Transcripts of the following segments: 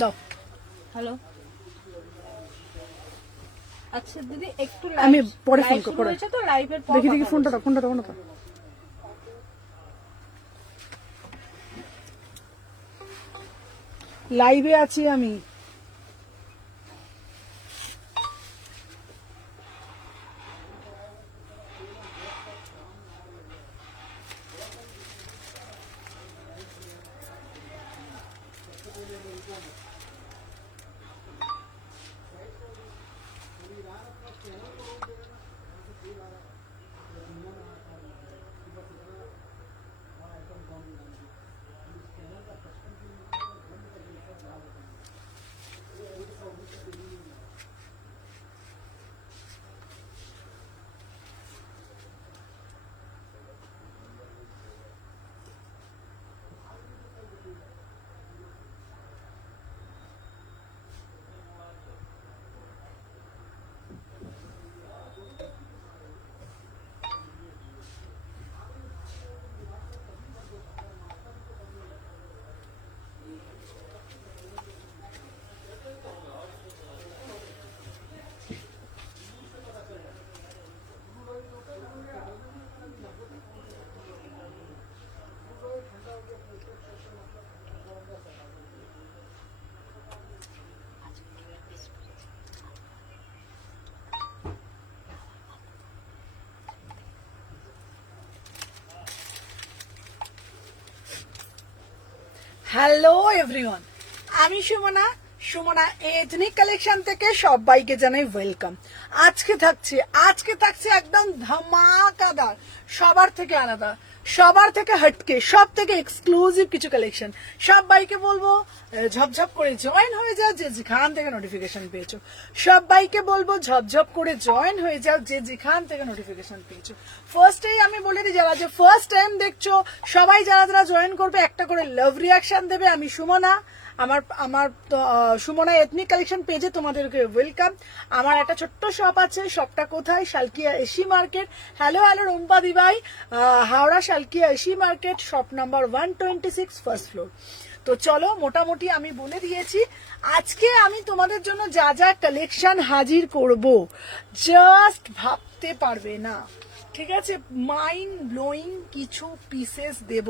দাও। হ্যালো, আচ্ছা দিদি একটু আমি পরে ফোন লাইভ করব, শুরু পরে হয়েছে তো, লাইভের পর দেখি কথা ফোনটা বলছি। দাও, ফোনটা দাও। লাইভে আছি আমি। হ্যালো এভরিওয়ান, আমি সুমনা এথনিক কালেকশন থেকে সবাইকে জানাই ওয়েলকাম। আজকে থাকছে একদম ধামাকাদার, সবার থেকে আলাদা, সবার থেকে হটকে, সব থেকে এক্সক্লুসিভ কিছু কালেকশন। সবাইকে বলবো ঝপঝপ করে জয়েন হয়ে যাও যে যেখান থেকে নোটিফিকেশন পেয়েছো। সবাইকে বলবো ঝপঝপ করে জয়েন হয়ে যাও যে যেখান থেকে নোটিফিকেশন পেয়েছো। ফার্স্টেই আমি বলে দিই, যারা যে ফার্স্ট টাইম দেখছো সবাই যারা জয়েন করবে একটা করে লাভ রিয়াকশন দেবে। আমি সুমনা, আমার সুমনা এথনিক কালেকশন পেজে তোমাদেরকে ওয়েলকাম। আমার একটা ছোট্ট শপ আছে, শপটা কোথায়? Salkia AC market. Hello Rumpa দিবাই, Howrah Salkia AC market, shop number 126, first floor. তো চলো, মোটামুটি আমি বলে দিয়েছি আজকে আমি তোমাদের জন্য যা যা কালেকশন হাজির করব, জাস্ট ভাবতে পারবে না। ঠিক আছে, মাইন্ড ব্লোয়িং কিছু পিসেস দেব,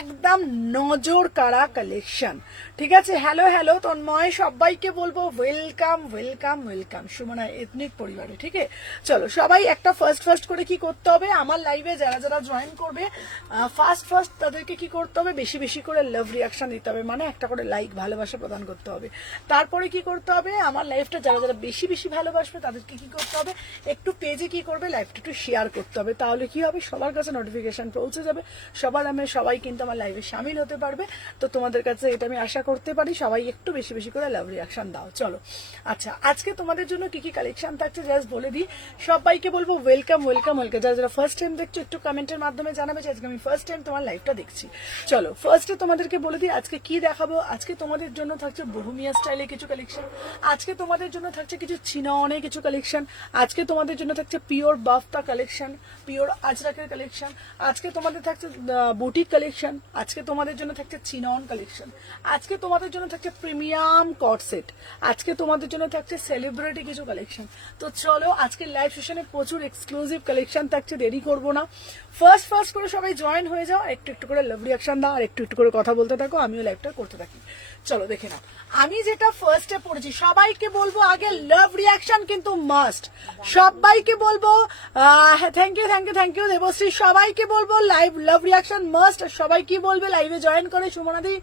একদম নজর কাড়া কালেকশন। ঠিক আছে, হ্যালো তন্ময়, সবাইকে বলবো welcome welcome welcome Sumana ethnic পরিবারে। ঠিক আছে, চলো সবাই একটা ফার্স্ট করে কি করতে হবে, আমার লাইভে যারা জয়েন করবে ফার্স্ট তাদেরকে কি করতে হবে, বেশি বেশি করে লাভ রিয়াকশন দিতে হবে, মানে একটা করে লাইক ভালোবাসা প্রদান করতে হবে। তারপরে কি করতে হবে, আমার লাইভটা যারা বেশি বেশি ভালোবাসবে তাদেরকে কি করতে হবে, একটু পেজে কি করবে, লাইভটা একটু শেয়ার করতে হবে। তাহলে কি হবে, সবার কাছে নোটিফিকেশন পৌঁছে যাবে, সবাই কিন্তু আমার লাইভে সামিল হতে পারবে। তো তোমাদের কাছে এটা আমি আশা করতে পারি, সবাই একটু বেশি বেশি করে লাভ রিয়াকশন দাও। চলো, আচ্ছা আজকে তোমাদের জন্য কি কি কালেকশন থাকছে জাস্ট বলে দিই। সবাইকে বলবো ওয়েলকাম ওয়েলকাম ওয়েলকাম। যারা ফার্স্ট টাইম দেখছো একটু কমেন্টের মাধ্যমে জানাবে যে আজকে আমি ফার্স্ট টাইম তোমার লাইভটা দেখছি। চলো ফার্স্টে তোমাদেরকে বলে দিই আজকে কি দেখাবো। আজকে তোমাদের জন্য থাকছে বহুমিয়া স্টাইলে কিছু কালেকশন, আজকে তোমাদের জন্য থাকছে কিছু চিননে কিছু কালেকশন, আজকে তোমাদের জন্য থাকছে পিওর বাফতা কালেকশন, পিওর আজরাকের কালেকশন, আজকে তোমাদের থাকছে বুটিক কালেকশন, আজকে তোমাদের জন্য থাকছে চিনন কালেকশন, আজকে তোমাদের জন্য থাকছে প্রিমিয়াম কট সেট, আজকে তোমাদের জন্য থাকছে সেলিব্রিটি কিছু কালেকশন। তো চলো, আজকে লাইভ সেশনে প্রচুর এক্সক্লুসিভ কালেকশন থাকছে, দেরি করবো না, ফার্স্ট করে সবাই জয়েন হয়ে যাও, একটু করে লাভ রিয়াকশন দাও, আর একটু করে কথা বলতে থাকো, আমিও লাইভটা করতে থাকি। চলো দেখে নাও, আমি যেটা ফার্স্টে পড়েছি, সবাইকে বলবো আগে লাভ রিয়াকশন কিন্তু মাস্ট। সবাইকে বলবো থ্যাংক ইউ দেবশ্রী, সবাইকে বলবো লাভ রিয়াকশন মাস্ট। সবাই কি বলবে, লাইভে জয়েন করে সুমনাদি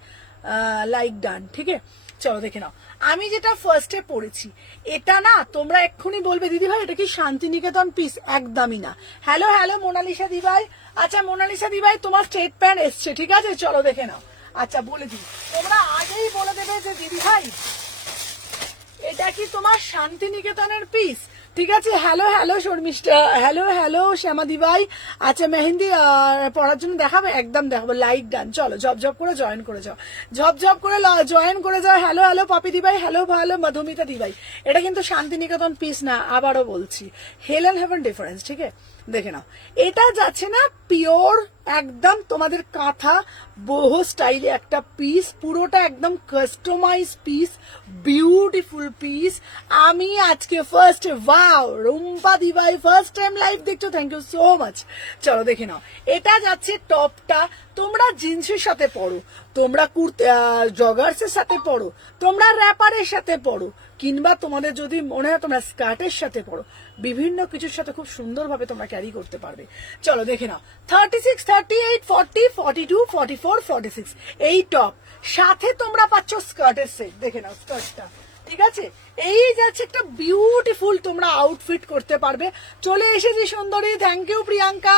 লাইক ডান। ঠিক আছে, চলো দেখে নাও, আমি যেটা ফার্স্টে পড়েছি এটা না তোমরা এক্ষুনি বলবে দিদি ভাই এটা কি শান্তিনিকেতন পিস, একদমই না। হ্যালো মোনালিসা দিবাই, আচ্ছা মোনালিসা দিবাই তোমার স্ট্রেট প্যান্ট এসছে, ঠিক আছে চলো দেখে নাও। আচ্ছা বলে দিই, তোমরা আগেই বলে দেবে যে দিদি ভাই এটা কি তোমার শান্তিনিকেতনের পিস, ঠিক আছে। হ্যালো শর্মিষ্ঠা, হ্যালো শ্যামা দিবাই, আচ্ছা মেহেন্দি পড়ার জন্য দেখাবে, একদম দেখাবো, লাইক ডান। চলো ঝপঝপ করে জয়েন করে যাও, ঝপঝপ করে জয়েন করে যাও। হ্যালো পপি দিবাই, হ্যালো মধুমিতা দিবাই, এটা কিন্তু শান্তিনিকেতন পিস না, আবারও বলছি, হেল এন্ড হেভেন ডিফারেন্স। ঠিক আছে, দেখে নাও, এটা যাচ্ছে না পিওর একদম তোমাদের কাঁথা বহু স্টাইলে একটা পিস, পুরোটা একদম কাস্টমাইজ পিস, বিউটিফুল পিস। আমি আজকে ফার্স্ট, ওয়াও রুম্পা দিবাই ফার্স্ট টাইম লাইভ দেখছো, থ্যাংক ইউ সো মাচ। চলো দেখে নাও, এটা যাচ্ছে টপটা, তোমরা জিন্সের সাথে পরো, তোমরা জগার্সের সাথে পরো, তোমরা র্যাপারের সাথে পরো, কিংবা তোমাদের যদি মনে হয় তোমরা স্কার্টের সাথে পরো, বিভিন্ন কিছুর সাথে খুব সুন্দরভাবে তোমরা ক্যারি করতে পারবে। চলো দেখে নাও, 36, 38, 40, 42, 44, 46 এই টপ, সাথে তোমরা পাচ্ছ স্কার্টের সেট। দেখে নাও স্কার্টটা, ঠিক আছে? এই যাচ্ছে একটা বিউটিফুল তোমরা আউটফিট করতে পারবে। চলে এসেছি সুন্দরী, থ্যাংক ইউ প্রিয়াঙ্কা।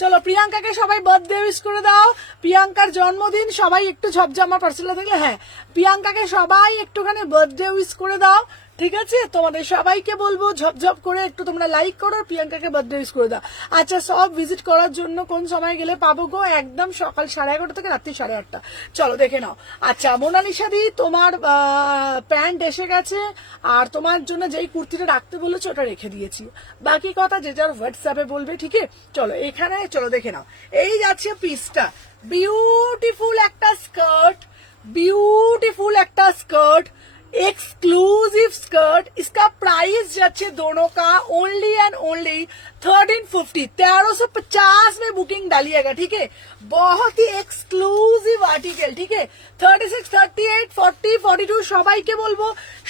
চলো প্রিয়াঙ্কাকে সবাই বার্থডে উইশ করে দাও, প্রিয়াঙ্কার জন্মদিন, সবাই একটু ঝপঝপ পার্সেলে থাকলে, হ্যাঁ প্রিয়াঙ্কাকে সবাই একটুখানি বার্থডে উইশ করে দাও, ঠিক আছে? তোমাদের সবাইকে বলবো ঝপঝপ করে একটু তোমরা লাইক করো, প্রিয়াঙ্কাকে বার্থডে উইশ করে দাও। আচ্ছা, সব ভিজিট করার জন্য কোন সময় গেলে পাবো গো? একদম সকাল 11:30 থেকে রাত্রি 8:30। চলো দেখে নাও। আচ্ছা মোনালিসা দি, তোমার প্যান্ট এসে গেছে, আর তোমার জন্য যেই কুর্তিটা রাখতে বলেছো ওটা রেখে দিয়েছি, বাকি কথা যে যার হোয়াটসঅ্যাপে বলবে, ঠিক আছে? চলো এখানে, চলো দেখে নাও, এই যাচ্ছে পিসটা, বিউটিফুল একটা স্কার্ট, বিউটিফুল একটা স্কার্ट, एक्सक्लूसिव स्कर्ट। इसका प्राइस जाच्छे दोनों का ओनली एंड ओनली 1350, 1350 में बुकिंग डालिएगा, ठीक है? बहुत ही एक्सक्लूसिव आर्टिकल, ठीक है? 36, 38, 40, 42 সবাইকে বলবো,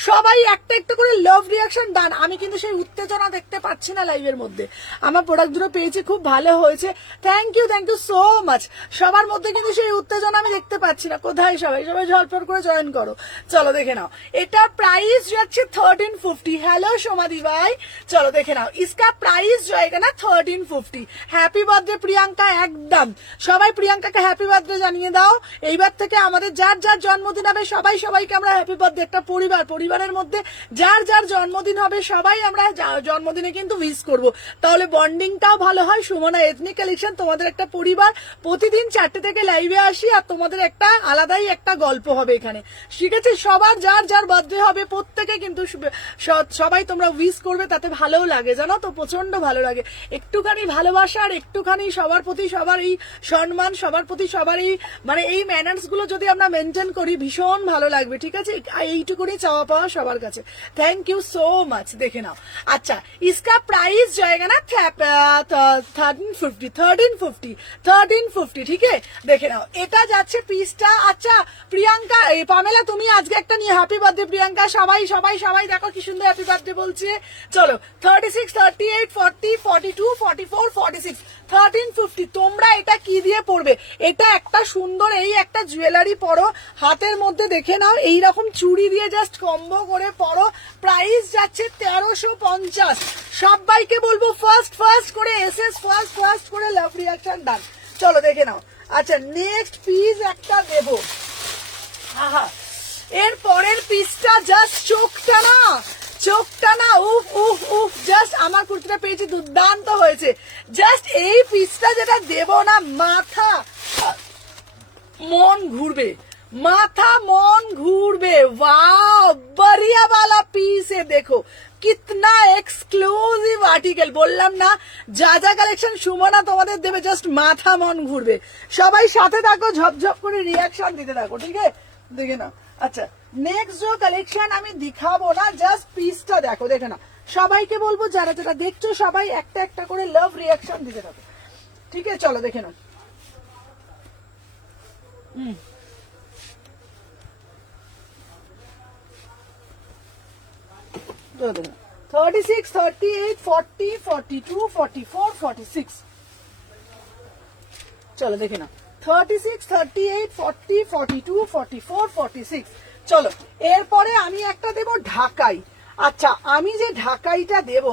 সবাই একটা একটা করে লাভ রিয়াকশন দান। আমি কিন্তু সেই উত্তেজনা দেখতে পাচ্ছি না লাইভের মধ্যে। আমার প্রোডাক্ট দুটো পেয়েছি, খুব ভালো হয়েছে, থ্যাংক ইউ সো মাচ। সবার মধ্যে কিন্তু সেই উত্তেজনা আমি দেখতে পাচ্ছি না। কোথায় সবাই? সবাই ঝটপট করে জয়েন করো। চলো দেখে নাও, এটা প্রাইস যাচ্ছে 1350। হ্যালো সোমাদি ভাই, চলো দেখে নাও, इसका प्राइस जाएगा ना 1350। হ্যাপি বার্থডে প্রিয়াঙ্কা, একদম সবাই প্রিয়াঙ্কাকে হ্যাপি বার্থডে জানিয়ে দাও। এইবার থেকে আমাদের যার যার জন্মদিন হবে সবাই সবাইকে আমরা হ্যাপি বার্থডে, একটা পরিবার, পরিবারের মধ্যে যার যার জন্মদিন হবে সবাই আমরা জন্মদিনে কিন্তু উইশ করব, তাহলে বন্ডিংটাও ভালো হয়। সুমনা এথনিক কালেকশন তোমাদের একটা পরিবার, প্রতিদিন 4টে থেকে লাইভে আসি, আর তোমাদের একটা আলাদাই একটা গল্প হবে এখানে, ঠিক আছে? সবার যার যার বার্থডে হবে প্রত্যেকে কিন্তু সবাই তোমরা উইশ করবে, তাতে ভালোও লাগে, জানো তো, প্রচন্ড ভালো লাগে। একটুখানি ভালোবাসা আর একটুখানি সবার প্রতি সবার এই সম্মান, সবার প্রতি সবার এই মানে এই ম্যানার্স গুলো যদি আমরা মেনটেন করি ভীষণ ভালো লাগবে, ঠিক আছে? এইটুকুনি চাওয়া পাওয়া সবার কাছে, থ্যাংক ইউ সো মাচ। দেখে নাও, আচ্ছা इसका प्राइस जाएगा ना 1350, ঠিক আছে? দেখে নাও, এটা যাচ্ছে পিসটা। আচ্ছা প্রিয়াঙ্কা, পামেলা তুমি আজকে একটা নিয়ে হ্যাপি বার্থডে প্রিয়াঙ্কা, সবাই সবাই সবাই দেখো কি সুন্দর হ্যাপি বার্থডে বলছে। চলো 36, 38, 40, 42, 44, 46, 1350। তোমরা এটা কি দিয়ে পরবে? এটা একটা সুন্দর এই একটা জুয়েলারি পরো, হাতের মধ্যে দেখে নাও এইরকম চুড়ি দিয়ে জাস্ট কম্বো করে পরো, প্রাইস যাচ্ছে 1350। সবাইকে বলবো ফার্স্ট করে এসএস, ফার্স্ট করে লাভ রিয়াকশন দান। চলো দেখে নাও। আচ্ছা নেক্সট পিস একটা দেবো, আহা এর পরের পিসটা জাস্ট চোখটা না উফ উফ উফ, জাস্ট আমার কুর্তিটা পেয়েছি, দুর্দান্ত হয়েছে। জাস্ট এই পিসটা যেটা দেব না, মাথা মন ঘুরবে, মাথা মন ঘুরবে। वाओ बढ़िया वाला पीस है, देखो कितना एक्सक्लूसिव आर्टिकल। বললাম না যা যা কালেকশন সুমনা তোমাদের দেবে জাস্ট মাথা মন ঘুরবে। সবাই সাথে থাকো, ঝপঝপ করে রিয়াকশন দিতে থাকো, ঠিক আছে? দেখে না। আচ্ছা নেক্সট যে কালেকশন আমি দেখাবো না, জাস্ট পিসটা দেখো, দেখে না। সবাইকে বলবো যারা যারা দেখছো সবাই একটা একটা করে লাভ রিয়াকশন দিতে থাকো, ঠিক আছে? চলো দেখে নাও। 36, 38, 40, 42, 44, 46। চলো দেখে নাও, 36, 38, 40, 42, 44, 46। চলো এরপরে আমি একটা দেব ঢাকাই। আচ্ছা আমি যে ঢাকাইটা দেব,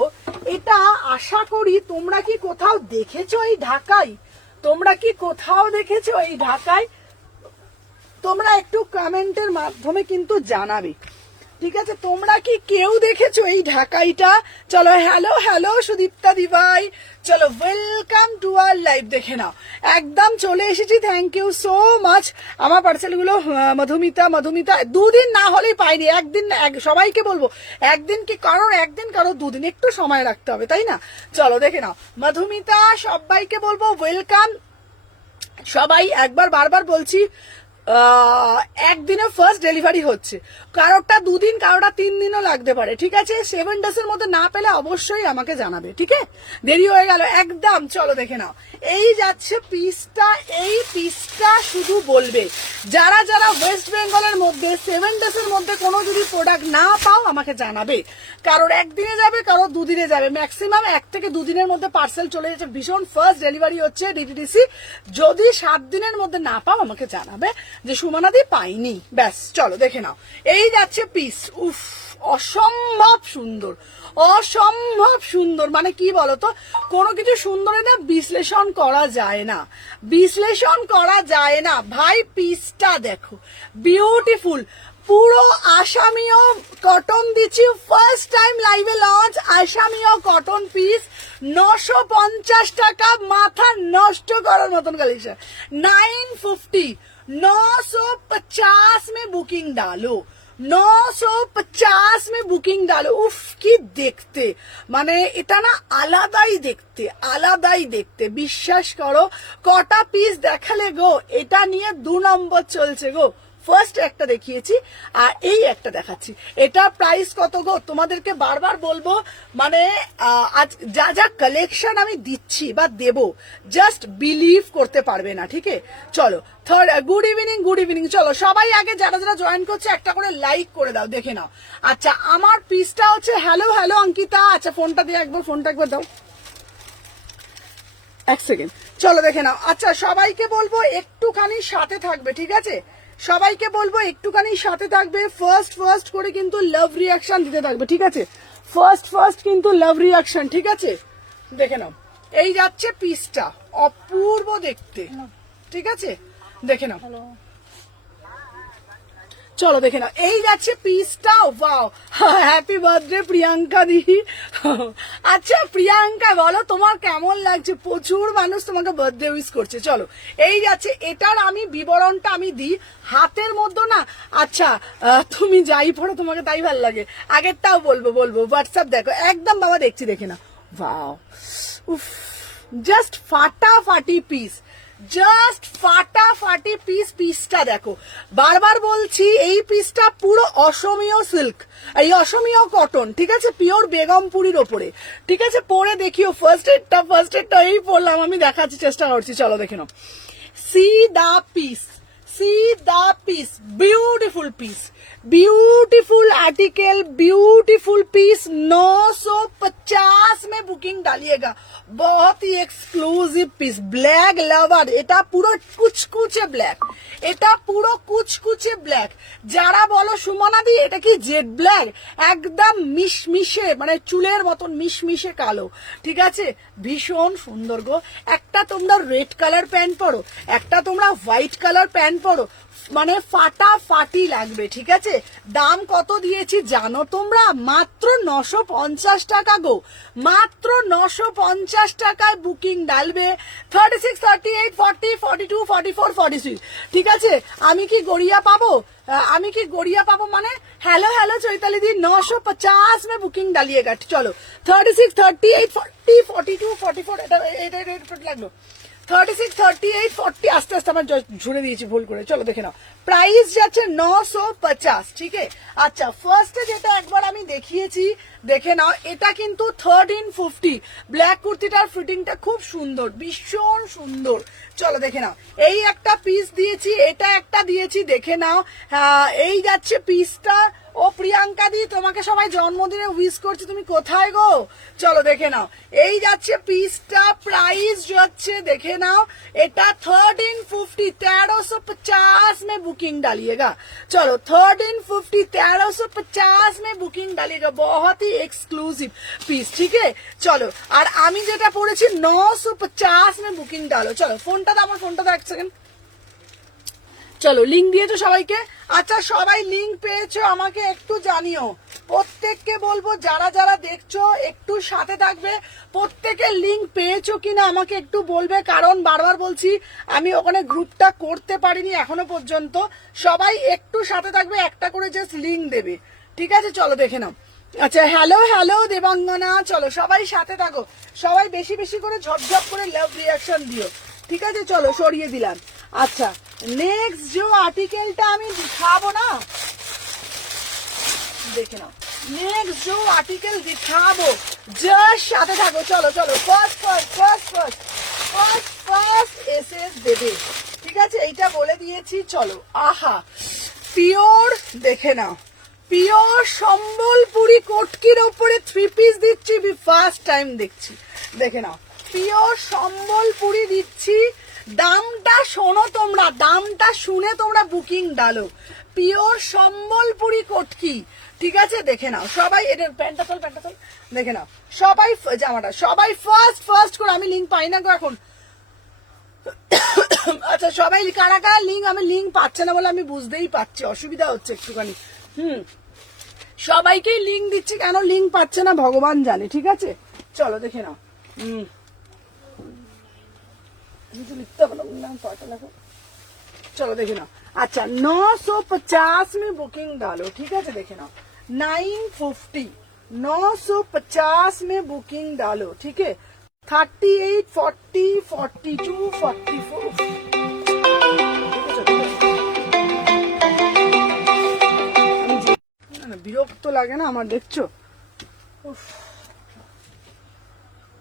এটা আশা করি তোমরা কি কোথাও দেখেছো এই ঢাকাই? তোমরা কি কোথাও দেখেছো এই ঢাকাই? তোমরা একটু কমেন্টের মাধ্যমে কিন্তু জানাবে, ঠিক আছে? তোমরা কি কেউ দেখেছো এই ঢাকাইটা? চলো হ্যালো হ্যালো সুদীপ্তা দিভাই, চলো ওয়েলকাম টু আর লাইভ। দেখে নাও একদম চলে এসেছি, থ্যাংক ইউ সো মাচ। আমার পার্সেল গুলো মধুমিতা দুদিন না হলেই পাইনি, একদিন সবাইকে বলবো একদিন কি কারোর একদিন কারোর দুদিন, একটু সময় রাখতে হবে, তাই না? চলো দেখে নাও মধুমিতা, সবাইকে বলবো ওয়েলকাম। সবাই একবার বারবার বলছি, একদিনে ফার্স্ট ডেলিভারি হচ্ছে, কারোরটা 2 দিন কারোরটা 3 দিনও লাগতে পারে, ঠিক আছে? 7 ডেজের মধ্যে না পেলে অবশ্যই আমাকে জানাবে, ঠিক আছে? দেরি হয়ে গেল একদম। চলো দেখে নাও, এই যাচ্ছে পিসটা। এই পিসটা শুধু বলবে যারা যারা ওয়েস্ট বেঙ্গলের মধ্যে 7 ডেজের মধ্যে কোনো যদি প্রোডাক্ট না পাও আমাকে জানাবে। কারোর একদিনে যাবে, কারোর 2 দিনে যাবে, ম্যাক্সিমাম 1 থেকে 2 দিনের মধ্যে পার্সেল চলে যাচ্ছে। ভীষণ ফার্স্ট ডেলিভারি হচ্ছে ডিটিডিসি। যদি 7 দিনের মধ্যে না পাও আমাকে জানাবে যে সুমনাদি পাইনি, ব্যাস। চলো দেখে নাও, এই যাচ্ছে পিস। উফ, অসম্ভব সুন্দর, অসম্ভব সুন্দর। মানে কি বলতো, কোনো কিছু সুন্দরে না বিশ্লেষণ করা যায় না, বিশ্লেষণ করা যায় না ভাই। পিসটা দেখো, বিউটিফুল, পুরো আসামিও কটন দিচ্ছি, ফার্স্ট টাইম লাইভে লঞ্চ আসামিও কটন পিস। 950 টাকা, মাথা নষ্ট করার মতন কালেকশন। 950, 950 में बुकिंग डालो, 950 में বুকিং ডালো। উফ কি দেখতে, মানে এটা না আলাদাই দেখতে, আলাদাই দেখতে। বিশ্বাস করো, কটা পিস দেখালে গো, এটা নিয়ে 2 নম্বর চলছে গো। ফার্স্ট একটা দেখিয়েছি আর এই একটা দেখাচ্ছি। এটা প্রাইস কত গো তোমাদেরকে বারবার বলবো, মানে আজ যা যা কালেকশন আমি দিচ্ছি বা দেব, জাস্ট বিলিভ করতে পারবে না, ঠিক আছে? চলো third, good evening, good evening. চলো সবাই আগে যারা যারা জয়েন করছে একটা করে লাইক করে দাও, দেখে নাও। আচ্ছা, আমার পিসটা হচ্ছে, হ্যালো হ্যালো অঙ্কিতা, আচ্ছা ফোনটা দিয়ে একবার, ফোনটা একবার দাও, 1 সেকেন্ড। চলো দেখে নাও। আচ্ছা, সবাইকে বলবো একটুখানি সাথে থাকবে, ঠিক আছে? সবাইকে বলবো একটুখানি সাথে থাকবে। ফার্স্ট করে কিন্তু লাভ রিয়াকশন দিতে থাকবে, ঠিক আছে? ফার্স্ট কিন্তু লাভ রিয়াকশন, ঠিক আছে? দেখে নাও, এই যাচ্ছে পিসটা, অপূর্ব দেখতে, ঠিক আছে? দেখে নাও, হ্যালো। চলো দেখে নাও, এই যাচ্ছে পিসটা। ওয়াও, হ্যাপি বার্থডে প্রিয়াঙ্কা দি। আচ্ছা প্রিয়াঙ্কা, বলো তোমার কেমন লাগছে? প্রচুর মানুষ তোমাকে বার্থডে উইশ করছে। চলো, এই যাচ্ছে, এটার আমি বিবরণটা আমি দিই হাতের মধ্যে না। আচ্ছা, তুমি যাই পড়ো তোমাকে তাই ভাল লাগে, আগেরটাও বলবো হোয়াটসঅ্যাপ দেখো একদম, বাবা দেখছি, দেখে না। ওয়াও, উফ, জাস্ট ফাটাফাটি পিস, জাস্ট ফাটাফাটি পিস। পিসটা দেখো, বারবার বলছি এই পিসটা পুরো অসমীয় সিল্ক, এই অসমীয় কটন, ঠিক আছে? পিওর বেগমপুরীর ওপরে, ঠিক আছে? পরে দেখিও। ফার্স্ট এডটা এই পড়লাম, আমি দেখাচ্ছি, চেষ্টা করছি। চলো দেখে নাও, see the piece, see the piece, beautiful piece, beautiful article, beautiful piece। 950 में बुकिंग डालिएगा। बहुत ही एक्सक्लूसिव পিস, ব্ল্যাক লাভার। এটা পুরো কুচকুচে ব্ল্যাক, এটা পুরো কুচকুচে ব্ল্যাক। যারা বলো সুমনাদি এটা কি জেড ব্ল্যাক, একদম মিশমিশে, মানে চুলের মতন মিশমিশে কালো, ঠিক আছে? ভীষণ সুন্দর গো। একটা তোমরা রেড কালার প্যান্ট পরো, একটা তোমরা হোয়াইট কালার প্যান্ট পরো, মানে ফাটাফাটি লাগবে, ঠিক আছে? দাম কত দিয়েছি জানো তোমরা? মাত্র 950 টাকা গো, মাত্র 950 টাকায় বুকিং ডালবে। 36, 38, 40, 42, 44, 46, ঠিক আছে? আমি কি গড়িয়া পাবো? আমি কি গড়িয়া পাবো? মানে হ্যালো হ্যালো চৈতালি দি, 950 में বুকিং ডালিয়েগা। চলো, 36, 38, 40, 42, 44, এটা লাগলো। 36, 38, 40, আস্তে আস্তে আমার ঝুড়ে দিয়েছি ভুল করে। চলো দেখে নাও, প্রাইস যাচ্ছে 950, ঠিক আছে? আচ্ছা, ফার্স্টে যেটা একবার আমি দেখিয়েছি, দেখে নাও, এটা কিন্তু 1350। ব্ল্যাক কুর্তিটার ফিটিংটা খুব সুন্দর, ভীষণ সুন্দর। চলো দেখে নাও, এই একটা পিস দিয়েছি, এটা একটা দিয়েছি, দেখে নাও। এই যাচ্ছে পিসটা। ও প্রিয়াঙ্কা দি, তোমাকে সবাই জন্মদিনে উইশ করছে, তুমি কোথায় গো? চলো দেখে নাও, এই যাচ্ছে পিসটা। প্রাইস যাচ্ছে, দেখে নাও, এটা 1350, 1350 में बुकिंग डालिएगा। चलो 1350, 1350 में बुकिंग डालिएगा। बहुत ही एक्सक्लूसिव পিস, ঠিক আছে? চলো, আর আমি যেটা পড়েছি 950 में বুকিং ডালো। চলো ফোনটা দাও, আমার ফোনটা দাও 1 সেকেন্ড। চলো, লিঙ্ক দিয়েছো সবাইকে? আচ্ছা, সবাই লিঙ্ক পেয়েছো আমাকে একটু জানিও। প্রত্যেককে বলবো যারা যারা দেখছো একটু সাথে থাকবে, প্রত্যেকে লিঙ্ক পেয়েছো কিনা আমাকে একটু বলবে, কারণ বারবার বলছি আমি ওখানে গ্রুপটা করতে পারিনি এখনো পর্যন্ত। সবাই একটু সাথে থাকবে, একটা করে জাস্ট লিঙ্ক দেবে, ঠিক আছে? চলো দেখে নাও। আচ্ছা, হ্যালো হ্যালো দেবাঙ্গনা, চলো সবাই সাথে থাকো, সবাই বেশি বেশি করে ঝপঝপ করে লাভ রিয়াকশন দিও, ঠিক আছে, চলো সরিয়ে দিলাম। আচ্ছা, নেক্সট যে আর্টিকেলটা আমি দিখাবো না, দেখে নাও। নেক্সট যে আর্টিকেল দিখাবো, জাস্ট সাথে থাকো। চলো চলো, ফার্স্ট এসএস দেবে, ঠিক আছে, এইটা বলে দিয়েছি। চলো, আহা পিওর, দেখে নাও, পিওর সম্বলপুরি কটকির ওপরে 3 পিস দিচ্ছি, ফার্স্ট টাইম দেখছি, দেখে নাও, পিওর সম্বলপুরি দিচ্ছি। দামটা শোনো তোমরা, দামটা শুনে তোমরা বুকিং ডালো। পিওর সম্বলপুরি কটকি, ঠিক আছে, দেখে নাও সবাই। এটা প্যান্টটা তোল, দেখে নাও সবাই জামাটা, সবাই ফার্স্ট করে। আমি লিঙ্ক পাই না গো এখন। আচ্ছা, সবাই কারা কারা লিঙ্ক, আমি লিঙ্ক পাচ্ছে না বলে আমি বুঝতেই পারছি, অসুবিধা হচ্ছে একটুখানি। সবাইকেই লিঙ্ক দিচ্ছি, কেন লিঙ্ক পাচ্ছে না ভগবান জানে, ঠিক আছে। চলো দেখে নাও। লিখতে হবে না, লেখো। চলো দেখে নাও। আচ্ছা, 950 में बुकिंग डालो, ठीक है, देखे ना 950, 950 में बुकिंग डालो, ठीक है। 38, 40, 42, 44। বিরক্ত লাগে না আমার, দেখছো?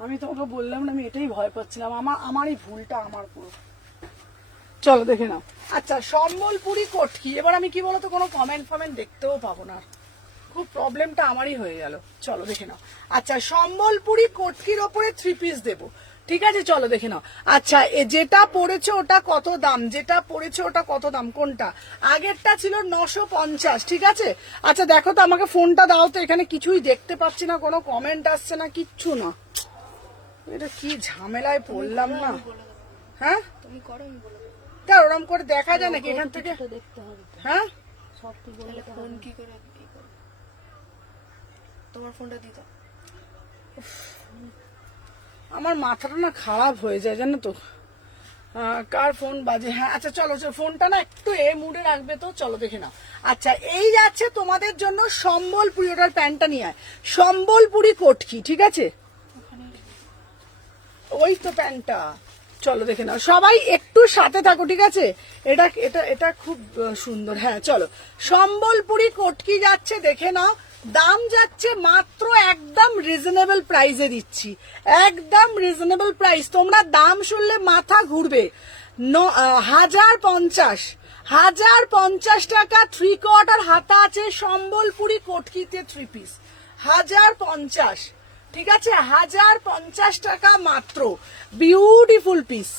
আমি তোমাকে বললাম না, আমি এটাই ভয় পাচ্ছিলাম, আমারই ভুলটা, আমার পুরো। চলো দেখে নাও। আচ্ছা, সম্বলপুরি কটকি, এবার আমি কি বলতো, কোনো কমেন্ট দেখতেও পাবো না, খুব প্রবলেমটা আমারই হয়ে গেল। চলো দেখে নাও। আচ্ছা, সম্বলপুরি কটকির ওপরে 3 পিস দেবো, ঠিক আছে, চলো দেখে নাও। আচ্ছা, যেটা পড়েছে ওটা কত দাম, যেটা পড়েছে ওটা কত দাম, কোনটা? আগেরটা ছিল 950, ঠিক আছে। আচ্ছা দেখো তো, আমাকে ফোনটা দাও তো, এখানে কিছুই দেখতে পাচ্ছি না, কোনো কমেন্ট আসছে না, কিচ্ছু না। এটা কি ঝামেলায় পড়লাম না। হ্যাঁ, তুমি করো, আমি বলে দেবো। তা ওরম করে দেখা যায় নাকি এখান থেকে? দেখতে হবে। হ্যাঁ, সব তো বলে ফোন কি করে, তোমার ফোনটা দিত। আমার মাথাটা না খারাপ হয়ে যায়, জানো তো। কার ফোন বাজে? হ্যাঁ, আচ্ছা চলো, ফোনটা না একটু মুডে রাখবে তো। চলো দেখে নাও। আচ্ছা, এই যাচ্ছে তোমাদের জন্য সম্বলপুরি, ওটার প্যান্টটা নিয়ে আয়, সম্বলপুরি কটকি, ঠিক আছে, ওই তো প্যান্টটা। চলো দেখে নাও, সবাই একটু সাথে থাকো, ঠিক আছে। এটা এটা এটা খুব সুন্দর। হ্যাঁ চলো, সম্বলপুরি কটকি যাচ্ছে, দেখে নাও। দাম যাচ্ছে মাত্র একদম রিজনেবল প্রাইসে দিচ্ছি, একদম রিজনেবল প্রাইস। তোমরা দাম শুনলে মাথা ঘুরবে। 1050 টাকা 3/4 হাতা আছে সম্বলপুরি কটকিতে 3 পিস, 1050, ঠিক আছে, 1050 টাকা মাত্র। বিউটিফুল পিস,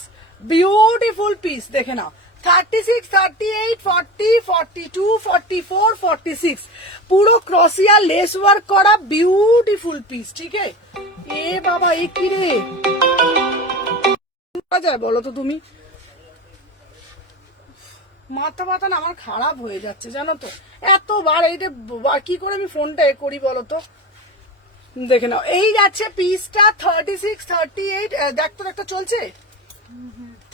বিউটিফুল পিস, দেখে নাও। 36, 38, 40, 42, 44, 46 পুরো ক্রসিয়া লেস ওয়ার্ক করা বিউটিফুল পিস, ঠিক আছে। এ বাবা, এ কি রে যায় বলো তো তুমি? মাথা ব্যথা না আমার খারাপ হয়ে যাচ্ছে, জানো তো। এতবার এইটা কি করে আমি ফোনটা করি বলো তো। দেখে নাও, এই যাচ্ছে পিসটা 36, 38, দেখতো দেখতো চলছে,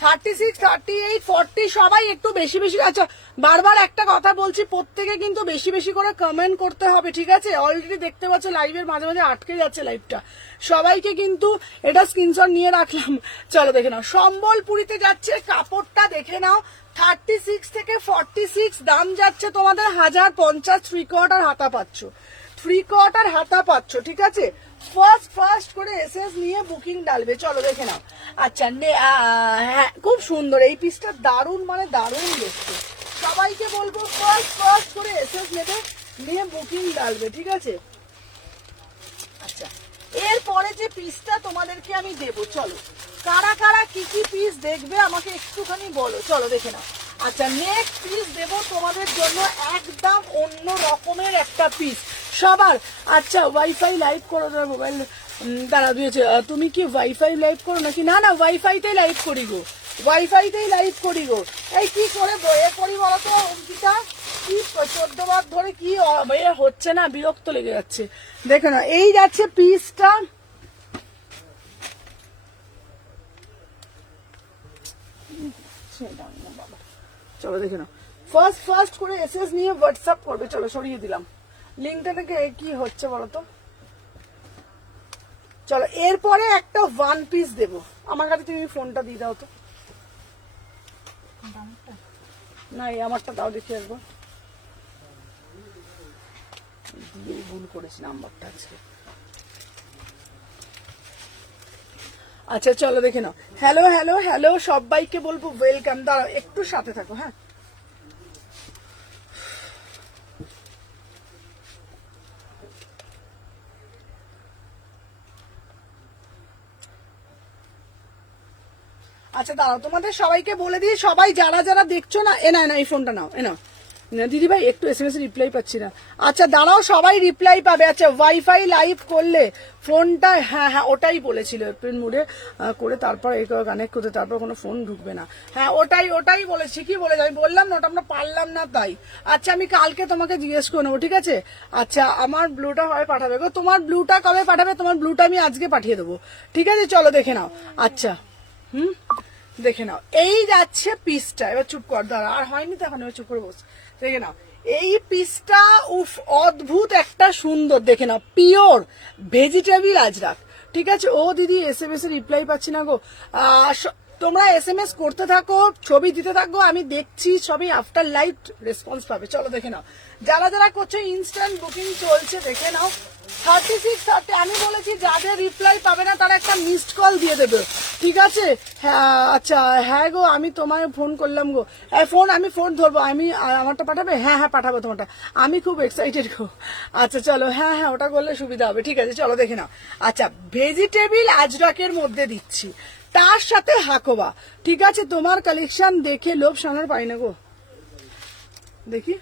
36, 38, 40 সবাই একটু বেশি বেশি। আচ্ছা, বারবার একটা কথা বলছি, প্রত্যেকে কিন্তু বেশি বেশি করে কমেন্ট করতে হবে, ঠিক আছে। অলরেডি দেখতে পাচ্ছ লাইভের মাঝে মাঝে আটকে যাচ্ছে লাইভটা, সবাইকে কিন্তু এটা স্ক্রিনশট নিয়ে রাখলাম। চলো দেখে নাও, সম্বলপুরিতে যাচ্ছে, কাপড়টা দেখে নাও। 36 থেকে 46 দাম যাচ্ছে তোমাদের 1050, 3/4 হাতা পাচ্ছ, 3/4 হাতা পাচ্ছ, ঠিক আছে। ফার্স্ট করে এসএস নিয়ে বুকিং ডালবে। চলো দেখে নাও। আচ্ছা, হ্যাঁ খুব সুন্দর এই পিসটা, দারুণ মানে দারুণ দেখতে। সবাইকে বলবো ফার্স্ট করে এসএস নেবে, নিয়ে বুকিং ডালবে, ঠিক আছে। আচ্ছা, এরপরে যে পিসটা তোমাদেরকে আমি দেবো, চলো কারা কারা কি কি পিস দেখবে আমাকে একটুখানি বলো। চলো দেখে নাও। আচ্ছা, নেক্সট পিস দেবো তোমাদের জন্য একদম অন্য রকমের একটা পিস সবার। আচ্ছা, ওয়াইফাই লাইভ করো, মোবাইল দাঁড়া দিয়েছে। তুমি কি ওয়াইফাই লাইভ করো নাকি? না না, ওয়াইফাইতেই লাইভ করি গো, ওয়াইফাইতেই লাইভ করি গো। এই কি করে বয়ে করি বলতো অঙ্কিতা, কি 14 বার ধরে কি হচ্ছে না, বিরক্ত লেগে যাচ্ছে। দেখো না, এই যাচ্ছে পিসটা, চলো দেখে নাও। ফার্স্ট করে এসএস নিয়ে হোয়াটসঅ্যাপ করবে। চলো সরিয়ে দিলাম লিঙ্কটা থেকে। কি হচ্ছে বলতো। চলো, এরপরে একটা ওয়ান পিস দেবো, আমার কাছে তুমি ফোনটা দিয়ে দাও তো। না এই আমারটা দাও দেখি একবার, দিয়ে ভুল করেছি নাম্বারটা আজকে। আচ্ছা চলো দেখে নাও। হ্যালো হ্যালো হ্যালো সবাইকে বলবো ওয়েলকাম। দাঁড়াও একটু সাথে থাকো। হ্যাঁ আচ্ছা দাঁড়াও, তোমাদের সবাইকে বলে দিই, সবাই যারা যারা দেখছো না, এ না এই ফোনটা নাও, এ নাও দিদি ভাই, একটু SMS রিপ্লাই পাচ্ছি না। আচ্ছা দাঁড়াও, সবাই রিপ্লাই পাবে। আচ্ছা ওয়াইফাই লাইভ করলে ফোনটা, হ্যাঁ হ্যাঁ ওটাই বলেছিল, এপ্রিল মুডে করে তারপর কানেক্ট করতে, তারপর কোনো ফোন ঢুকবে না। হ্যাঁ ওটাই বলেছি, কি বলে আমি বললাম না, ওটা আমরা পারলাম না তাই। আচ্ছা আমি কালকে তোমাকে জিজ্ঞেস করে নেবো, ঠিক আছে? আচ্ছা আমার ব্লুটা হয় পাঠাবে গো, তোমার ব্লুটা কবে পাঠাবে? তোমার ব্লুটা আমি আজকে পাঠিয়ে দেবো, ঠিক আছে? চলো দেখে নাও। আচ্ছা দেখে নাও, এই যাচ্ছে পিসটা। এবার চুপ কর, দাঁড়া, আর হয়নি তো এখন, এবার চুপ করে বস। দেখে নাও এই পিসটা, উফ অদ্ভুত একটা সুন্দর, দেখে নাও পিওর ভেজিটেবল আজরাক, ঠিক আছে? ও দিদি SMS এ রিপ্লাই পাচ্ছি না গো। তোমরা SMS করতে থাকো, ছবি দিতে থাকো, আমি দেখছি, সবই আফটার লাইভ রেসপন্স পাবে। চলো দেখে নাও, যারা যারা করছো ইনস্ট্যান্ট বুকিং চলছে, দেখে নাও। 3630 আমি বলেছি যাদের রিপ্লাই পাবে না তারা একটা মিসড কল দিয়ে দেবে, ঠিক আছে? হ্যাঁ আচ্ছা, হ্যাঁ গো আমি তোমায় ফোন করলাম গো, আমি ফোন ধরবো, আমি আমারটা পাঠাবে? হ্যাঁ পাঠাবো তোমারটা, আমি খুব এক্সাইটেড গো। আচ্ছা চলো, হ্যাঁ ওটা করলে সুবিধা হবে, ঠিক আছে? চলো দেখে নাও। আচ্ছা ভেজিটেবল আজরাকের মধ্যে দিচ্ছি, তার সাথে হাকোবা, ঠিক আছে? তোমার কালেকশন দেখে লোভ সামলার পাই না গো। দেখি,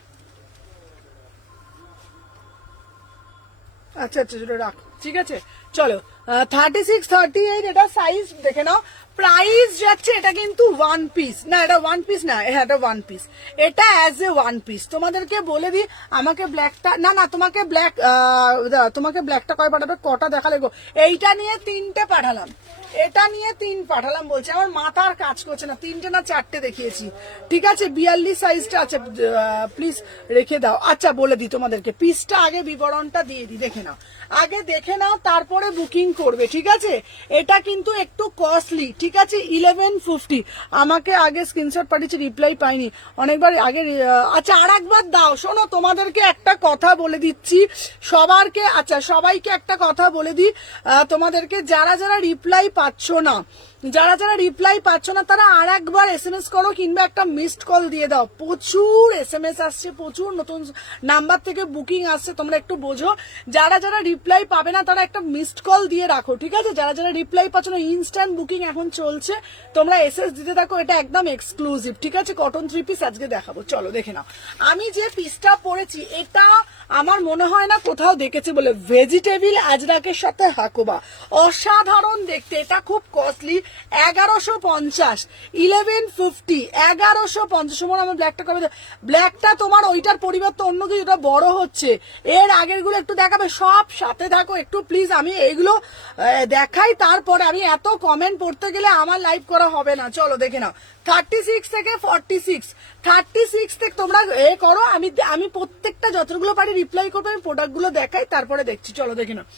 আচ্ছা রাখ, ঠিক আছে? চলো 3638 এটা সাইজ দেখে নাও। প্রাইস যাচ্ছে, এটা কিন্তু ওয়ান পিস না, এটা ওয়ান পিস না, হ্যাঁ এটা ওয়ান পিস, এটা অ্যাজ এ ওয়ান পিস। তোমাদেরকে বলে দিই, আমাকে ব্ল্যাকটা না তোমাকে ব্ল্যাকটা কয় পাঠাবে? কটা দেখালে গো? এইটা নিয়ে 3টে পাঠালাম, এটা নিয়ে 3 পাঠালাম, বলছে আমার মাথার কাজ করছে না, 3টে না 4টে দেখিয়েছি, ঠিক আছে? 42 সাইজটা আছে, প্লিজ রেখে দাও। আচ্ছা বলে দিই তোমাদেরকে, পিসটা আগে বিবরণটা দিয়ে দিই, দেখে নাও, আগে দেখে নাও তারপরে বুকিং করবে, ঠিক আছে? এটা কিন্তু একটু কস্টলি, ঠিক আছে? 1150। আমাকে আগে স্ক্রিনশট পাঠিয়েছি, রিপ্লাই পাইনি অনেকবার আগে। আচ্ছা আর একবার দাও, শোনো তোমাদেরকে একটা কথা বলে দিচ্ছি সবারকে, আচ্ছা সবাইকে একটা কথা বলে দিই, তোমাদেরকে যারা যারা রিপ্লাই পাচ্ছ না, তারা আর একবার SMS করো, কিংবা একটা মিসড কল দিয়ে দাও। প্রচুর SMS আসছে, প্রচুর নতুন নাম্বার থেকে বুকিং আসছে, তোমরা একটু বোঝো। যারা যারা রিপ্লাই পাবে না তারা একটা মিসড কল দিয়ে রাখো, ঠিক আছে? যারা যারা রিপ্লাই পাচ্ছ না, ইনস্ট্যান্ট বুকিং এখন চলছে, তোমরা SS দিতে থাকো, এটা একদম এক্সক্লুসিভ, ঠিক আছে? কটন 3 পিস আজকে দেখাবো, চলো দেখে নাও। আমি যে পিসটা পরেছি এটা আমার মনে হয় না কোথাও দেখেছে বলে, ভেজিটেবল আজরাকের সাথে হাকোবা, অসাধারণ দেখতে। এটা খুব কস্টলি, 1150, 1150, 1150। সময় আমার ব্ল্যাকটা কবে? ব্ল্যাকটা তোমার ওইটার পরিবর্তে অন্য কিছু, এটা বড় হচ্ছে, এর আগের গুলো একটু দেখাবে, সব সাথে থাকো একটু প্লিজ। আমি এইগুলো দেখাই, তারপরে আমি এত কমেন্ট পড়তে গেলে আমার লাইভ করা হবে না। চলো দেখে নাও, 36 থেকে 36 থেকে তোমরা করো, আমি প্রত্যেকটা যতগুলো পারি রিপ্লাই করবো, আমি প্রোডাক্ট গুলো দেখাই, তারপরে দেখছি। চলো দেখে নাও,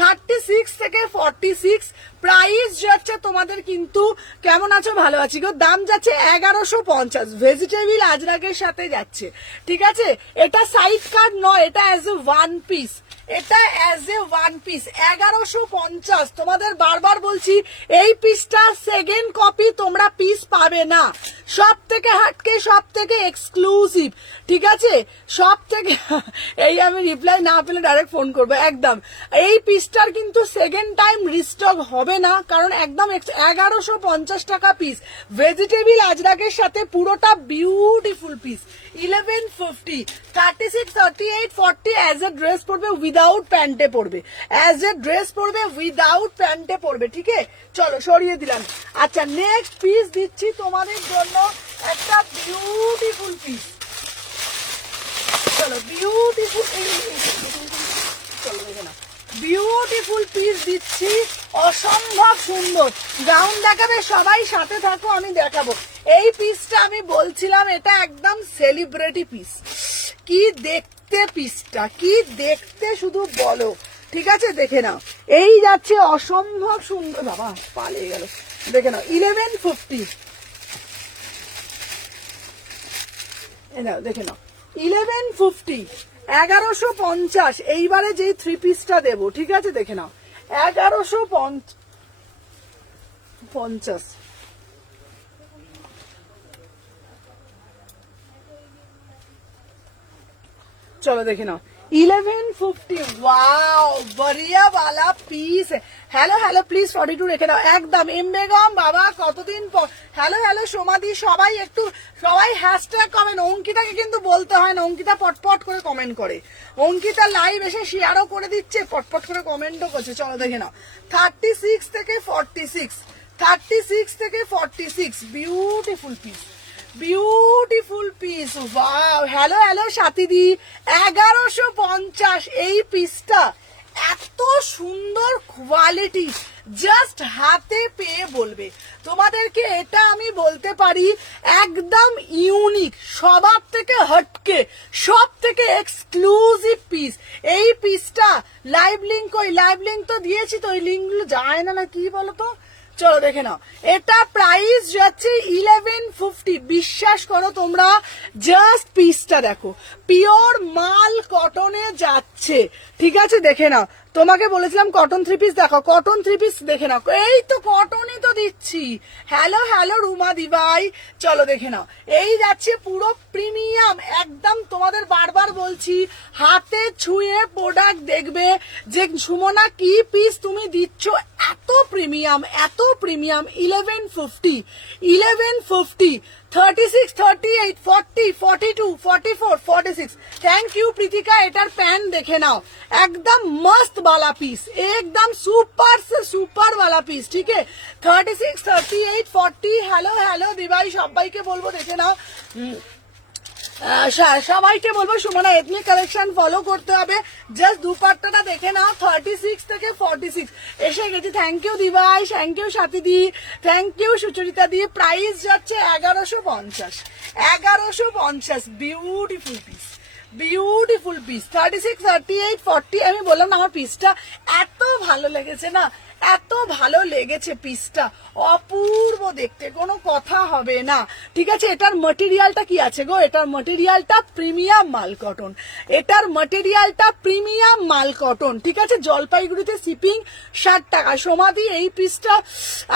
36 থেকে 46 প্রাইস যাচ্ছে তোমাদের, কিন্তু কেমন আছো? ভালো আছি গো। দাম যাচ্ছে 1150, ভেজিটেবল আজরাকের সাথে যাচ্ছে, ঠিক আছে? এটা সাইড কাট নয়, এটা অ্যাজ এ ওয়ান পিস, এটা অ্যাজ এ ওয়ান পিস 1150। তোমাদের বারবার বলছি এই পিসটা সেকেন্ড কপি তোমরা পিস পাবে না, সব থেকে হাটকে, সব থেকে এক্সক্লুসিভ, ঠিক আছে? সব থেকে এই আমি রিপ্লাই না পেলে ডাইরেক্ট ফোন করবো একদম। এই পিসটার কিন্তু সেকেন্ড টাইম রিস্টক হবে না, কারণ একদম 1150 টাকা পিস, ভেজিটেবল আজরাকের সাথে পুরোটা beautiful piece. 1150, 36, 38, 40 as a dress পড়বে, উইদাউট প্যান্টে পড়বে, অ্যাজ এ ড্রেস পড়বে, উইদাউট প্যান্টে পড়বে, ঠিক আছে? চলো সরিয়ে দিলাম। আচ্ছা নেক্সট পিস দিচ্ছি তোমাদের জন্য, একটা বিউটিফুল পিস। চলো বিউটিফুল, চলো দেখে না, বিউটিফুল পিস দিচ্ছি, অসম্ভব সুন্দর। গাউন দেখাবে, সবাই সাথে থাকো, আমি দেখাবো। এই পিসটা আমি বলছিলাম এটা একদম সেলিব্রিটি পিস, কি দেখতে পিসটা, কি দেখতে শুধু বলো, ঠিক আছে? দেখে নাও, এই যাচ্ছে অসম্ভব সুন্দর। বাবা পালিয়ে গেল, দেখে নাও 1150, এই নাও দেখে নাও 1150 1150 এইবারে যেই 3 পিসটা দেবো ঠিক আছে দেখে নাও 1150 चलो देखे ना 1150 वाओ बढ़िया वाला पीस है হ্যালো হ্যালো প্লিজ 42 রেখে দাও একদম এমবেগম বাবা কতদিন পর হ্যালো হ্যালো সোমাদি সবাই একটু সবাই হ্যাশট্যাগ কমেন্ট অঙ্কিতাকে কিন্তু বলতে হয় না অঙ্কিতা পটপট করে কমেন্ট করে অঙ্কিতা লাইভ এসে শেয়ারও করে দিচ্ছে পটপট করে কমেন্টও করছে চলো দেখে নাও 36 থেকে 46 36 থেকে 46 beautiful piece beautiful piece wow hello hello সাথীদি 1150 এই পিসটা এত সুন্দর কোয়ালিটি জাস্ট হাতে পেয়ে বলবে তোমাদেরকে এটা আমি বলতে পারি একদম ইউনিক সবার থেকে হটকে সব থেকে এক্সক্লুসিভ পিস এই পিসটা লাইভ লিংক ওই লাইভ লিংক তো দিয়েছি তো ওই লিংকগুলো যায় না কি বলো তো চলো দেখে নাও এটা প্রাইস যাচ্ছে 1150 বিশ্বাস করো তোমরা জাস্ট পিসটা দেখো পিওর মাল কটনে যাচ্ছে ঠিক আছে দেখে নাও তোমাকে বলেছিলাম কটন 3 পিস দেখো কটন 3 পিস দেখে নাও এই তো কটনই তো দিচ্ছি হ্যালো হ্যালো রুমা দিবাই চলো দেখে নাও এই যাচ্ছে পুরো প্রিমিয়াম একদম তোমাদের বারবার বলছি হাতে ছুঁয়ে প্রোডাক্ট দেখবে যে সুমনা কি পিস তুমি দিচ্ছ এত প্রিমিয়াম 1150 36 38 40 42 44 46 थैंक यू प्रीतिका एटार पैन देखे नाओ एकदम मस्त वाला पीस एकदम सुपर से सुपर वाला पीस ठीक है 36 38 40 हेलो हेलो दिवाई সবাইকে বলবো দেখে নাও সবাইকে বলবো সুমনা এথনিক কালেকশন ফলো করতে হবে জাস্ট দুপাট্টাটা দেখে নাও 36 থেকে 46 এসে গেছে থ্যাংক ইউ দিবাই থ্যাংক ইউ সাথীদি থ্যাংক ইউ সুচরিতা দি প্রাইস যাচ্ছে 1150 বিউটিফুল পিস বিউটিফুল পিস 36 38 40 আমি বললাম না আমার পিসটা এত ভালো লেগেছে না এত ভালো লেগেছে পিসটা অপূর্ব দেখতে কোনো কথা হবে না ঠিক আছে এটার ম্যাটেরিয়ালটা কি আছে গো এটার ম্যাটেরিয়ালটা প্রিমিয়াম মাল কটন এটার ম্যাটেরিয়ালটা প্রিমিয়াম মাল কটন ঠিক আছে জলপাইগুড়িতে শিপিং 60 টাকা সমাধি এই পিসটা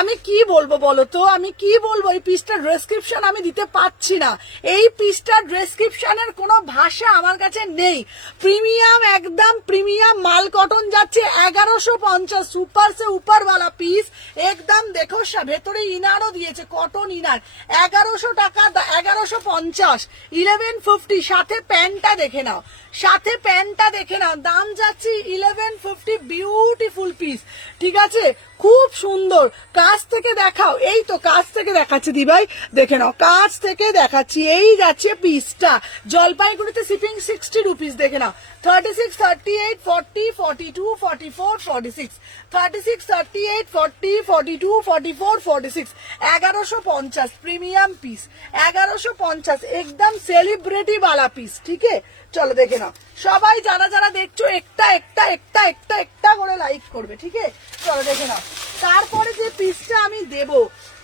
আমি কি বলবো বলো তো আমি কি বলবো এই পিসটার ডেসক্রিপশন আমি দিতে পাচ্ছি না এই পিসটার ডেসক্রিপশনের কোনো ভাষা আমার কাছে নেই প্রিমিয়াম একদম প্রিমিয়াম মাল কটন যাচ্ছে 1150 সুপার से ऊपर वाला पीस एकदम देखो ভেতরে ইনারও দিয়েছে কটন ইনার 1100 টাকা 1150 1150 সাথে প্যান্টটা দেখে নাও সাথে প্যান্টটা দেখে নাও দাম যাচ্ছে 1150 বিউটিফুল পিস ঠিক আছে খুব সুন্দর কাছ থেকে দেখাও এই তো কাছ থেকে দেখাচ্ছি দিভাই দেখে নাও কাছ থেকে দেখাচ্ছি এই যাচ্ছে পিসটা জলপাইগুড়িতে শিপিং 60 রুপিস দেখে নাও 36 38 40 42 44 46 36 38 40 42 44 46 1150 প্রিমিয়াম পিস 1150 एकदम सेलिब्रिटी वाला पीस ठीक है চলো দেখে নাও সবাই যারা যারা দেখছো একটা করে লাইক করবে ঠিক আছে চলো দেখে নাও তারপরে যে পিসটা আমি দেব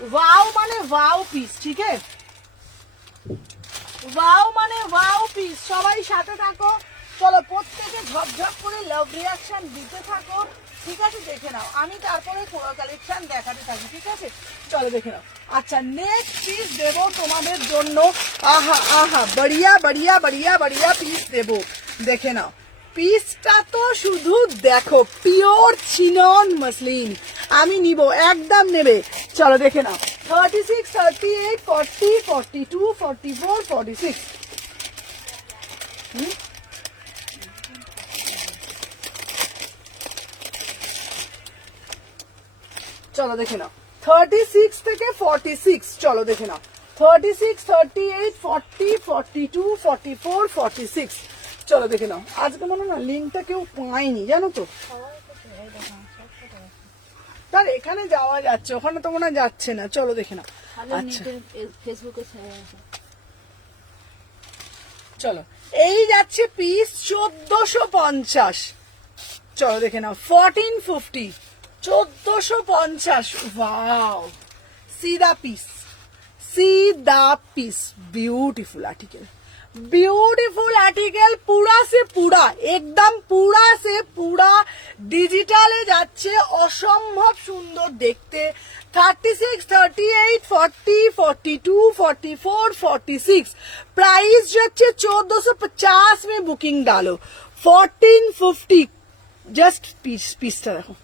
ওয়াও মানে ওয়াও পিস ঠিক আছে ওয়াও মানে ওয়াও পিস সবাই সাথে থাকো চলো প্রত্যেকে ঝপঝপ করে লাভ রিঅ্যাকশন দিতে থাকো ঠিক আছে দেখে নাও আমি তারপরে কালেকশন দেখাতে থাকি ঠিক আছে চলো দেখে নাও আচ্ছা নেক্সট পিস দেবো তোমাদের জন্য আহা আহা বড়িয়া বড়িয়া বড়িয়া বড়িয়া পিস দেবো দেখে নাও পিসটা তো শুধু দেখো পিওর চিনন মসলিন আমি নিব একদম নেবে চলো দেখে নাও 36 38 40 42 44 46 চলো দেখে নাও 36 থেকে 46 চলো দেখে নাও 36 38 40 42 44 46 চলো দেখে নাও আজকে মনে না লিঙ্কটা কেউ পায়নি জানো তো তার এখানে যাওয়া যাচ্ছে ওখানে তো মনে হয় যাচ্ছে না চলো দেখে নাও আচ্ছা ফেসবুকে চলো এই যাচ্ছে পিস 1450 চলো দেখে নাও 1450 1450 वाओ सीधा piece beautiful article beautiful article पूरा से पूरा एकदम पूरा से पूरा ডিজিটালে যাচ্ছে অসম্ভব সুন্দর দেখতে 36 38 40 42 44 46 प्राइस যাচ্ছে 1450 में बुकिंग डालो 1450 जस्ट পিসটা দেখো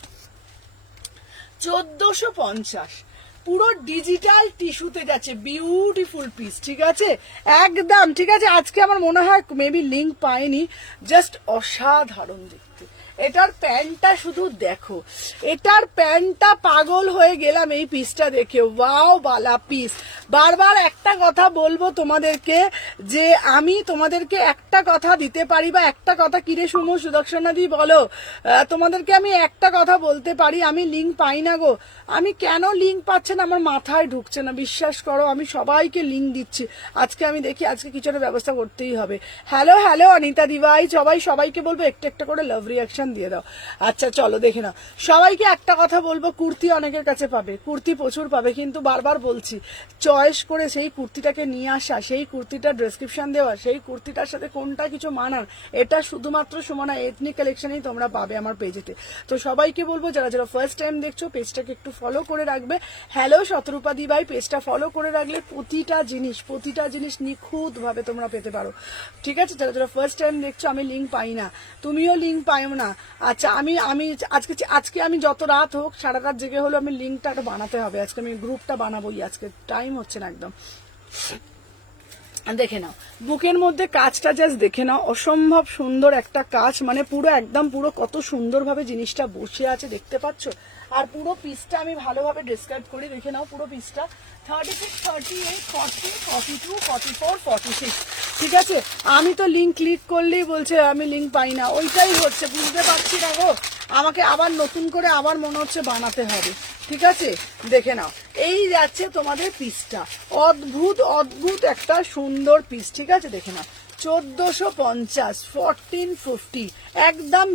1450 পুরো ডিজিটাল টিস্যুতে যাচ্ছে বিউটিফুল পিস ঠিক আছে একদম ঠিক আছে আজকে আমার মনে হয় মেবি লিংক পাইনি জাস্ট অসাধারণ দেখতে এটার প্যান্টটা শুধু দেখো এটার প্যান্টটা পাগল হয়ে গেলাম এই পিসটা দেখে ওয়াও বালা পিস বারবার একটা কথা বলবো তোমাদেরকে যে আমি তোমাদেরকে একটা কথা দিতে পারি বা একটা কথা কিরে সুমু সুদর্শনাদি বলো তোমাদেরকে আমি একটা কথা বলতে পারি আমি লিংক পাই না গো আমি কেন লিংক পাচ্ছে না আমার মাথায় ঢুকছে না বিশ্বাস করো আমি সবাইকে লিংক দিচ্ছি আজকে আমি দেখি আজকে কিছু একটা ব্যবস্থা করতেই হবে হ্যালো হ্যালো অনিতা দিভাই সবাইকে বলবো একটা একটা করে লাভ রিয়াকশন দিয়ে দাও আচ্ছা চলো দেখে নাও সবাইকে একটা কথা বলবো কুর্তি অনেকের কাছে পাবে কুর্তি প্রচুর পাবে কিন্তু বারবার বলছি চয়েস করে সেই কুর্তিটাকে নিয়ে আসা সেই কুর্তিটা ডেসক্রিপশন দেওয়া সেই কুর্তিটার সাথে কোনটা কিছু মানার এটা শুধুমাত্র সুমনা এথনিক কালেকশনেই তোমরা পাবে আমার পেজেতে তো সবাইকে বলবো যারা যারা ফার্স্ট টাইম দেখছো পেজটাকে একটু ফলো করে রাখবে হ্যালো শতরূপা দি ভাই পেজটা ফলো করে রাখলে প্রতিটা জিনিস নিখুঁত ভাবে তোমরা পেতে পারো ঠিক আছে যারা যারা ফার্স্ট টাইম দেখছো আমি লিংক পাই না তুমিও লিংক পাইও না আচ্ছা আমি আজকে আমি যত রাত হোক সারা রাত জেগে হলো আমি লিংকটা বানাতে হবে আজকে আমি গ্রুপটা বানাবোই আজকে টাইম হচ্ছে না একদম দেখে নাও বুকের মধ্যে কাজটা জাস্ট দেখে নাও অসম্ভব সুন্দর একটা কাজ মানে পুরো একদম পুরো কত সুন্দরভাবে জিনিসটা বসে আছে দেখতে পাচ্ছ আর পুরো পিসটা আমি ভালোভাবে ডিসক্রাইব করি দেখে নাও পুরো পিসটা 36 38 40 42 44 46 ঠিক আছে আমি তো লিংক ক্লিক করলেই বলছে আমি লিংক পাই না ওইটাই হচ্ছে বুঝতে পারছি না গো আমাকে আবার নতুন করে আবার মনে হচ্ছে বানাতে হবে ঠিক আছে দেখে নাও এই যাচ্ছে তোমাদের পিসটা অদ্ভুত একটা সুন্দর পিস ঠিক আছে দেখে নাও 1450 1450 একদম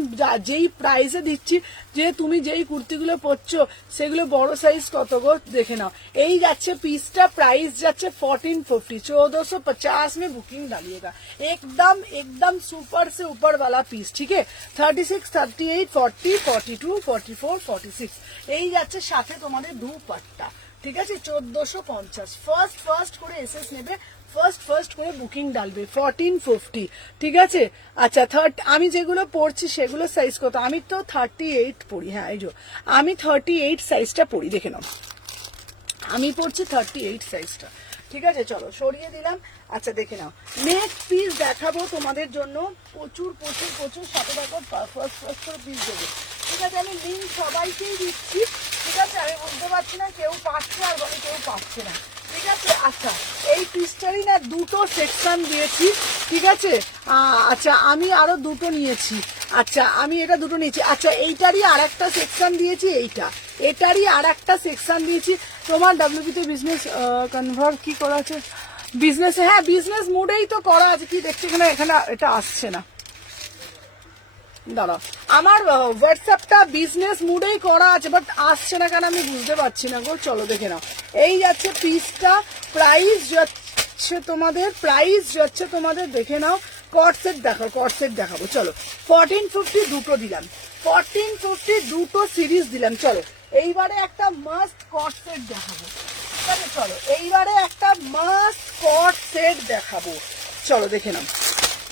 যেই প্রাইসে দিচ্ছি যে তুমি যেই কুর্তিগুলো পরছো সেগুলো বড় সাইজ কত গো দেখে নাও এই যাচ্ছে পিসটা প্রাইস যাচ্ছে 1450 1450 में बुकिंग डालिएगा एकदम सुपर से ऊपर वाला पीस ठीक है 36 38 40 42 44 46 এই যাচ্ছে সাথে তোমাদের দুপাট্টা ঠিক আছে 1450 ফার্স্ট করে এসএস নেবে ফার্স্ট করে বুকিং ডালবে 1450 ঠিক আছে আচ্ছা আমি যেগুলো পড়ছি সেগুলো সাইজ কত আমি তো 38 পড়ি হ্যাঁ এই যে আমি 38 সাইজটা পড়ি দেখে নাও আমি পড়ছি 38 সাইজটা ঠিক আছে চলো সরিয়ে দিলাম আচ্ছা দেখে নাও নেক্সট পিস দেখাবো তোমাদের জন্য প্রচুর সাথে দেখো ফার্স্ট করে পিস দেবো ঠিক আছে আমি লিঙ্ক সবাইকেই দিচ্ছি ঠিক আছে আমি বুঝতে পারছি না কেউ পাচ্ছে আর বলে কেউ পাচ্ছে না ঠিক আছে আচ্ছা এই পিসটারই না দুটো সেকশন দিয়েছি ঠিক আছে আচ্ছা আমি আরো দুটো নিয়েছি আচ্ছা আমি এটা দুটো নিয়েছি আচ্ছা এইটারই আর একটা সেকশন দিয়েছি এটারই আর একটা সেকশন দিয়েছি তোমার ডাব্লিউপিতে বিজনেস কনভার্ট কি করা আছে বিজনেসে হ্যাঁ বিজনেস মোডেই তো করা আছে কি দেখছি এখানে এটা আসছে না দাঁড়াও আমার হোয়াটসঅ্যাপটা বিজনেস মুডেই করা আছে বাট আসছে না কেন আমি বুঝতে পারছি না গো চলো দেখে নাও এই যাচ্ছে পিসটা প্রাইস যাচ্ছে তোমাদের দেখে নাও কট সেট দেখাবো চলো 1450 দুটো দিলাম 1450 দুটো সিরিজ দিলাম চলো এইবারে একটা মাস্ট কট সেট দেখাবো ঠিক আছে চলো এইবারে একটা মাস্ট কট সেট দেখাবো চলো দেখে নাও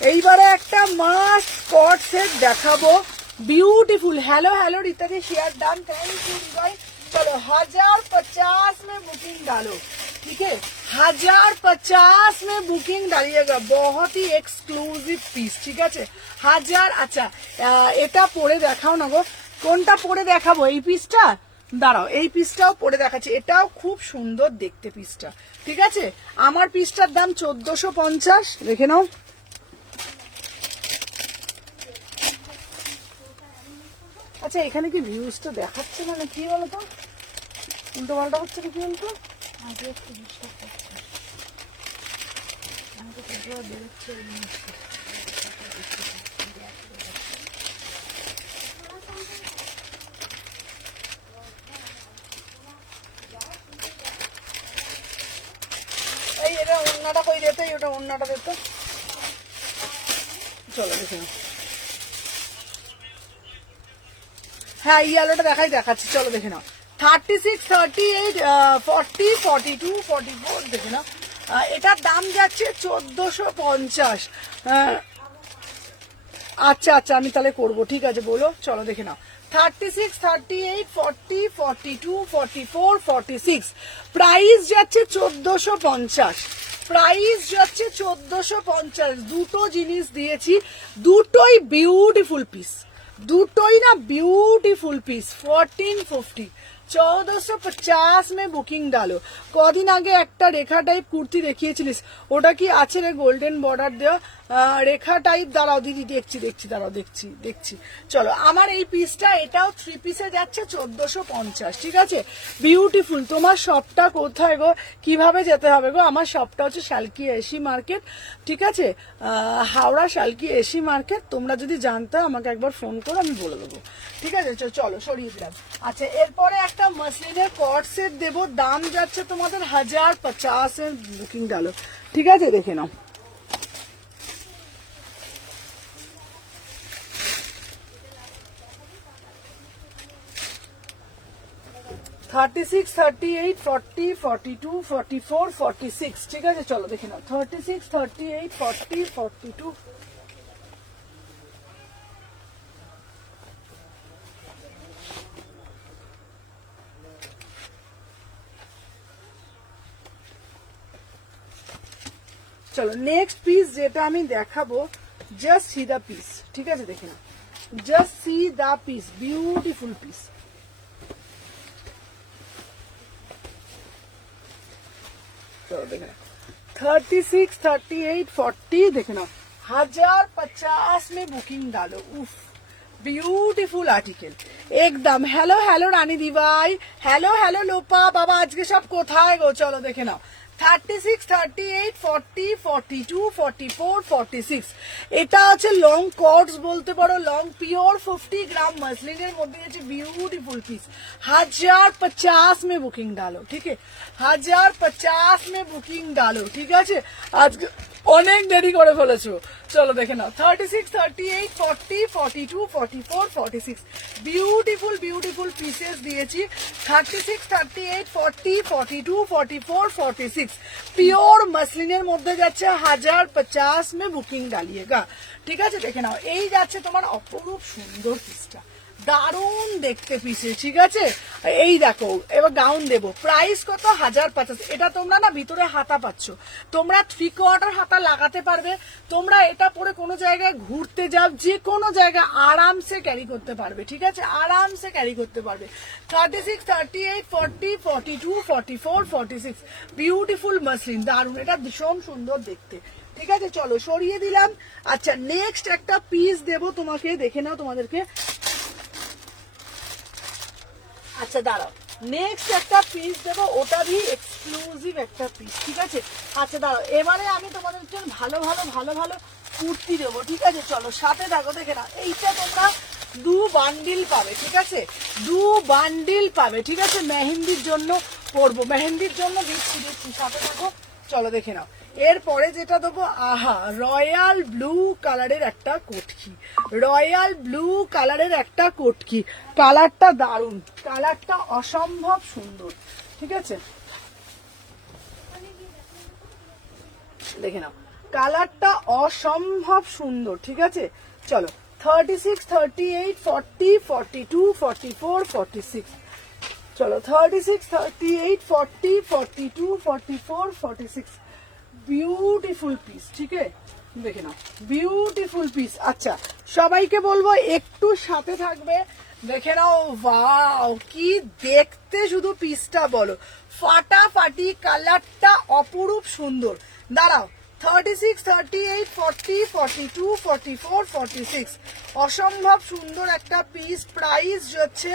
এইবারে একটা মাস্ট কট সেট দেখাবো beautiful hello Rita ji share done thank you भाई चलो 1050 में बुकिंग डालो ठीक है 1050 में बुकिंग डालिएगा बहुत ही एक्सक्लूसिव पीस ठीक है 1000 अच्छा এটা পরে দেখাও না গো কোনটা পরে দেখাবো এই পিসটা দাঁড়াও এই পিসটাও পরে দেখাচ্ছি এটাও খুব সুন্দর দেখতে পিসটা ঠিক আছে আমার পিসটার দাম 1450 দেখে নাও আচ্ছা এখানে কি ভিউজটা দেখাচ্ছে না কি বলতো উল্টো পাল্টা হচ্ছে কি বলতো আগে একটু বিশ্বাস করছি আমাকে পুরো বেরোচ্ছে এই এটা অন্যটা কই দিতে ওটা অন্যটা দিতে চলো দেখে নাও। হ্যাঁ ইয়েলোটা দেখাচ্ছি, চলো দেখে নাও। 36, 38, 40, 42, 44 দেখে নাও। এটার দাম যাচ্ছে 1450। আচ্ছা আচ্ছা আমি তাহলে করবো, ঠিক আছে বলো, চলো দেখে নাও। 36, 38, 40, 42, 44, 46 প্রাইস যাচ্ছে 1450। প্রাইস যাচ্ছে 1450। দুটো জিনিস দিয়েছি, দুটোই বিউটিফুল পিস, দুটোই না বিউটিফুল পিস। 1450, 1450 में बुकिंग डालो। কদিন আগে একটা রেখা টাইপ কুর্তি দেখিয়েছিলিস, ওটা কি আছে রে? গোল্ডেন বর্ডার দেওয়া রেখা টাইপ। দাঁড়াও দিদি দেখছি, দাঁড়াও দেখছি। চলো আমার এই পিসটা, এটাও 3 পিসে যাচ্ছে 1450, ঠিক আছে? বিউটিফুল। তোমার শপটা কোথায় গো, কিভাবে যেতে হবে গো? আমার শপটা হচ্ছে শালকি এসি মার্কেট, ঠিক আছে? Howrah Salkia AC market. তোমরা যদি জানতে আমাকে একবার ফোন করো, আমি বলে দেবো, ঠিক আছে? চলো সরিয়ে দিলাম। আচ্ছা এরপরে একটা মসলিনের কট সেট দেবো, দাম যাচ্ছে তোমাদের 1050 এর। বুকিং ডালো, ঠিক আছে? দেখে নাও। থার্টি সিক্স, 38, 40, 42, 44, 46, ঠিক আছে? চলো দেখে নাও। 36, 38, 40, 42। চলো নেক্সট পিস যেটা আমি দেখাবো, জাস্ট সি দা পিস, ঠিক আছে? দেখে নাও, just see the piece, beautiful piece. চলো দেখে নাও। 36, 38, 40 দেখে নাও। 1050 में बुकिंग डालो। उफ বিউটিফুল আর্টিকেল একদম। হ্যালো রানী দিবাই, হ্যালো লোপা বাবা, আজকে সব কোথায় গো? চলো দেখে নাও। 36, 38, 40, 42, 44, 46 এটা হচ্ছে লং কটস বলতে পারো, লং পিওর 50 গ্রাম মসলিনের মধ্যে আছে বিউটিফুল পিস। 1050 में बुकिंग डालो, ठीक है? 1050 में बुकिंग डालो, ঠিক আছে? আজকে অনেক দেরি করে ফেলেছো। চলো দেখে নাও। 36, 38, 40, 42, 44, 46 বিউটিফুল পিসেস দিয়েছি। 36, 38, 40, 42, 44, 46 পিওর মসলিনের মধ্যে যাচ্ছে। 1050 में बुकिंग डालिएगा, ঠিক আছে? দেখে নাও। এই যাচ্ছে তোমার অপরূপ সুন্দর পিসটা, দারুণ দেখতে পিসে, ঠিক আছে? এই দেখো এবার গাউন দেবো, প্রাইস কত? 1050। এটা তোমরা না ভিতরে হাতা পাচ্ছ, তোমরা 3/4 হাতা লাগাতে পারবে। তোমরা এটা পরে কোনো জায়গায় ঘুরতে যাও, যে কোনো জায়গায় আরামসে ক্যারি করতে পারবে, ঠিক আছে? আরামসে ক্যারি করতে পারবে। 36, 38, 40, 42, 44, 46 বিউটিফুল মসলিন, দারুণ, এটা ভীষণ সুন্দর দেখতে, ঠিক আছে? চলো সরিয়ে দিলাম। আচ্ছা নেক্সট একটা পিস দেবো তোমাকে, দেখে নাও তোমাদেরকে। আচ্ছা দাঁড়াও, নেক্সট একটা পিস দেবো, ওটারই এক্সক্লুসিভ একটা পিস, ঠিক আছে? আচ্ছা দাঁড়াও, এবারে আমি তোমাদের জন্য ভালো কুর্তি দেবো, ঠিক আছে? চলো সাথে থাকো, দেখে নাও। এইটা তোমরা 2 বান্ডিল পাবে, ঠিক আছে? 2 বান্ডিল পাবে, ঠিক আছে? মেহেন্দির জন্য পরবো, মেহেন্দির জন্য দিচ্ছি, সাথে থাকো, চলো দেখে নাও। এরপরে যেটা দেবো, আহা, রয়্যাল ব্লু কালারের একটা কোটকি, রয়্যাল ব্লু কালারের একটা কোটকি। কালারটা দারুণ, কালারটা অসম্ভব সুন্দর, ঠিক আছে? দেখে নাও, কালারটা অসম্ভব সুন্দর, ঠিক আছে? চলো 36, 38, 40, 42, 44, 46 চলো 36, 38, 40, 42, 44, 46 বিউটিফুল পিস, ঠিক আছে? দেখে নাও, বিউটিফুল পিস। আচ্ছা সবাইকে বলবো একটু সাথে থাকবে, দেখে নাও। ওয়াও কি দেখতে, শুধু পিসটা বলো, ফাটাফাটি, কালারটা অপরূপ সুন্দর। দাঁড়াও, 36, 38, 40, 42, 44, 46 অসম্ভব সুন্দর একটা পিস। প্রাইস হচ্ছে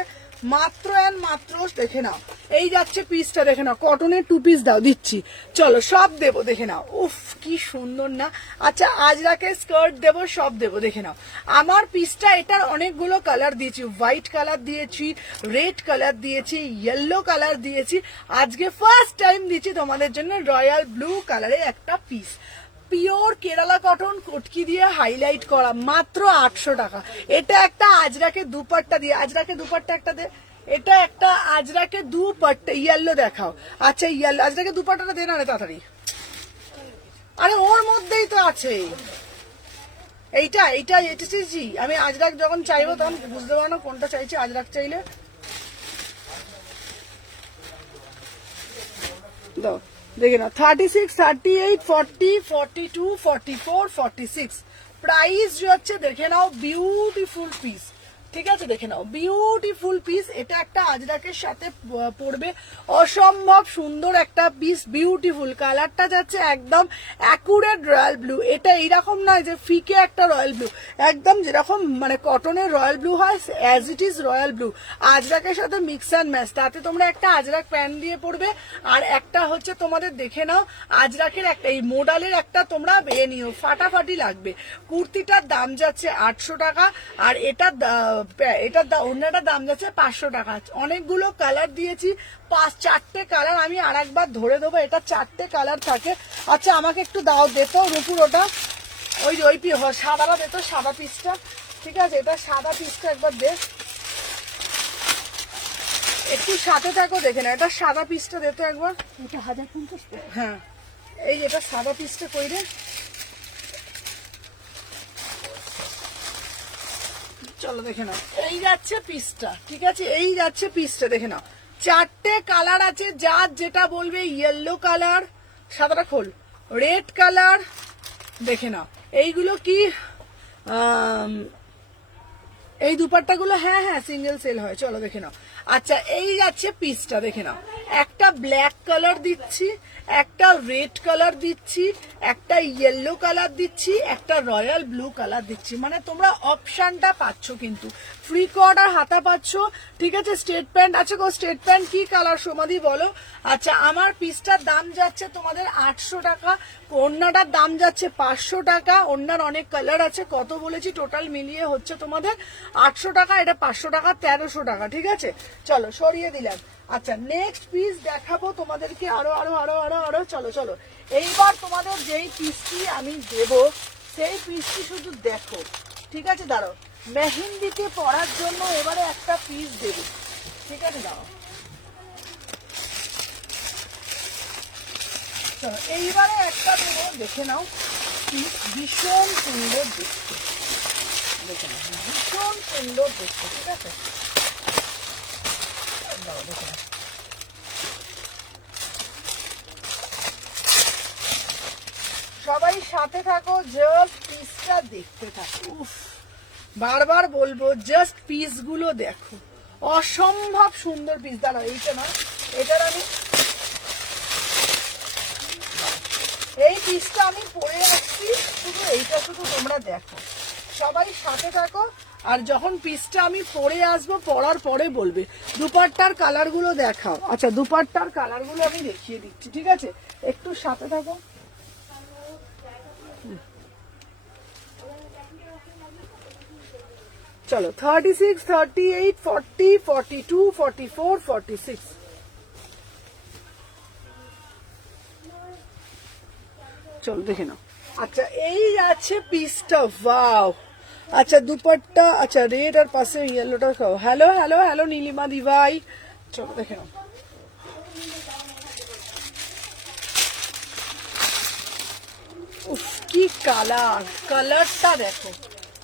মাত্র এন্ড মাত্র, দেখে নাও, এই যাচ্ছে পিসটা, দেখে নাও। কটনের 2 পিস দাও, দিচ্ছি, চলো সব দেবো, দেখে নাও। উফ কি সুন্দর না? আচ্ছা আজরাকে স্কার্ট দেবো, সব দেবো, দেখে নাও। আমার পিসটা, এটার অনেকগুলো কালার দিয়েছি, হোয়াইট কালার দিয়েছি, রেড কালার দিয়েছি, ইয়েলো কালার দিয়েছি, আজকে ফার্স্ট টাইম দিচ্ছি তোমাদের জন্য রয়্যাল ব্লু কালারের একটা piece. Pure Kerala cotton Katki দিয়ে হাইলাইট করা, মাত্র 800 টাকা। এটা একটা আজরাকে দুপাট্টা দিয়ে, আজরাকে দুপাট্টা একটা দে, এটা একটা আজরাকে দুপাট্টা, ইয়েলো দেখাও। আচ্ছা ইয়েলো আজরাকে দুপাট্টাটা দে না রে তাড়াতাড়ি, আরে ওর মধ্যেই তো আছে এইটা এইটা এটা চাইছি আমি। আজরাক যখন চাইবো তখন বুঝতে পারো না কোনটা চাইছি। আজরাক চাইলে দাও, দেখে না 36, 38, 40, 42, 44, 46 প্রাইস হচ্ছে। দেখে নাও বিউটিফুল পিস, ঠিক আছে দেখে নাও বিউটিফুল পিস। এটা একটা আজরাকের সাথে পড়বে, অসম্ভব সুন্দর একটা পিস, বিউটিফুল। কালারটা যাচ্ছে একদম অ্যাকুরেট রয়্যাল ব্লু। এটা এইরকম নয় যে ফিকে একটা রয়্যাল ব্লু, একদম যেরকম মানে কটনের রয়্যাল ব্লু হয় as it is royal blue. আজরাকের সাথে মিক্স অ্যান্ড ম্যাচ, তাতে তোমরা একটা আজরাক প্যান্ট দিয়ে পড়বে, আর একটা হচ্ছে তোমাদের দেখে নাও আজরাকের একটা এই মোডালের একটা তোমরা বেয়ে নিও, ফাটাফাটি লাগবে। কুর্তিটার দাম যাচ্ছে 800 টাকা, আর এটার অন্যটার দাম যাচ্ছে 500 টাকা। অনেকগুলো কালার দিয়েছি, 4টে কালার আমি আর একবার ধরে দেবো। এটা 4টে কালার থাকে। আচ্ছা আমাকে একটু দাও, দেতো রুপুর ওটা, ওই সাদাটা দেতো, সাদা পিসটা, ঠিক আছে এটা সাদা পিসটা একবার দে, একটু সাথে থাকো দেখে না, এটা সাদা পিসটা দেতো একবার। এটা 1050 টাকা। হ্যাঁ এই এটা সাদা পিসটা কই রে, চলো দেখে নাও। এই যাচ্ছে পিসটা, ঠিক আছে এই যাচ্ছে পিসটা, দেখে নাও 4টে কালার আছে, যার যেটা বলবে। ইয়েলো কালার, সাদাটা খোল, রেড কালার, দেখে নাও এইগুলো কি এই দুপাট্টাগুলো, হ্যাঁ হ্যাঁ সিঙ্গেল সেল হয়, চলো দেখে নাও। আচ্ছা এই যাচ্ছে পিসটা, দেখে নাও একটা ব্ল্যাক কালার দিচ্ছি, একটা রেড কালার দিচ্ছি, একটা ইয়েলো কালার দিচ্ছি, একটা রয়্যাল ব্লু কালার দিচ্ছি। মানে তোমরা অপশনটা পাচ্ছ, কিন্তু ফ্রি কট আর হাতা পাচ্ছ, ঠিক আছে। স্ট্রেট প্যান্ট আছে গো, স্ট্রেট প্যান্ট কি কালার সমাধি বলো। আচ্ছা আমার পিসটার দাম যাচ্ছে তোমাদের 800 টাকা, ওড়নাটার দাম যাচ্ছে 500 টাকা। ওড়নার অনেক কালার আছে, কত বলেছি টোটাল মিলিয়ে হচ্ছে তোমাদের 800 টাকা, এটা 500 টাকা, 1300 টাকা, ঠিক আছে। চলো সরিয়ে দিলাম। আচ্ছা নেক্সট পিস দেখাবো তোমাদেরকে, আরো আরো আরো আরো আরো, চলো চলো। এইবার তোমাদের যেই পিসটি আমি দেব সেই পিসটি শুধু দেখো, ঠিক আছে। দাঁড়াও, মেহেন্দিতে পরার জন্য এবারে একটা পিস দেব, ঠিক আছে দাঁড়াও। চলো এইবারে একটা দেবো, দেখে নাও পিস, ভীষণ সুন্দর দেখতে, দেখে নাও ভীষণ সুন্দর দেখতে, ঠিক আছে। দেখে নাও সবাই সাথে থাকো, জাস্ট পিসটা দেখতে থাকো। উফ বারবার বলবো, জাস্ট পিস গুলো দেখো, অসম্ভব সুন্দর পিস। দাঁড়াও এইটা না, এটার আমি এই পিসটা আমি পরে আসছি, শুধু এইটা শুধু তোমরা দেখো, সবাই সাথে থাকো। আর যখন পিসটা আমি পরে আসবো, পরার পরে বলবে। দুপাট্টার কালার গুলো দেখাও। আচ্ছা দুপাট্টার কালার গুলো আমি দেখিয়ে দিচ্ছি, ঠিক আছে একটু সাথে থাকো। চলো 36, 38, 40, 42, 44, 46 চলো দেখে নাও। আচ্ছা এই আছে পিসটা, ওয়াও। আচ্ছা দুপাট্টা, আচ্ছা রেড আর পাশে ইয়েলোটা খাও। হ্যালো হ্যালো হ্যালো নীলিমা দিভাই, চলো দেখে নাও। উফ কি কালার, কালারটা দেখো,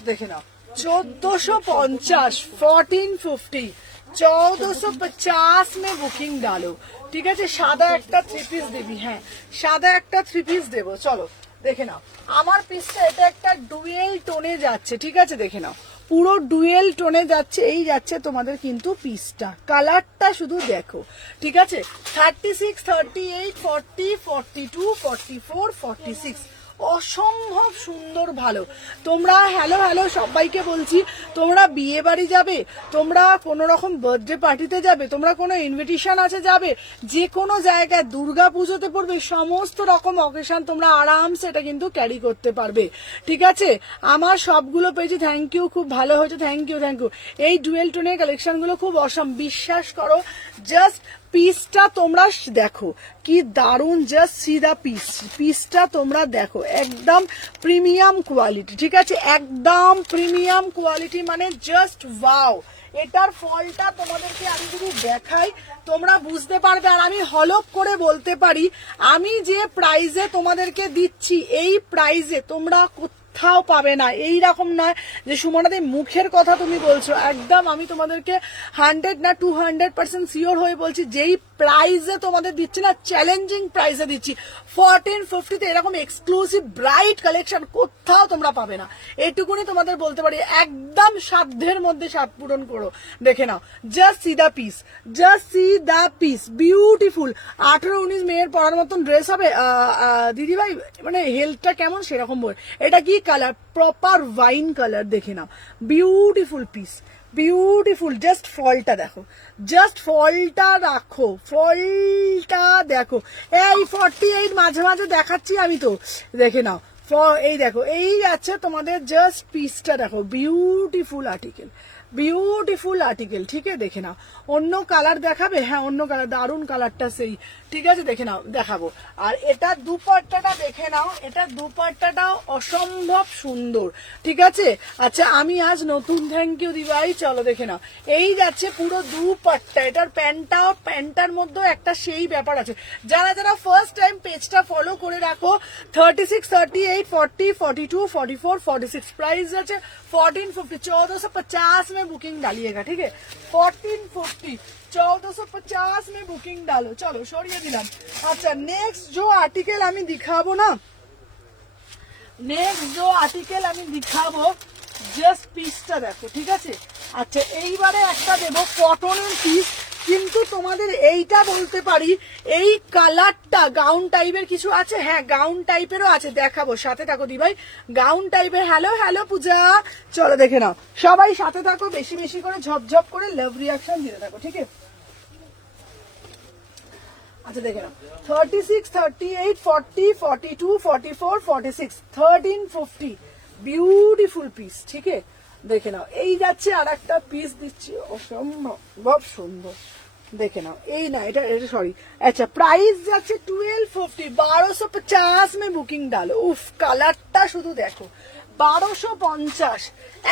দেখে নাও। 1450, 1450, 1450 में বুকিং ডালো, ঠিক আছে। সাদা একটা 3 পিস দেবি, হ্যাঁ সাদা একটা 3 পিস দেবো। চলো দেখে নাও আমার পিসটা, এটা একটা ডুয়েল টোনে যাচ্ছে, ঠিক আছে দেখে নাও পুরো ডুয়েল টোনে যাচ্ছে। এই যাচ্ছে তোমাদের কিন্তু পিসটা, কালারটা শুধু দেখো, ঠিক আছে। 36, 38, 40, 42, 44, 46 অসম্ভব সুন্দর ভালো। তোমরা হ্যালো হ্যালো সবাইকে বলছি, তোমরা বিয়ে বাড়ি যাবে, তোমরা কোনো রকম বার্থডে পার্টিতে যাবে, তোমরা কোনো ইনভিটেশন আছে যাবে, যে কোনো জায়গায় দুর্গা পুজোতে পড়বে, সমস্ত রকম অকেশন তোমরা আরামসে এটা কিন্তু ক্যারি করতে পারবে, ঠিক আছে। আমার সবগুলো পেয়েছি, থ্যাংক ইউ, খুব ভালো হয়েছে, থ্যাংক ইউ থ্যাংক ইউ। এই ডুয়েল টোনের কালেকশনগুলো খুব অসম, বিশ্বাস করো। জাস্ট পিসটা তোমরা দেখো কি দারুন, জাস্ট সি দা পিসটা তোমরা দেখো, একদম প্রিমিয়াম কোয়ালিটি, ঠিক আছে, একদম প্রিমিয়াম কোয়ালিটি, মানে জাস্ট ওয়াও। এটার ফলটা তোমাদেরকে আমি যদি দেখাই তোমরা বুঝতে পারবে। আর আমি হলপ করে বলতে পারি, আমি যে প্রাইজে তোমাদেরকে দিচ্ছি এই প্রাইজে তোমরা কোথাও পাবে না। এইরকম নয় যে সুমনাদের মুখের কথা তুমি বলছো, একদম আমি তোমাদেরকে 100 না 200% শিওর হয়ে বলছি, যেই প্রাইজে তোমাদের দিচ্ছি না, চ্যালেঞ্জিং প্রাইজে দিচ্ছি 1450 এরকম এক্সক্লুসিভ ব্রাইট কালেকশন কোথাও তোমরা পাবে না। এইটুকুনি তোমাদের বলতে পারি, একদম সাধ্যের মধ্যে সাত পূরণ করো। দেখে নাও, just see the piece, just see the piece, beautiful. 18-19 মেয়ের পরার মতন ড্রেস হবে দিদি ভাই, মানে হেলথটা কেমন সেরকম বল। এটা কি কালার? Proper wine colour. দেখে নাও, বিউটিফুল পিস, বিউটিফুল। জাস্ট ফলটা দেখো, জাস্ট ফলটা রাখো, ফলটা দেখো। এই 48 মাঝে মাঝে দেখাচ্ছি আমি তো, দেখে নাও। এই দেখো, এই আছে তোমাদের জাস্ট পিসটা দেখো, বিউটিফুল আর্টিকেল, বিউটিফুল আর্টিকেল, ঠিক আছে। দেখে নাও, অন্য কালার দেখাবে? হ্যাঁ অন্য কালার, দারুন কালারটা সেই, ঠিক আছে, দেখে নাও, দেখাবো। আর এটা দুপাট্টাটা দেখে নাও, এটা দুপাট্টাটাও অসম্ভব সুন্দর, ঠিক আছে। আচ্ছা আমি আজ নতুন, থ্যাংক ইউ দিবাই। চলো দেখে নাও, এই যাচ্ছে পুরো দুপাট্টা। এটার প্যান্টটাও, প্যান্টার মধ্যে একটা সেই ব্যাপার আছে। যারা যারা ফার্স্ট টাইম পেজটা ফলো করে রাখো, 36, 38, 40, 42, 44, 46 प्राइस আছে 1450, 1450 में बुकिंग डालिएगा, ठीक है। 1450, 1450 में बुकिंग डालो। चलो সরিয়ে দিলাম। আচ্ছা নেক্সট जो आर्टिकल আমি दिखाबो না, নেক্সট जो आर्टिकल আমি दिखाबो, জাস্ট পিসটা দেখো, ঠিক আছে। আচ্ছা এইবারে একটা দেবো কটনের পিস, কিন্তু তোমাদের এইটা বলতে পারি, এই কালারটা গাউন টাইপের কিছু আছে, হ্যাঁ গাউন টাইপেরও আছে, দেখাবো, সাথে থাকো দি ভাই। গাউন টাইপের, হ্যালো হ্যালো পূজা, চলো দেখে নাও, সবাই সাথে থাকো, বেশি বেশি করে ঝপঝপ করে লাভ রিয়াকশন দিতে থাকো, ঠিক আছে। আচ্ছা দেখে নাও, 36, 38, 40, 42, 44, 46, 1350, বিউটিফুল পিস, ঠিক আছে। দেখে নাও, এই যাচ্ছে আর একটা পিস দিচ্ছি, অসম্ভব সুন্দর। দেখে নাও, এই না এটা সরি, আচ্ছা প্রাইস যাচ্ছে 1250, 1250 में বুকিং ডালো। উফ কালারটা শুধু দেখো, 1250,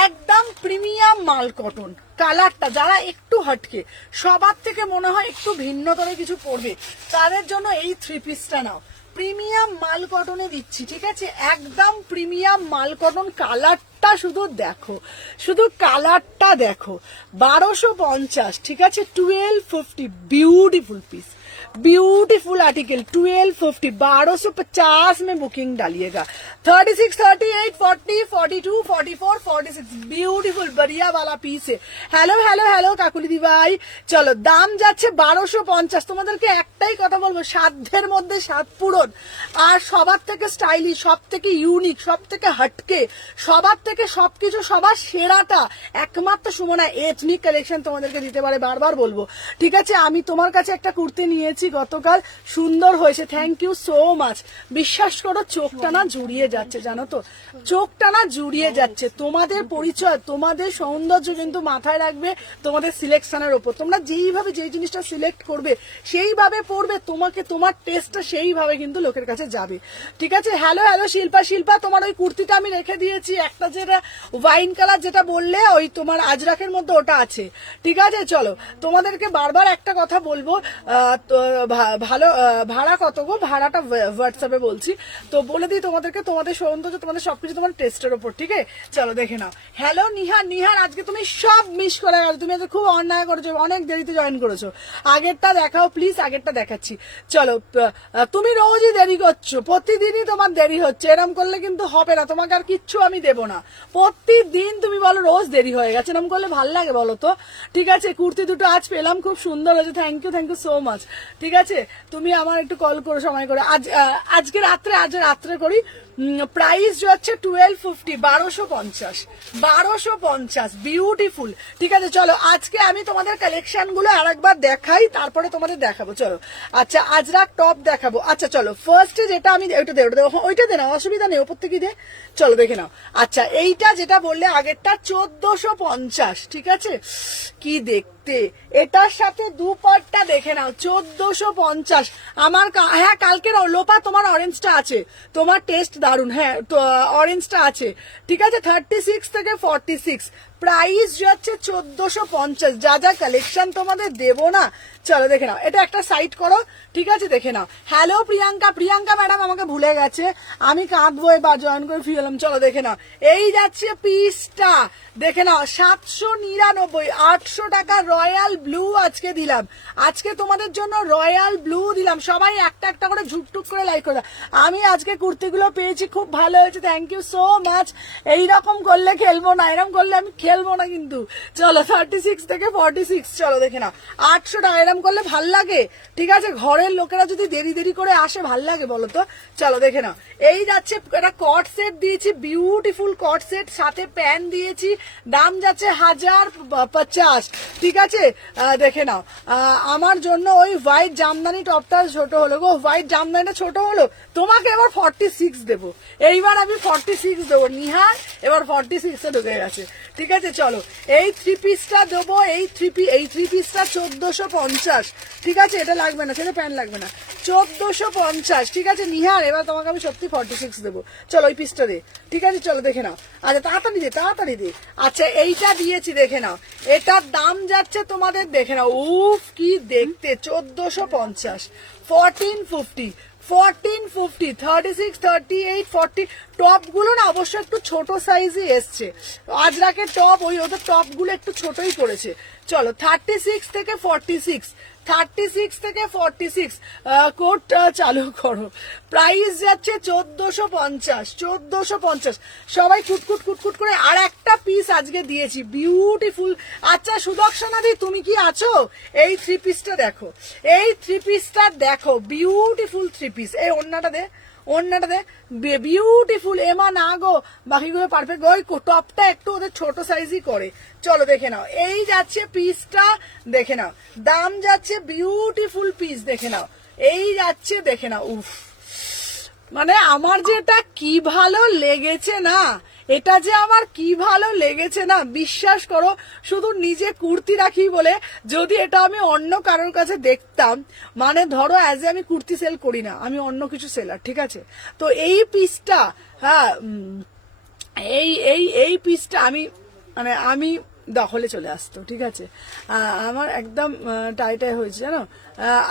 একদম প্রিমিয়াম মাল কটন। কালারটা যারা একটু হটকে, সবার থেকে মনে হয় একটু ভিন্নতর কিছু পড়বে, তাদের জন্য এই থ্রি পিসটা নাও। প্রিমিয়াম মাল কটনে দিচ্ছি, ঠিক আছে, একদম প্রিমিয়াম মাল কটন। কালারটা শুধু দেখো, শুধু কালারটা দেখো, 1250, ঠিক আছে, 1250, বিউটিফুল পিস, ब्यूटीफुल आर्टिकल, 1250, 1250 में बुकिंग डालिएगा। 36, 38, 40, 42, 44, 46, ब्यूटीफुल बढ़िया वाला पीस है। হ্যালো হ্যালো হ্যালো কাকুলি দি ভাই, চলো দাম যাচ্ছে 1250। তোমাদেরকে একটাই কথা বলবো, সাধ্যের মধ্যে সাত পূরণ, আর সবার থেকে স্টাইলিশ, সব থেকে ইউনিক, সব থেকে হটকে, সবার থেকে সবকিছু সবার সেরাটা একমাত্র সুমনা এথনিক কালেকশন তোমাদেরকে দিতে পারে, বারবার বলবো, ঠিক আছে। আমি তোমার কাছে একটা কুর্তি নিয়েছি গতকাল, সুন্দর হয়েছে, থ্যাংক ইউ সো মাচ। বিশ্বাস করো চোখটা না জুড়িয়ে যাচ্ছে, জানো তো, চোখটা না জুড়িয়ে যাচ্ছে। তোমাদের পরিচয়, তোমাদের সৌন্দর্য কিন্তু মাথায় রাখবে তোমাদের সিলেকশনের ওপর। তোমরা যেইভাবে যেই জিনিসটা সিলেক্ট করবে সেইভাবে পড়বে, তোমাকে তোমার টেস্টটা সেইভাবে কিন্তু লোকের কাছে যাবে, ঠিক আছে। হ্যালো হ্যালো শিল্পা, শিল্পা তোমার ওই কুর্তিটা আমি রেখে দিয়েছি, একটা যেটা ওয়াইন কালার যেটা বললে, ওই তোমার আজরাকের মধ্যে ওটা আছে, ঠিক আছে। চলো তোমাদেরকে বারবার একটা কথা বলবো, ভালো ভাড়া কত গো? ভাড়াটা হোয়াটসঅ্যাপে বলছি, তো বলে দিই তোমাদেরকে, তোমাদের সৌন্দর্য, তোমাদের সবকিছু তোমার টেস্টের ওপর, ঠিক আছে। চলো দেখে নাও। হ্যালো নিহার, নিহার আজকে তুমি সব মিস করে গেছো, তুমি আজকে খুব অন্যায় করেছো, অনেক দেরিতে জয়েন করেছো। আগেরটা দেখাও প্লিজ, আগেরটা দেখাচ্ছি। চলো, তুমি রোজই দেরি করছো, প্রতিদিনই তোমার দেরি হচ্ছে, এরম করলে কিন্তু হবে না, তোমাকে আর কিচ্ছু আমি দেবো না। প্রতিদিন তুমি বলো রোজ দেরি হয়ে গেছে, এরম করলে ভাল লাগে বলো তো, ঠিক আছে। কুর্তি দুটো আজ পেলাম, খুব সুন্দর হয়েছে, থ্যাংক ইউ সো মাচ, ঠিক আছে। তুমি আমার একটু কল করো সময় করে, আজকে রাত্রে, আজ রাত্রে করি। প্রাইস হচ্ছে 1250, 1250, 1250, বিউটিফুল, ঠিক আছে। চলো আজকে আমি তোমাদের কালেকশন গুলো আরেকবার দেখাই, তারপরে তোমাদের দেখাবো, চলো। আচ্ছা আজরাক টপ দেখাবো। আচ্ছা চলো, ফার্স্টে যেটা আমি, ওইটা দে, ওইটা দে না, অসুবিধা নেই, ওপর থেকে দে, চলো দেখে নাও। আচ্ছা এইটা যেটা বললে আগেরটা 1450, ঠিক আছে, কি দেখতে দেখতে, এটার সাথে দুপাটটা দেখে নাও 1450। আমার হ্যাঁ কালকের লোপা তোমার অরেঞ্জটা আছে, তোমার টেস্ট দারুন, হ্যাঁ তো অরেঞ্জটা আছে, ঠিক আছে। 36 থেকে 46, প্রাইস যাচ্ছে 1450। যা যা কালেকশন তোমাদের দেবো না, চলো দেখে নাও। এটা একটা সাইড করো, ঠিক আছে, দেখে নাও। হ্যালো প্রিয়াঙ্কা, প্রিয়াঙ্কা ম্যাডাম আমাকে ভুলে গেছে, আমি কাঁদবো এবার, জয়েন করে ফিরে এলাম। চলো দেখে নাও, এই যাচ্ছে পিসটা, দেখে নাও 799, 800 টাকা রয়্যাল ব্লু আজকে দিলাম, আজকে তোমাদের জন্য রয়্যাল ব্লু দিলাম। সবাই একটা একটা করে ঝুকটুক করে লাইক করে দাও। আমি আজকে কুর্তিগুলো পেয়েছি, খুব ভালো হয়েছে, থ্যাংক ইউ সো মাচ। এইরকম করলে খেলবো না, এরকম করলে আমি খেলবো না কিন্তু। চলো 36 থেকে 46, চলো দেখে নাও 800 টাকা। এরকম করলে ভাল লাগে, ঠিক আছে, ঘরের লোকেরা যদি দেরি দেরি করে আসে ভাল লাগে বলো তো। চলো দেখে নাও, এই যাচ্ছে একটা কট সেট দিয়েছি, বিউটিফুল কট সেট, সাথে প্যান্ট দিয়েছি, দাম যাচ্ছে 1050, ঠিক আছে। দেখে নাও, আমার জন্য ওই হোয়াইট জামদানি টপটা ছোট হলো গো, হোয়াইট জামদানিটা ছোট হলো, তোমাকে এবার 46 দেবো, এইবার আমি 46 দেবো। নিহার এবার 46-এ ঢুকে গেছে, ঠিক আছে। চলো এই থ্রি পিসটা দেবো, এই থ্রি পিসটা 1450, ঠিক আছে। এটা লাগবে না, সেটা প্যান্ট লাগবে না, 1450, ঠিক আছে। নিহার এবার তোমাকে আমি সত্যি 46 দেবো, চলো ওই পিসটা দে, ঠিক আছে। চলো দেখে নাও, আচ্ছা তাড়াতাড়ি দে, তাড়াতাড়ি দে। আচ্ছা এইটা দিয়েছি, দেখে নাও, এটার দাম যাচ্ছে তোমাদের, দেখে নাও, উফ কি দেখতে, 1450, 1450, 1450, 36, 38, 40। টপ গুলো না অবশ্য একটু ছোট সাইজই এসছে, আজরাকের টপ, ওই ওদের টপ গুলো একটু ছোটই করেছে। চলো 36 থেকে 46, 36 থেকে 46, কোড চালু করো। প্রাইস যাচ্ছে 1450, 1450। সবাই কুটকুট কুটকুট করে। আর একটা পিস আজকে দিয়েছি, বিউটিফুল। আচ্ছা সুদর্শনা দি তুমি কি আছো? এই থ্রি পিসটা দেখো, এই থ্রি পিসটা দেখো, বিউটিফুল থ্রি পিস। এই ওড়নাটা দে, ওড়নাটা দে, বিউটিফুল। এমা না গো, বাকিগুলো পারফেক্ট। ওই টপটা একটু ওদের ছোট সাইজই করে। চলো দেখে নাও, এই যাচ্ছে পিসটা, দেখে নাও, দাম যাচ্ছে, বিউটিফুল পিস, দেখে নাও, এই যাচ্ছে, দেখে নাও। উফ, মানে আমার যে এটা কি ভালো লেগেছে না, এটা যে আমার কি ভালো লেগেছে না, বিশ্বাস করো। শুধু নিজে কুর্তি রাখি বলে, যদি এটা আমি অন্য কারোর কাছে দেখতাম, মানে ধরো অ্যাজ এ আমি কুর্তি সেল করি না, আমি অন্য কিছু সেলার, ঠিক আছে। তো এই পিসটা, হ্যাঁ এই এই এই পিসটা আমি, মানে আমি দখলে চলে আসতো, ঠিক আছে। আমার একদম টাইটাই হয়েছে জানো।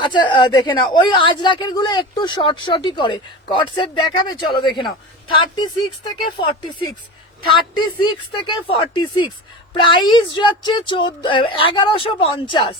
আচ্ছা দেখে নাও, ওই আজরাকের গুলো একটু শর্ট শর্টই করে। কট সেট দেখাবে, চলো দেখে নাও। 36 থেকে 46, 36 থেকে 46, প্রাইস যাচ্ছে 1150।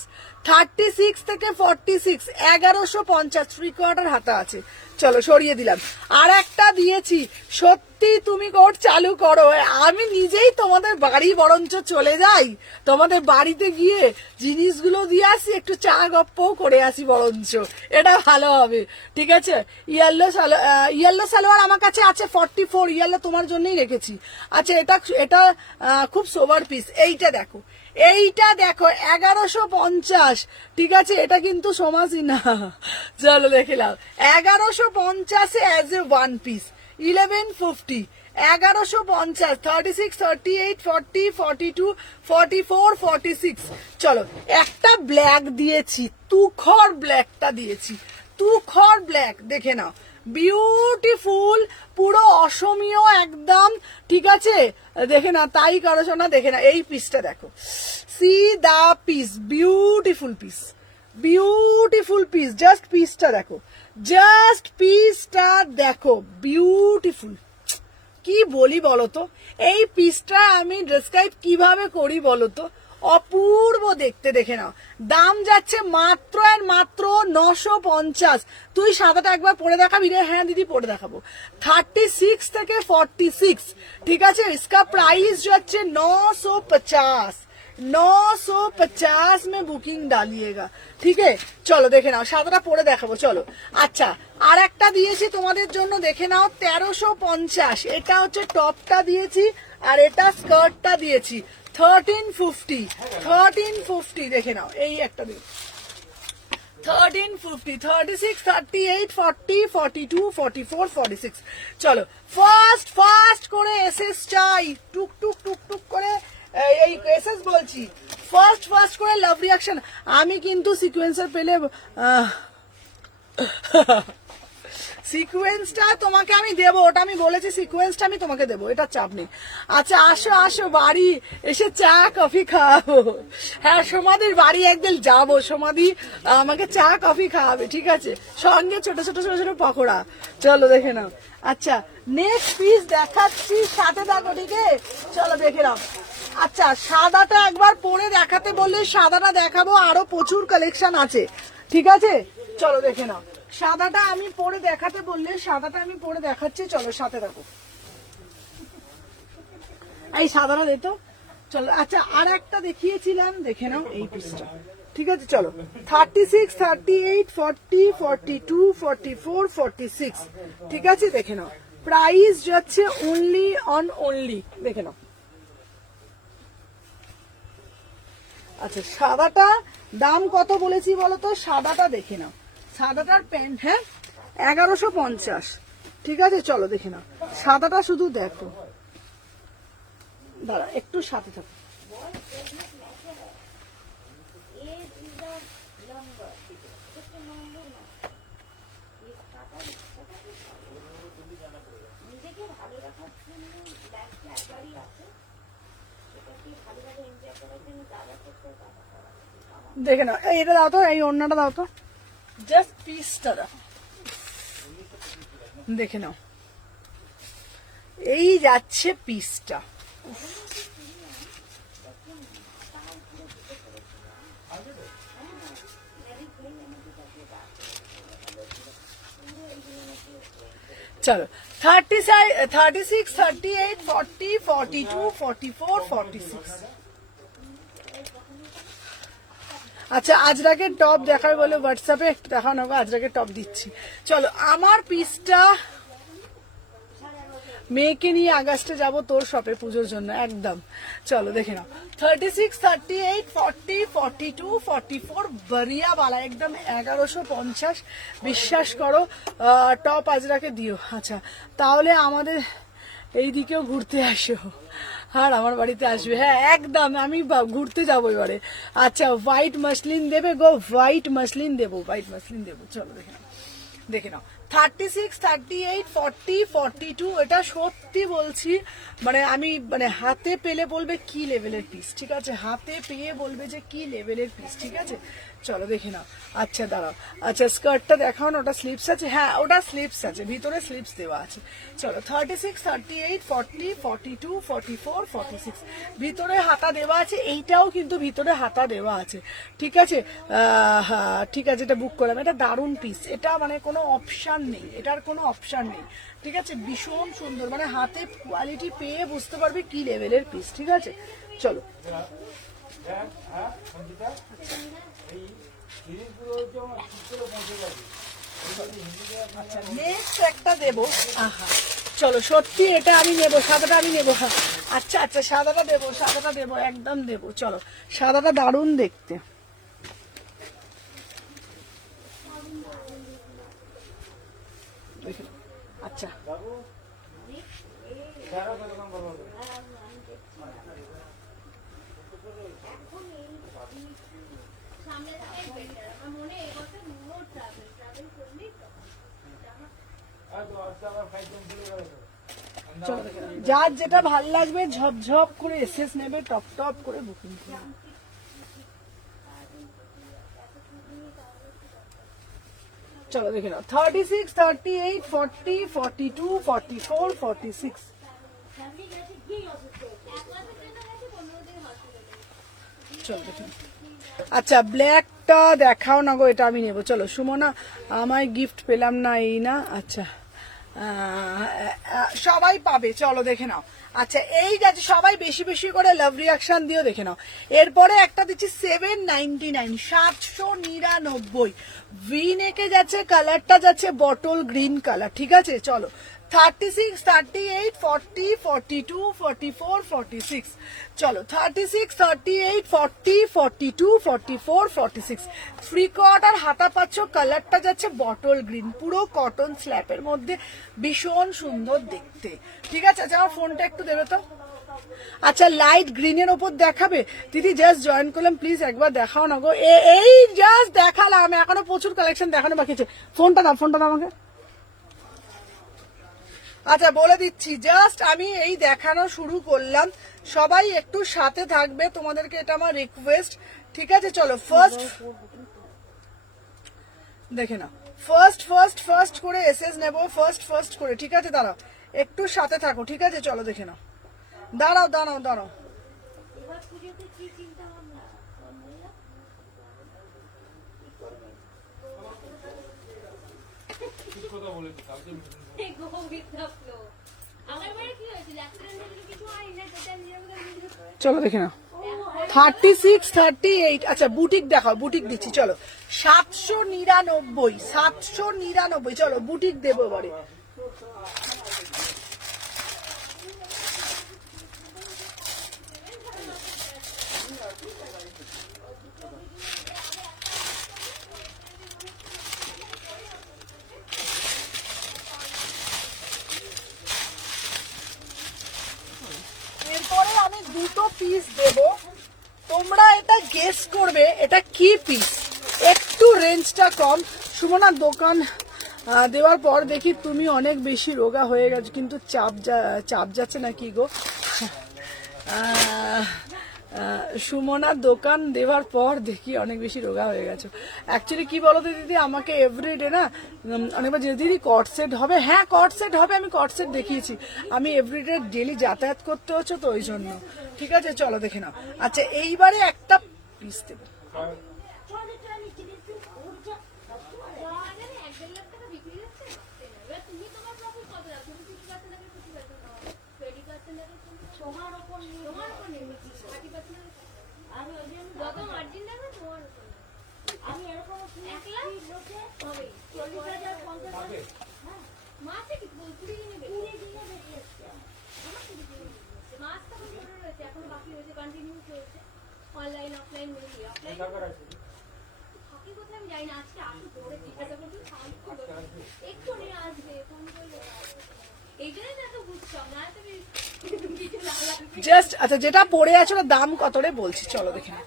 36 থেকে 46, 1150, 3/4 হাতা আছে। চলো সরিয়ে দিলাম। আর একটা দিয়েছি, সত্যি তুমি কোড চালু করো, আমি নিজেই তোমাদের বাড়ি বরঞ্চ চলে যাই, তোমাদের বাড়িতে গিয়ে জিনিসগুলো দিয়ে আসি, একটু চা গপ্পও করে আসি বরঞ্চ, এটা ভালো হবে, ঠিক আছে। ইয়েলো সালোয়ার আমার কাছে আছে 44, ইয়েলো তোমার জন্যই রেখেছি। আচ্ছা এটা খুব সোবার পিস। এইটা দেখো, এইটা দেখো 1150, ঠিক আছে। এটা কিন্তু সমাজই না, চলো দেখে নাও, 1150 অ্যাজ এ ওয়ান পিস, 1150, 1150, 36, 38, 40, 42, 44, 46। চলো একটা ব্ল্যাক দিয়েছি, তুখর ব্ল্যাকটা দিয়েছি, তুখর ব্ল্যাক, দেখে নাও, বিউটিফুল, পুরো অসমীয় একদম, ঠিক আছে। দেখে না, তাই করো না, দেখে না, এই পিসটা দেখো, see the piece, beautiful piece, beautiful piece. Just পিসটা দেখো, জাস্ট পিসটা দেখো, বিউটিফুল। কি বলি বলতো, এই পিসটা আমি ডেসক্রাইব কিভাবে করি বলতো, অপূর্ব দেখতে, দেখে নাও। দাম যাচ্ছে মাত্র আর মাত্র 950। তুই সাদাটা একবার পরে দেখাবি রে? হ্যাঁ দিদি পরে দেখাবো। 36 থেকে 46, ঠিক আছে। इसका प्राइस যাচ্ছে 950, 950 में बुकिंग डालिएगा, ठीक है। চলো দেখে নাও, সাদাটা পরে দেখাবো, চলো। আচ্ছা আর একটা দিয়েছি তোমাদের জন্য, দেখে নাও, 1350। এটা হচ্ছে টপটা দিয়েছি, আর এটা স্কার্টটা দিয়েছি, 1350, 1350, দেখে নাও, এই একটা দিন 1350, 36, 38, 40, 42, 44, 46। চলো ফাস্ট ফাস্ট করে এসএস চাই, টুক টুক টুক টুক করে এই এসএস বলছি, ফার্স্ট করে লাভ রিয়াকশন। আমি কিন্তু সিকোয়েন্সার পেলে সিকোয়েন্সটা তোমাকে আমি দেবো, ওটা আমি বলেছি, সিকোয়েন্সটা আমি তোমাকে দেবো, এটা চাপ নেই। আচ্ছা আসো আসো বাড়ি এসে চা কফি খাওয়াবো। হ্যাঁ সমাধির বাড়ি একদিন যাবো, সমাধি আমাকে চা কফি খাওয়াবে, ঠিক আছে, সঙ্গে ছোট ছোট ছোট ছোট পকোড়া। চলো দেখে নাও। আচ্ছা নেক্সট পিস দেখাচ্ছি, সাথে থাকো, ঠিক আছে, চলো দেখে নাও। আচ্ছা সাদাটা একবার পরে দেখাতে বললে সাদাটা দেখাবো, আরো প্রচুর কালেকশন আছে, ঠিক আছে, চলো দেখে নাও। সাদাটা আমি পরে দেখাতে বললে সাদাটা আমি পরে দেখাচ্ছি, চলো সাথে থাকো। এই সাদাটা দে তো, চলো। আচ্ছা আর একটা দেখিয়েছিলাম, দেখে নাও এই পিসটা, ঠিক আছে, চলো। 36, 38, 40, 42, 44, 46, ঠিক আছে, দেখে নাও। প্রাইস যাচ্ছে অনলি অন অনলি, দেখে নাও। আচ্ছা সাদাটা দাম কত বলেছি বলো তো, সাদাটা দেখে নাও, সাদাটার প্যান্ট, হ্যাঁ 1150, ঠিক আছে, চলো দেখে নাও। সাদাটা শুধু দেখো, দাঁড়া একটু সাথে থাকো। দেখে নাও, এটা দাও তো, এই ওড়নাটা দাও তো, জাস্ট পিসটা দাও, দেখে নাও, এই যাচ্ছে পিসটা। চলো 36, 38, 40, 42, 44, 46। আচ্ছা আজরাকের টপ দেখার বলে হোয়াটসঅ্যাপে একটু দেখাও না, আজরাকের টপ দিচ্ছি। চলো আমার পিসটা, মেয়েকে নিয়ে আগস্টে যাব তোর শপে পুজোর জন্য একদম, চলো দেখে নাও। 36, 38, 40, 42, 44 বরিয়া বালা একদম 1150, বিশ্বাস করো। টপ আজরাকে দিও। আচ্ছা তাহলে আমাদের এই দিকেও ঘুরতে আসো, আর আমার বাড়িতে আসবে, হ্যাঁ একদম, আমি ঘুরতে যাবো এবারে। আচ্ছা হোয়াইট মাসলিন দেবে গো, হোয়াইট মাসলিন দেবো, হোয়াইট মাসলিন দেবো, চলো দেখে নাও, দেখে নাও। 36, 38, 40, 42, এটা সত্যি বলছি, মানে আমি মানে হাতে পেলে বলবে কি লেভেলের পিস, ঠিক আছে, হাতে পেয়ে বলবে যে কি লেভেলের পিস, ঠিক আছে, চলো দেখে নাও। আচ্ছা দাঁড়াও, আচ্ছা স্কার্টটা দেখাও না, ওটা স্লিপস আছে, হ্যাঁ ওটা স্লিপস আছে, ভিতরে স্লিপস দেওয়া আছে। চলো 36, 38, 40, 42, 44, 46 ভিতরে হাতা দেওয়া আছে, এইটাও কিন্তু ভিতরে হাতা দেওয়া আছে, ঠিক আছে। হ্যাঁ ঠিক আছে, এটা বুক করলাম, এটা দারুণ পিস, এটা মানে কোনো অপশান নেই, এটার কোনো অপশান নেই, ঠিক আছে, ভীষণ সুন্দর, মানে হাতে কোয়ালিটি পেয়ে বুঝতে পারবে কি লেভেলের পিস, ঠিক আছে, চলো। আচ্ছা নেক্সট একটা দেবো, আহা চলো সত্যি এটা আমি নেবো, সাদাটা আমি নেবো, হ্যাঁ আচ্ছা আচ্ছা সাদাটা দেবো, সাদাটা দেবো, একদম দেবো, চলো সাদাটা দারুণ দেখতে। আচ্ছা যার যেটা ভাল লাগবে ঝপঝপ করে এসএস নেবে, টপ টপ করে বুকিং করবে। চলো দেখে নাও 36, 38, 40, 42, 44, 46। চলো দেখে নাও। আচ্ছা ব্ল্যাকটা দেখাও না গো, এটা আমি নেবো, চলো। সুমনা আমায় গিফট পেলাম না, এই না, আচ্ছা সবাই পাবে, চলো দেখে নাও। আচ্ছা এই যাচ্ছে, সবাই বেশি বেশি করে লাভ রিয়াকশন দিও, দেখে নাও। এরপরে একটা দিচ্ছি 799, 799 ভি নেকে যাচ্ছে, কালারটা যাচ্ছে বটল গ্রিন কালার, ঠিক আছে, চলো। 36, 38, 40, 42, 44, 46 চলো। 36, 38, 40, 42, 44, 46 ফ্রি কট আর হাতা পাচ্ছ, কালারটা যাচ্ছে বটল গ্রিন, পুরো কটন স্ল্যাপের মধ্যে, ভীষণ সুন্দর দেখতে, ঠিক আছে। আচ্ছা আমার ফোনটা একটু দেবে তো, আচ্ছা লাইট গ্রিনের ওপর দেখাবে দিদি? জাস্ট জয়েন করলাম, প্লিজ একবার দেখাও না গো। এই জাস্ট দেখালাম, এখনো প্রচুর কালেকশন দেখানো বাকি আছে। ফোনটা দাও আমাকে। আচ্ছা বলে দিচ্ছি, জাস্ট আমি এই দেখানো শুরু করলাম, সবাই একটু সাথে থাকবে, তোমাদেরকে এটা আমার রিকোয়েস্ট, ঠিক আছে? চলো ফার্স্ট দেখে নাও, ফার্স্ট করে এসএস নেবো, ফার্স্ট করে, ঠিক আছে? দাঁড়াও একটু সাথে থাকো, ঠিক আছে? চলো দেখে নাও, দাঁড়াও। এবার পুজোতে কি চিন্তা ভাবনা বললাম? আমার বাড়ি কি হয়েছিল? অ্যাক্সিডেন্ট কিছু হয়নি না, যেটা নিজের চলো দেখে নাও। 36, 38, আচ্ছা বুটিক দেখাও, বুটিক দিচ্ছি চলো। 799, চলো বুটিক দেবো এবারে। এরপরে আমি দুটো পিস দেব, তোমরা এটা গেস করবে এটা কি পিস। একটু রেঞ্জটা কম। সুমনার দোকান দেওয়ার পর দেখি তুমি অনেক বেশি রোগা হয়ে গেছো, কিন্তু চাপ যাচ্ছে না কি গো? সুমনার দোকান দেওয়ার পর দেখি অনেক বেশি রোগা হয়ে গেছো। অ্যাকচুয়ালি কি বলতো দিদি, আমাকে এভরিডে না অনেকবার যে দিদি কট সেট হবে, হ্যাঁ কট সেট হবে, আমি কট সেট দেখিয়েছি, আমি এভরিডে ডেলি যাতায়াত করতে হচ্ছে তো ওই জন্য, ঠিক আছে? চলো দেখে নাও। আচ্ছা এইবারে একটা পিস দেবো, আমি এরকম 1 লাখ লোকে হবে 40,000 50,000 হ্যাঁ মাসে কি 20 দিনে বেরিয়েছে আমার কি মাস তো শুরু হয়েছে, এখন বাকি হয়েছে, কন্টিনিউ চলছে অনলাইন অফলাইন মিলিয়ে। অফলাইন থাকি কোথায় আমি যাই না, আজকে আসি পরে জিজ্ঞাসা করছি একটু নিয়ে আসবে ফোন করলে, এই জন্যই না তো বুঝতাম না তো কিছু লাগবে। জাস্ট আচ্ছা যেটা পড়ে আছে ওর দাম কত রে বলছি, চলো দেখে নাও।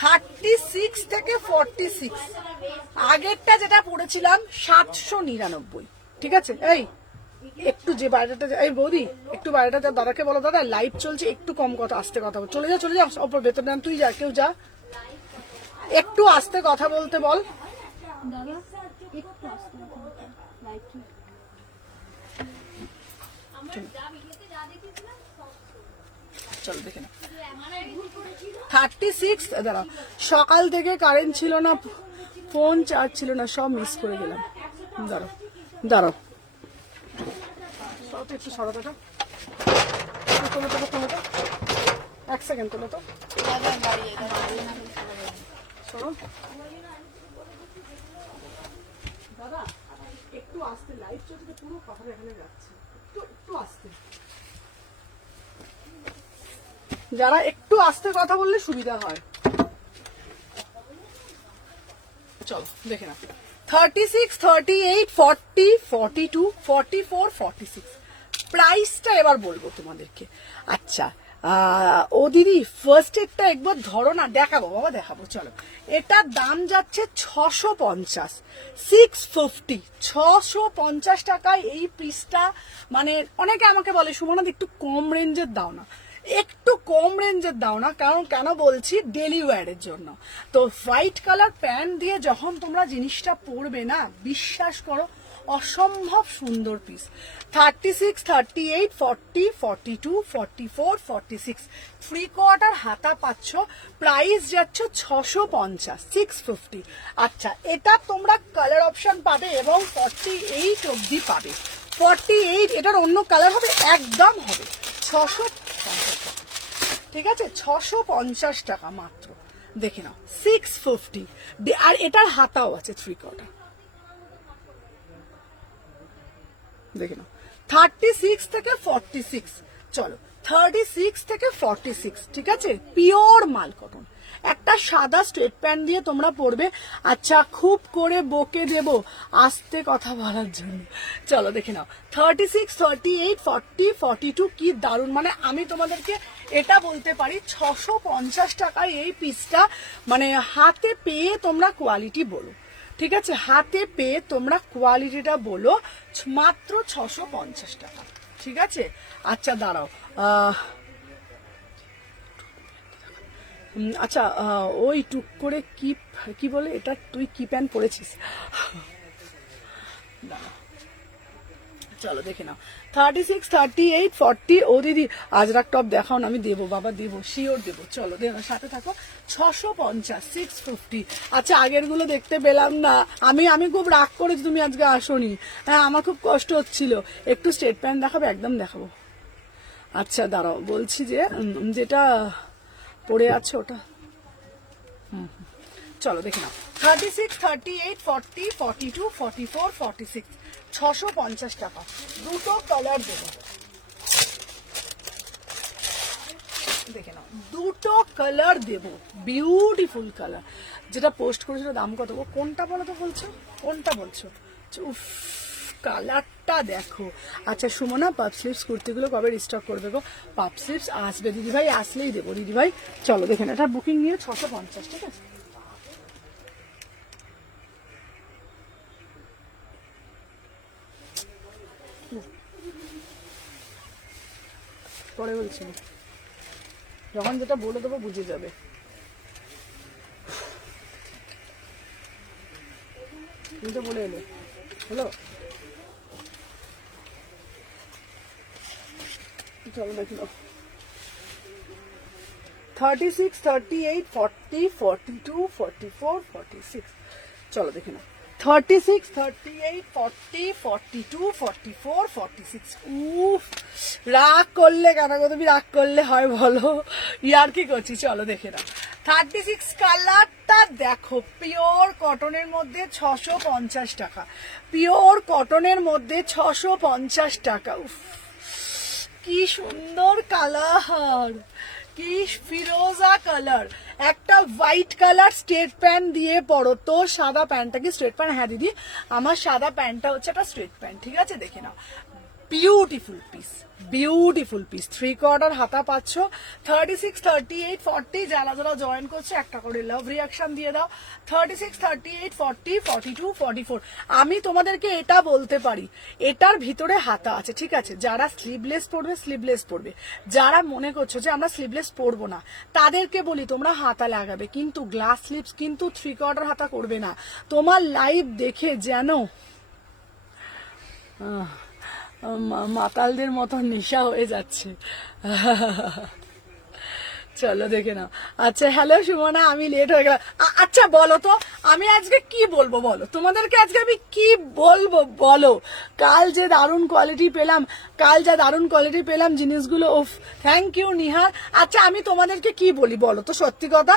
36 থেকে 46, আগেরটা যেটা পড়েছিলাম 799, ঠিক আছে? এই একটু যে বাইরেটা, এই বৌদি একটু বাইরেটা যা, দাদাকে বলো দাদা লাইভ চলছে, একটু কম কথা, আস্তে কথা বল। চলে যা অপর ভেতর নেন, তুই যা, কেউ যা, একটু আস্তে কথা বলতে বল। দাদা একটু আসতে লাইট আমার যা ভিডিওতে যা দেখেছিলাম সব চলো দেখে নাও। মানে ভুল করেছিল 36, দাঁড়াও, সকাল থেকে কারেন্ট ছিল না, ফোন চার্জ ছিল না, সব মিস করে গেলাম। দাঁড়াও একটু সরাতো, তোলো তো, 1 সেকেন্ড তোলো তো, সরো দাদা, একটু আস্তে, লাইভ চলছে পুরো কথা এখানে যাচ্ছে, একটু আস্তে, যারা একটু আস্তে কথা বললে সুবিধা হয়। চলো দেখে না, 36, 38, 40, 42, 44, 46, প্রাইসটা এবার বলবো তোমাদেরকে। আচ্ছা ও দিদি ফার্স্ট এডটা একবার ধরো না, দেখাবো বাবা দেখাবো, চলো। এটার দাম যাচ্ছে 650, 650, 650 টাকায় এই পিসটা। মানে অনেকে আমাকে বলে সুমনা একটু কম রেঞ্জের দাও না, একটু কম রেঞ্জের দাও না, কারণ কেন বলছি, ডেলি ওয়্যারের জন্য। তো হোয়াইট কালার প্যান্ট দিয়ে যখন তোমরা জিনিসটা পরবে না, বিশ্বাস করো অসম্ভব সুন্দর পিস। 36, 38, 40, 42, 44, 46, 3/4 হাতা পাচ্ছ, প্রাইস যাচ্ছে 650, 650। আচ্ছা এটা তোমরা কালার অপশন পাবে এবং 48 অবধি পাবে। 48 এটার অন্য কালার হবে, একদম হবে 650 টাকা, ঠিক আছে? 650 টাকা মাত্র, দেখে নাও 650। আর এটার হাতাও আছে 3/4, দেখে নাও। 36 থেকে 46, চলো 36 থেকে 46, ঠিক আছে? পিওর মাল কটন, একটা সাদা স্ট্রেট প্যান্ট দিয়ে তোমরা পরবে। আচ্ছা খুব করে বকে দেব আস্তে কথা বলার জন্য। চলো দেখে নাও 36, 38, 40, 42 কি দারুণ। মানে আমি তোমাদেরকে এটা বলতে পারি 650 টাকায় এই পিসটা, মানে হাতে পেয়ে তোমরা কোয়ালিটি বলো, ঠিক আছে, হাতে পেয়ে তোমরা কোয়ালিটিটা বলো, মাত্র 650 টাকা, ঠিক আছে। আচ্ছা দাঁড়াও, আচ্ছা ওই টুক করে কি বলে এটা, তুই কি প্যান্ট পরেছিস? দাঁড়াও, চলো দেখে নাও 36, 38, 40। ও দিদি আজরাক টপ দেখাও না, আমি দেবো বাবা, দেবো, শিওর দেবো। চলো দেবো, সাথে থাকো। 650, 650। আচ্ছা আগের গুলো দেখতে পেলাম না, আমি খুব রাগ করেছি তুমি আজকে আসোনি। হ্যাঁ আমার খুব কষ্ট হচ্ছিল। একটু স্ট্রেট প্যান্ট দেখাবো, একদম দেখাবো। আচ্ছা দাঁড়াও বলছি যে যেটা পড়ে আছে ওটা, চলো দেখে নাও 36, 38, 40, 42, 44, 46, 650 টাকা। দুটো কালার দেবো, দেখে নাও দুটো কালার দেবো, বিউটিফুল কালার। যেটা পোস্ট করেছিল দাম কত? ও কোনটা বলো তো, বলছো কোনটা বলছো? উফ কালারটা দেখো। আচ্ছা সুমনা পাপ স্লিভস কুর্তিগুলো কবে রিস্টক করবে গো? পাপ স্লিভস আসবে দিদিভাই, আসলেই দেবো দিদিভাই। চলো দেখে না, এটা বুকিং নিয়ে 650, ঠিক আছে। পরে বলছি না, যখন যেটা বলে দেবো বুঝে যাবে। তুমি তো বলে এলে হলো। চলো দেখি নাও 36, 38, 40, 42, 44, 46। চলো দেখে নাও 36, 38, 40, 42, 44, 46। উফ রাগ করলে কেন গো তুমি? রাগ করলে হয় বলো? ইয়ার কি করছি? চলো দেখে নাও 36 কালারটা দেখো, পিওর কটনের মধ্যে 650 টাকা, পিওর কটনের মধ্যে 650 টাকা। উফ কি সুন্দর কালার, কি ফিরোজা কালার। একটা হোয়াইট কালার স্ট্রেট প্যান্ট দিয়ে পরো তো। সাদা প্যান্টটা কি স্ট্রেট প্যান্ট? হ্যাঁ দিদি আমার সাদা প্যান্টটা হচ্ছে একটা স্ট্রেট প্যান্ট, ঠিক আছে। দেখে নাও বিউটিফুল পিস, বিউটিফুল পিস। 3/4 হাতা পাচ্ছ। 36, 38, 40 যারা যারা জয়েন করছে একটা করে লাভ রিয়াকশন দিয়ে দাও। 36, 38, 40, 42, 44। আমি তোমাদেরকে এটা বলতে পারি, এটার ভিতরে হাতা আছে, ঠিক আছে। যারা স্লিভলেস পরবে স্লিভলেস পরবে, যারা মনে করছো যে আমরা স্লিভলেস পরবো না তাদেরকে বলি তোমরা হাতা লাগাবে, কিন্তু গ্লাস স্লিভস কিন্তু 3/4 হাতা করবে না। তোমার লাইভ দেখে যেন মাতালদের মতো নেশা হয়ে যাচ্ছে। চলো দেখে নাও। আচ্ছা হ্যালো সুমনা, আমি লেট হয়ে গেলাম। আচ্ছা বলো তো আমি আজকে কি বলবো বলো, তোমাদেরকে আজকে আমি কি বলবো বলো? কাল যে দারুণ কোয়ালিটি পেলাম, কাল যা দারুণ কোয়ালিটি পেলাম জিনিসগুলো, ওফ থ্যাংক ইউ নিহার। আচ্ছা আমি তোমাদেরকে কি বলি বলো তো, সত্যি কথা,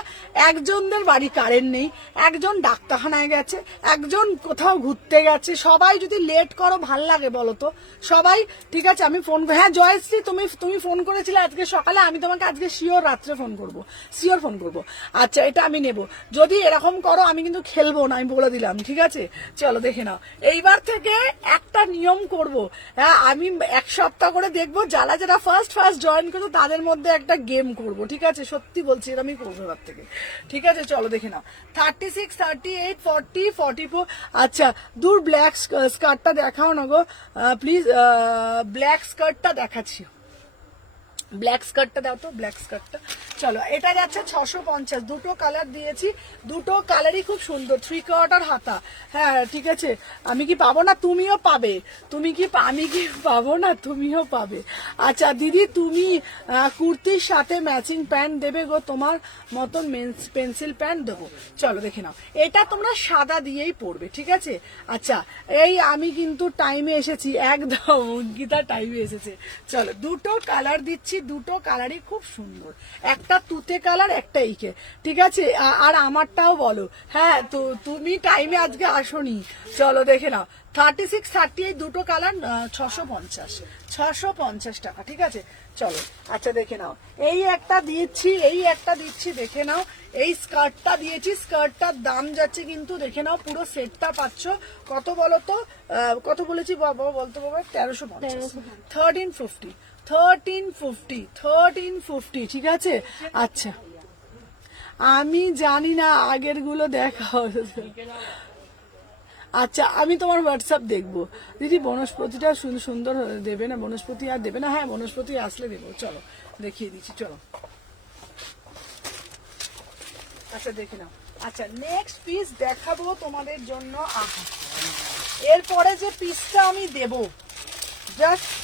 একজনদের বাড়ি কারেন্ট নেই, একজন ডাক্তারখানায় গেছে, একজন কোথাও ঘুরতে গেছে, সবাই যদি লেট করো ভাল লাগে বলো তো? সবাই ঠিক আছে, আমি ফোন, হ্যাঁ জয়শ্রী তুমি ফোন করেছিলে আজকে সকালে, আমি তোমাকে আজকে শিওর রাত্রে ফোন করবো, শিওর ফোন করবো। আচ্ছা এটা আমি নেব, যদি এরকম করো আমি কিন্তু খেলবো না, আমি বলে দিলাম, ঠিক আছে। চলো দেখে নাও, এইবার থেকে একটা নিয়ম করব, হ্যাঁ আমি 1 সপ্তাহ করে দেখবো, যারা যারা ফার্স্ট জয়েন করবো তাদের মধ্যে একটা গেম করব, ঠিক আছে। সত্যি বলছি এটা আমি করবো এবার থেকে, ঠিক আছে। চলো দেখে নাও 36, 38, 40, 44। আচ্ছা দূর ব্ল্যাক স্কার্টটা দেখাও না গো প্লিজ, ব্ল্যাক স্কার্টটা দেখাচ্ছি, ব্ল্যাক স্কার্টটা দাও তো, ব্ল্যাক স্কার্টটা। চলো এটা যাচ্ছে 650, দুটো কালার দিয়েছি, দুটো কালারই খুব সুন্দর। 3/4 হাতা, হ্যাঁ ঠিক আছে। আমি কি পাবো না? তুমিও পাবে। তুমি কি আমি কি পাবো না? তুমিও পাবে। আচ্ছা দিদি তুমি কুর্তির সাথে ম্যাচিং প্যান্ট দেবে গো, তোমার মতন পেন্সিল প্যান্ট দেবো। চলো দেখে নাও, এটা তোমরা সাদা দিয়েই পরবে, ঠিক আছে। আচ্ছা এই আমি কিন্তু টাইমে এসেছি, একদম গীতা টাইমে এসেছে। চলো দুটো কালার দিচ্ছি, দুটো কালারই খুব সুন্দর, একটা তুতে কালার একটা এইকে, ঠিক আছে। আর আমারটাও বলো, হ্যাঁ তো তুমি টাইমে আজকে আসোনি, চলো দেখে নাও। 36, 38 দুটো কালার 650 টাকা, ঠিক আছে চলো। আচ্ছা দেখে নাও, এই একটা দিচ্ছি দেখে নাও। এই স্কার্টটা দিয়েছি, স্কার্টটার দাম যাচ্ছে কিন্তু দেখে নাও, পুরো সেটটা পাচ্ছ কত বলো তো, কত বলেছি বাবা বলতে বাবা, 1350, 1350, ঠিক আছে। আচ্ছা আমি জানি না আগের গুলো দেখাও। আচ্ছা আমি তোমার হোয়াটসঅ্যাপ দেখবো দিদি। বনস্পতিটা সুন্দর দেবে না? বনস্পতি আর দেবে না? হ্যাঁ বনস্পতি আসলে দেবো, চলো দেখিয়ে দিচ্ছি, চলো। আচ্ছা দেখে নাও। আচ্ছা নেক্সট পিস দেখাবো তোমাদের জন্য। আহা, এরপরে যে পিসটা আমি দেব জাস্ট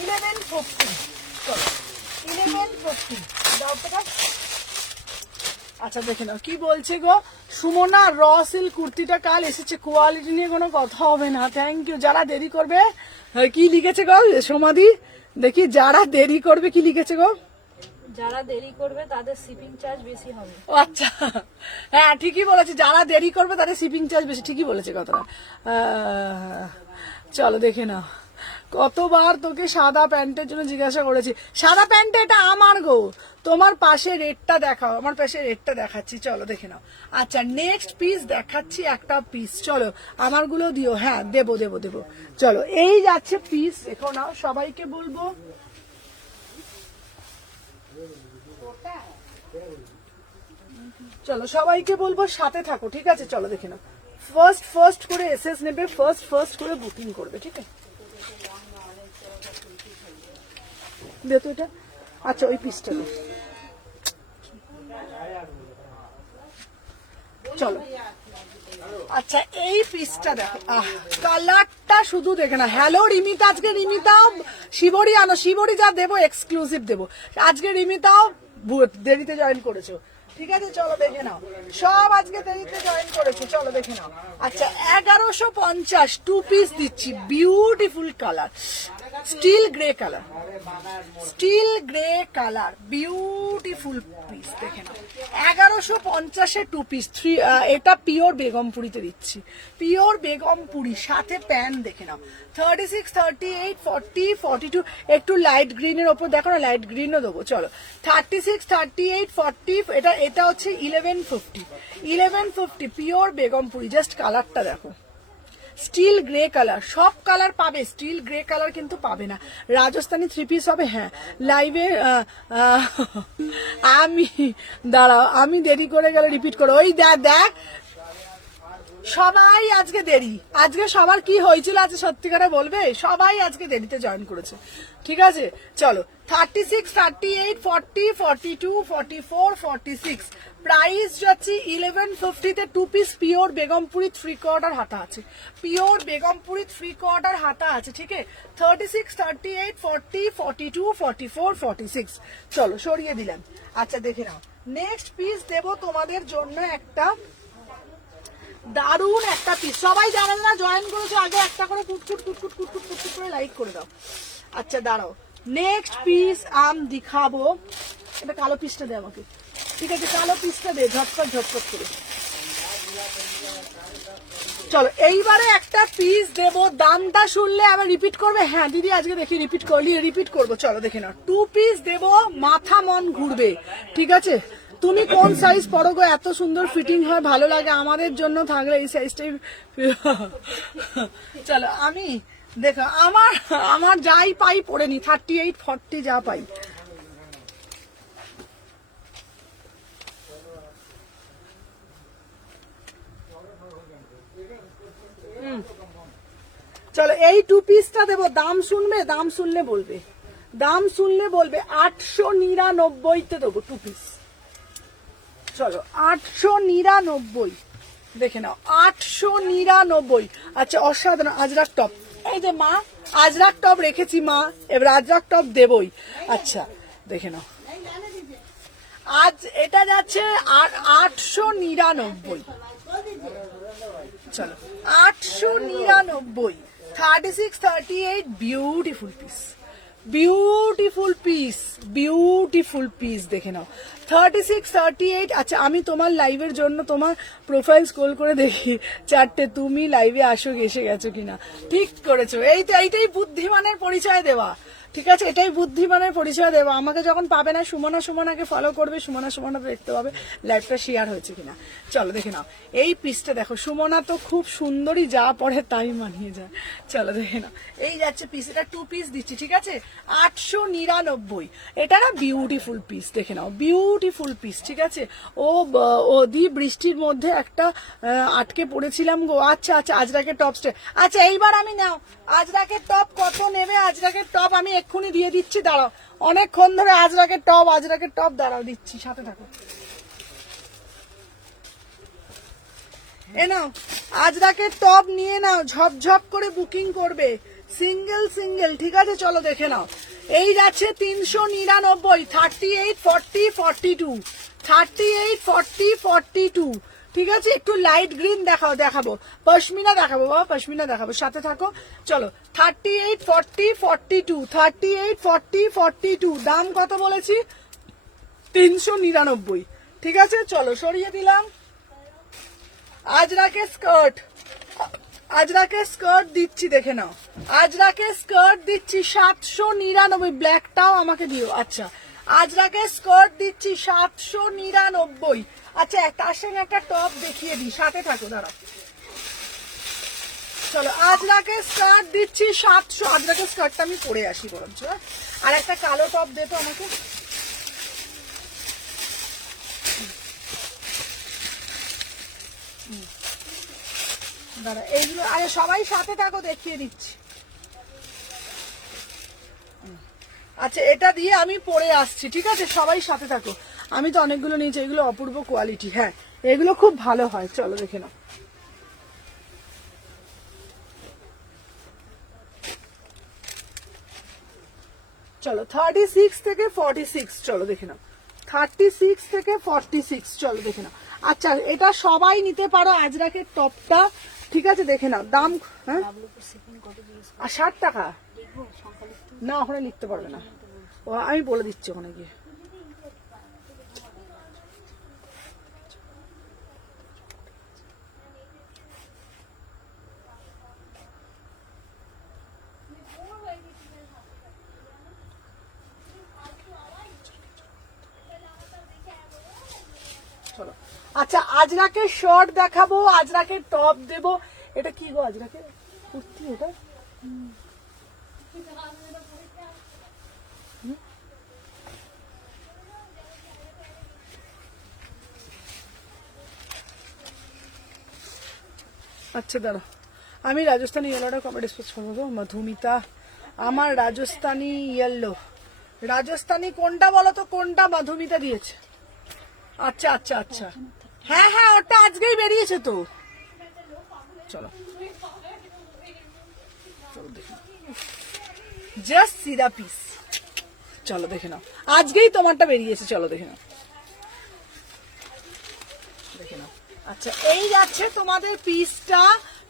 1150, চলো 1150 দাও তো। আচ্ছা দেখে নাও কি বলছে গো সুমনা, র সিল্ক কুর্তিটা কাল এসেছে, কোয়ালিটি নিয়ে কোনো কথা হবে না, থ্যাংক ইউ। যারা দেরি করবে, কি লিখেছে গো সমাধি, দেখি যারা দেরি করবে কি লিখেছে গো? যারা দেরি করবে তাদের শিপিং চার্জ বেশি হবে। আচ্ছা হ্যাঁ ঠিকই বলেছে, যারা দেরি করবে তাদের শিপিং চার্জ বেশি, ঠিকই বলেছে কথাটা। চলো দেখে নাও। কতবার তোকে সাদা প্যান্টের জন্য জিজ্ঞাসা করেছি, সাদা প্যান্টে এটা আমার গো, তোমার পাশে রেটটা দেখাও। আমার পাশে রেটটা দেখাচ্ছি, চলো দেখে নাও। আচ্ছা নেক্সট পিস দেখাচ্ছি, একটা পিস, চলো আমারগুলো দিও। হ্যাঁ দেবো দেবো দেবো, চলো এই যাচ্ছে পিস, দেখো নাও। সবাইকে বলবো চলো, সবাইকে বলবো সাথে থাকো, ঠিক আছে চলো দেখে নাও। ফার্স্ট করে এসএস নেবে, ফার্স্ট করে বুকিং করবে, ঠিক আছে। দে তো এটা। আচ্ছা ওই পিসটা দে, চলো। আচ্ছা এই পিসটা দেখো, কালারটা শুধু দেখে না। হ্যালো রিমিতা, আজকে রিমিতাও শিবরি আনো, শিবরি যা দেবো এক্সক্লুসিভ দেবো আজকে। রিমিতাও দেরিতে জয়েন করেছো, ঠিক আছে চলো দেখে নাও। সব আজকে দেরিতে জয়েন করেছে, চলো দেখে নাও। আচ্ছা 1150 টু পিস দিচ্ছি, beautiful colour, still grey colour, beautiful piece দেখে নাও। 1150 টু পিস, এটা পিওর বেগমপুরিতে দিচ্ছি, পিওর বেগমপুরি, সাথে প্যান্ট দেখে নাও। 36, 38, 40, 42 একটু লাইট গ্রিনের ওপর দেখো না, লাইট গ্রিনও দেবো, চলো। 36, 38, 40, এটা হচ্ছে 1150 পিওর বেগমপুরি, জাস্ট কালারটা দেখো, স্টিল গ্রে কালার। সব কালার পাবে, স্টিল গ্রে কালার কিন্তু পাবে না। রাজস্থানী থ্রি পিস হবে, হ্যাঁ লাইভে। আমি দাঁড়াও, আমি দেরি করে গেলে রিপিট করো। ওই দেখ সবাই আজকে দেরি, আজকে সবার কি হয়েছিল আজকে সত্যি করে বলবে? সবাই আজকে দেরিতে জয়েন করেছে, ঠিক আছে চলো। 36, 38, 40, 42, 44, 46 প্রাইস যাচ্ছে 1150 টু পিস পিওর বেগমপুরি 3/4 হাতা আছে, পিওর বেগমপুরি 3/4 হাতা আছে, ঠিক আছে। 36, 38, 40, 42, 44, 46 চলো সরিয়ে দিলাম। আচ্ছা দেখে নাও, নেক্সট পিস দেবো তোমাদের জন্য একটা দারুন একটা পিস। সবাই যারা যারা জয়েন করেছো আগে একটা করে কুটকুট করে লাইক করে দাও। আচ্ছা দাঁড়াও, নেক্সট পিস দেখাবো, এটা কালো পিসটা দে আমাকে, ঠিক আছে কালো পিসটা দে ঝটপট করে। চলো এইবারে একটা পিস দেবো, দামটা শুনলে আবার রিপিট করবে। হ্যাঁ দিদি আজকে দেখি রিপিট করবো, চলো দেখে নাও। টু পিস দেবো, মাথা মন ঘুরবে, ঠিক আছে। তুমি কোন সাইজ পরো গো? এত সুন্দর ফিটিং হয়, ভালো লাগে আমাদের জন্য থাকলে এই সাইজটাই। চলো আমি দেখো, আমার যাই পাই পরে নি, 38, 40 যা পাই। চলো এই টু পিসটা দেবো, দাম শুনলে বলবে 899 দেবো টু পিস। চলো 899 দেখে নাও, 899। আচ্ছা অসাধারণ আজরাক টপ, এই যে মা আজরাক টপ রেখেছি মা, এবার আজরাক টপ দেবই। আচ্ছা দেখে নাও, আজ এটা যাচ্ছে 899, চলো 899। 36, 38 beautiful piece, beautiful piece, beautiful piece দেখে নাও। 36, 38। আচ্ছা আমি তোমার লাইভের জন্য তোমার প্রোফাইল স্ক্রল করে দেখি 4টে তুমি লাইভে এসে গেছো কিনা। ঠিক করেছো, এইটাই বুদ্ধিমানের পরিচয় দেওয়া, ঠিক আছে, এটাই বুদ্ধিমানের পরিচয় দেওয়া। আমাকে যখন পাবে না, সুমনাকে ফলো করবে, সুমনা দেখতে পাবে লাইভটা শেয়ার হয়েছে কিনা। চলো দেখে নাও এই পিসটা দেখো, সুমনা তো খুব সুন্দরী, যা পড়ে তাই মানিয়ে যায়। চলো দেখে নাও, এই যাচ্ছে পিস, এটা 2 পিস দিচ্ছি, ঠিক আছে, 899। এটা না বিউটিফুল পিস, দেখে নাও বিউটিফুল পিস, ঠিক আছে। ও বৃষ্টির মধ্যে একটা আটকে পড়েছিলাম গো। আচ্ছা আজরাকের টপ স্টে, আচ্ছা এইবার আমি নাও আজরাকের টপ কত নেবে? আজরাকের টপ আমি এক্ষুনি দিয়ে দিচ্ছি, দাঁড়াও, অনেকক্ষণ ধরে আজরাকের টপ দাঁড়াও দিচ্ছি, সাথে থাকো। এ নাও আজরাকের টপ নিয়ে নাও, ঝপঝপ করে বুকিং করবে, সিঙ্গেল, ঠিক আছে। চলো দেখে নাও, এই যাচ্ছে 399, 38, 40, 42, 38, 40, 42, ঠিক আছে। একটু লাইট গ্রিন দেখাবো, পশমিনা দেখাবো বাবা, পশমিনা দেখাবো, সাথে থাকো। চলো 38, 40, 42, 38, 40, 42, দাম কত বলেছি? 399, ঠিক আছে। চলো সরিয়ে দিলাম। আজরাকের স্কার্ট দিচ্ছি, দেখে নাও, আজরাকের স্কার্ট দিচ্ছি 799, ব্ল্যাকটাও আমাকে দিও। আচ্ছা আজরাকের স্কার্ট দিচ্ছি 799। আচ্ছা তার সঙ্গে একটা টপ দেখিয়ে দিই, সাথে থাকো, দাঁড়াও। চলো আজরাকের স্কার্ট দিচ্ছি 700। আজরাকের স্কার্টটা আমি পরে আসি বরঞ্চ, আর একটা কালো টপ দে তো আমাকে। দাঁড়া, এইগুলো আরে সবাই সাথে থাকো, দেখিয়ে দিচ্ছি। আচ্ছা এটা দিয়ে আমি পরে আসছি, ঠিক আছে, সবাই সাথে থাকো। আমি তো অনেকগুলো নিয়েছি, এগুলো অপূর্ব কোয়ালিটি, হ্যাঁ এগুলো খুব ভালো হয়। চলো দেখে নাও, চলো 36 থেকে 46, চলো দেখে নাও, 36 থেকে 46, চলো দেখে নাও। আচ্ছা এটা সবাই নিতে পারো আজরাকের টপটা, ঠিক আছে, দেখে নাও। দাম হ্যাঁ আর 60 টাকা না, ওখানে লিখতে পারবে না, ও আমি বলে দিচ্ছি ওখানে গিয়ে। চলো আচ্ছা আজরাকের শর্ট দেখাবো, আজরাকের টপ দেবো। এটা কি গো, আজরাকের কুর্তি এটা? আচ্ছা দাঁড়া, আমি রাজস্থানি ইয়েলোটা কবে ডিসপোজ করবো গো? মধুমিতা, আমার রাজস্থানি ইয়েলো, রাজস্থানি কোনটা বলো তো, কোনটা মধুমিতা দিয়েছে? আচ্ছা, হ্যাঁ ওটা আজকেই বেরিয়েছে তো। চলো জাস্ট সিরা পিস, চলো দেখে নাও, আজকেই তোমারটা বেরিয়েছে, চলো দেখে নাও। আচ্ছা এই যাচ্ছে তোমাদের পিসটা,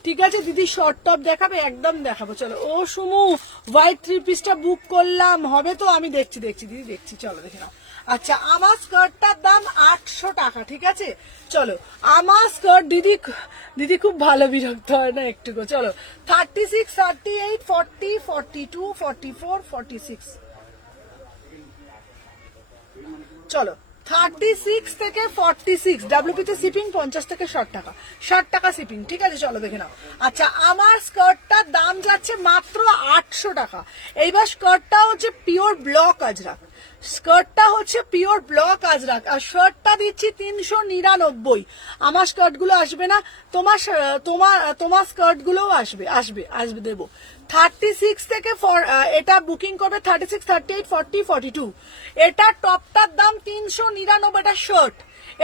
ঠিক আছে। দিদি শর্ট টপ দেখাবে? একদম দেখাবো, চলো। ও সুমু, হোয়াইট 3 পিসটা বুক করলাম, হবে তো? আমি দেখছি দিদি, দেখছি, চলো দেখে নাও। আচ্ছা আমার স্কার্টটার দাম 800 টাকা, ঠিক আছে। চলো আমার স্কার্ট, দিদি খুব ভালো, বিরক্ত হয় না একটু গো। চলো 36, 38, 40, 42, 44, 46, চলো 36 থেকে 46, ডাব্লিউপিতে শিপিং 50 থেকে 60 টাকা শিপিং, ঠিক আছে। চলো দেখে নাও। আচ্ছা আমার স্কার্টটার দাম যাচ্ছে মাত্র 800 টাকা। এইবার স্কার্টটা হচ্ছে পিওর ব্লক আজরাক, আর শার্টটা দিচ্ছি 399। আমার স্কার্ট গুলো আসবে না, তোমার স্কার্ট গুলোও আসবে দেবো। 36 থেকে এটা বুকিং করবে 36, 38, 40, 42। এটা টপটার দাম 399,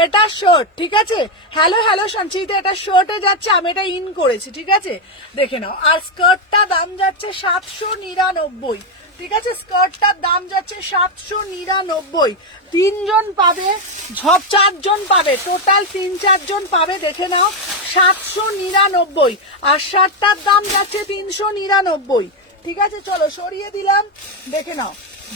এটা শার্ট, ঠিক আছে। হ্যালো সঞ্চিতা, এটা শার্টে যাচ্ছে, আমি এটা ইন করেছি, ঠিক আছে, দেখে নাও। আর স্কার্টটা দাম যাচ্ছে 799, ঠিক আছে। স্কার্টটার দাম যাচ্ছে 799। 3 জন পাবে, 4 জন পাবে, টোটাল 3-4 জন পাবে, দেখে নাও। 799, আর শার্টটার দাম যাচ্ছে 399, ঠিক আছে, চলো সরিয়ে দিলাম, দেখে নাও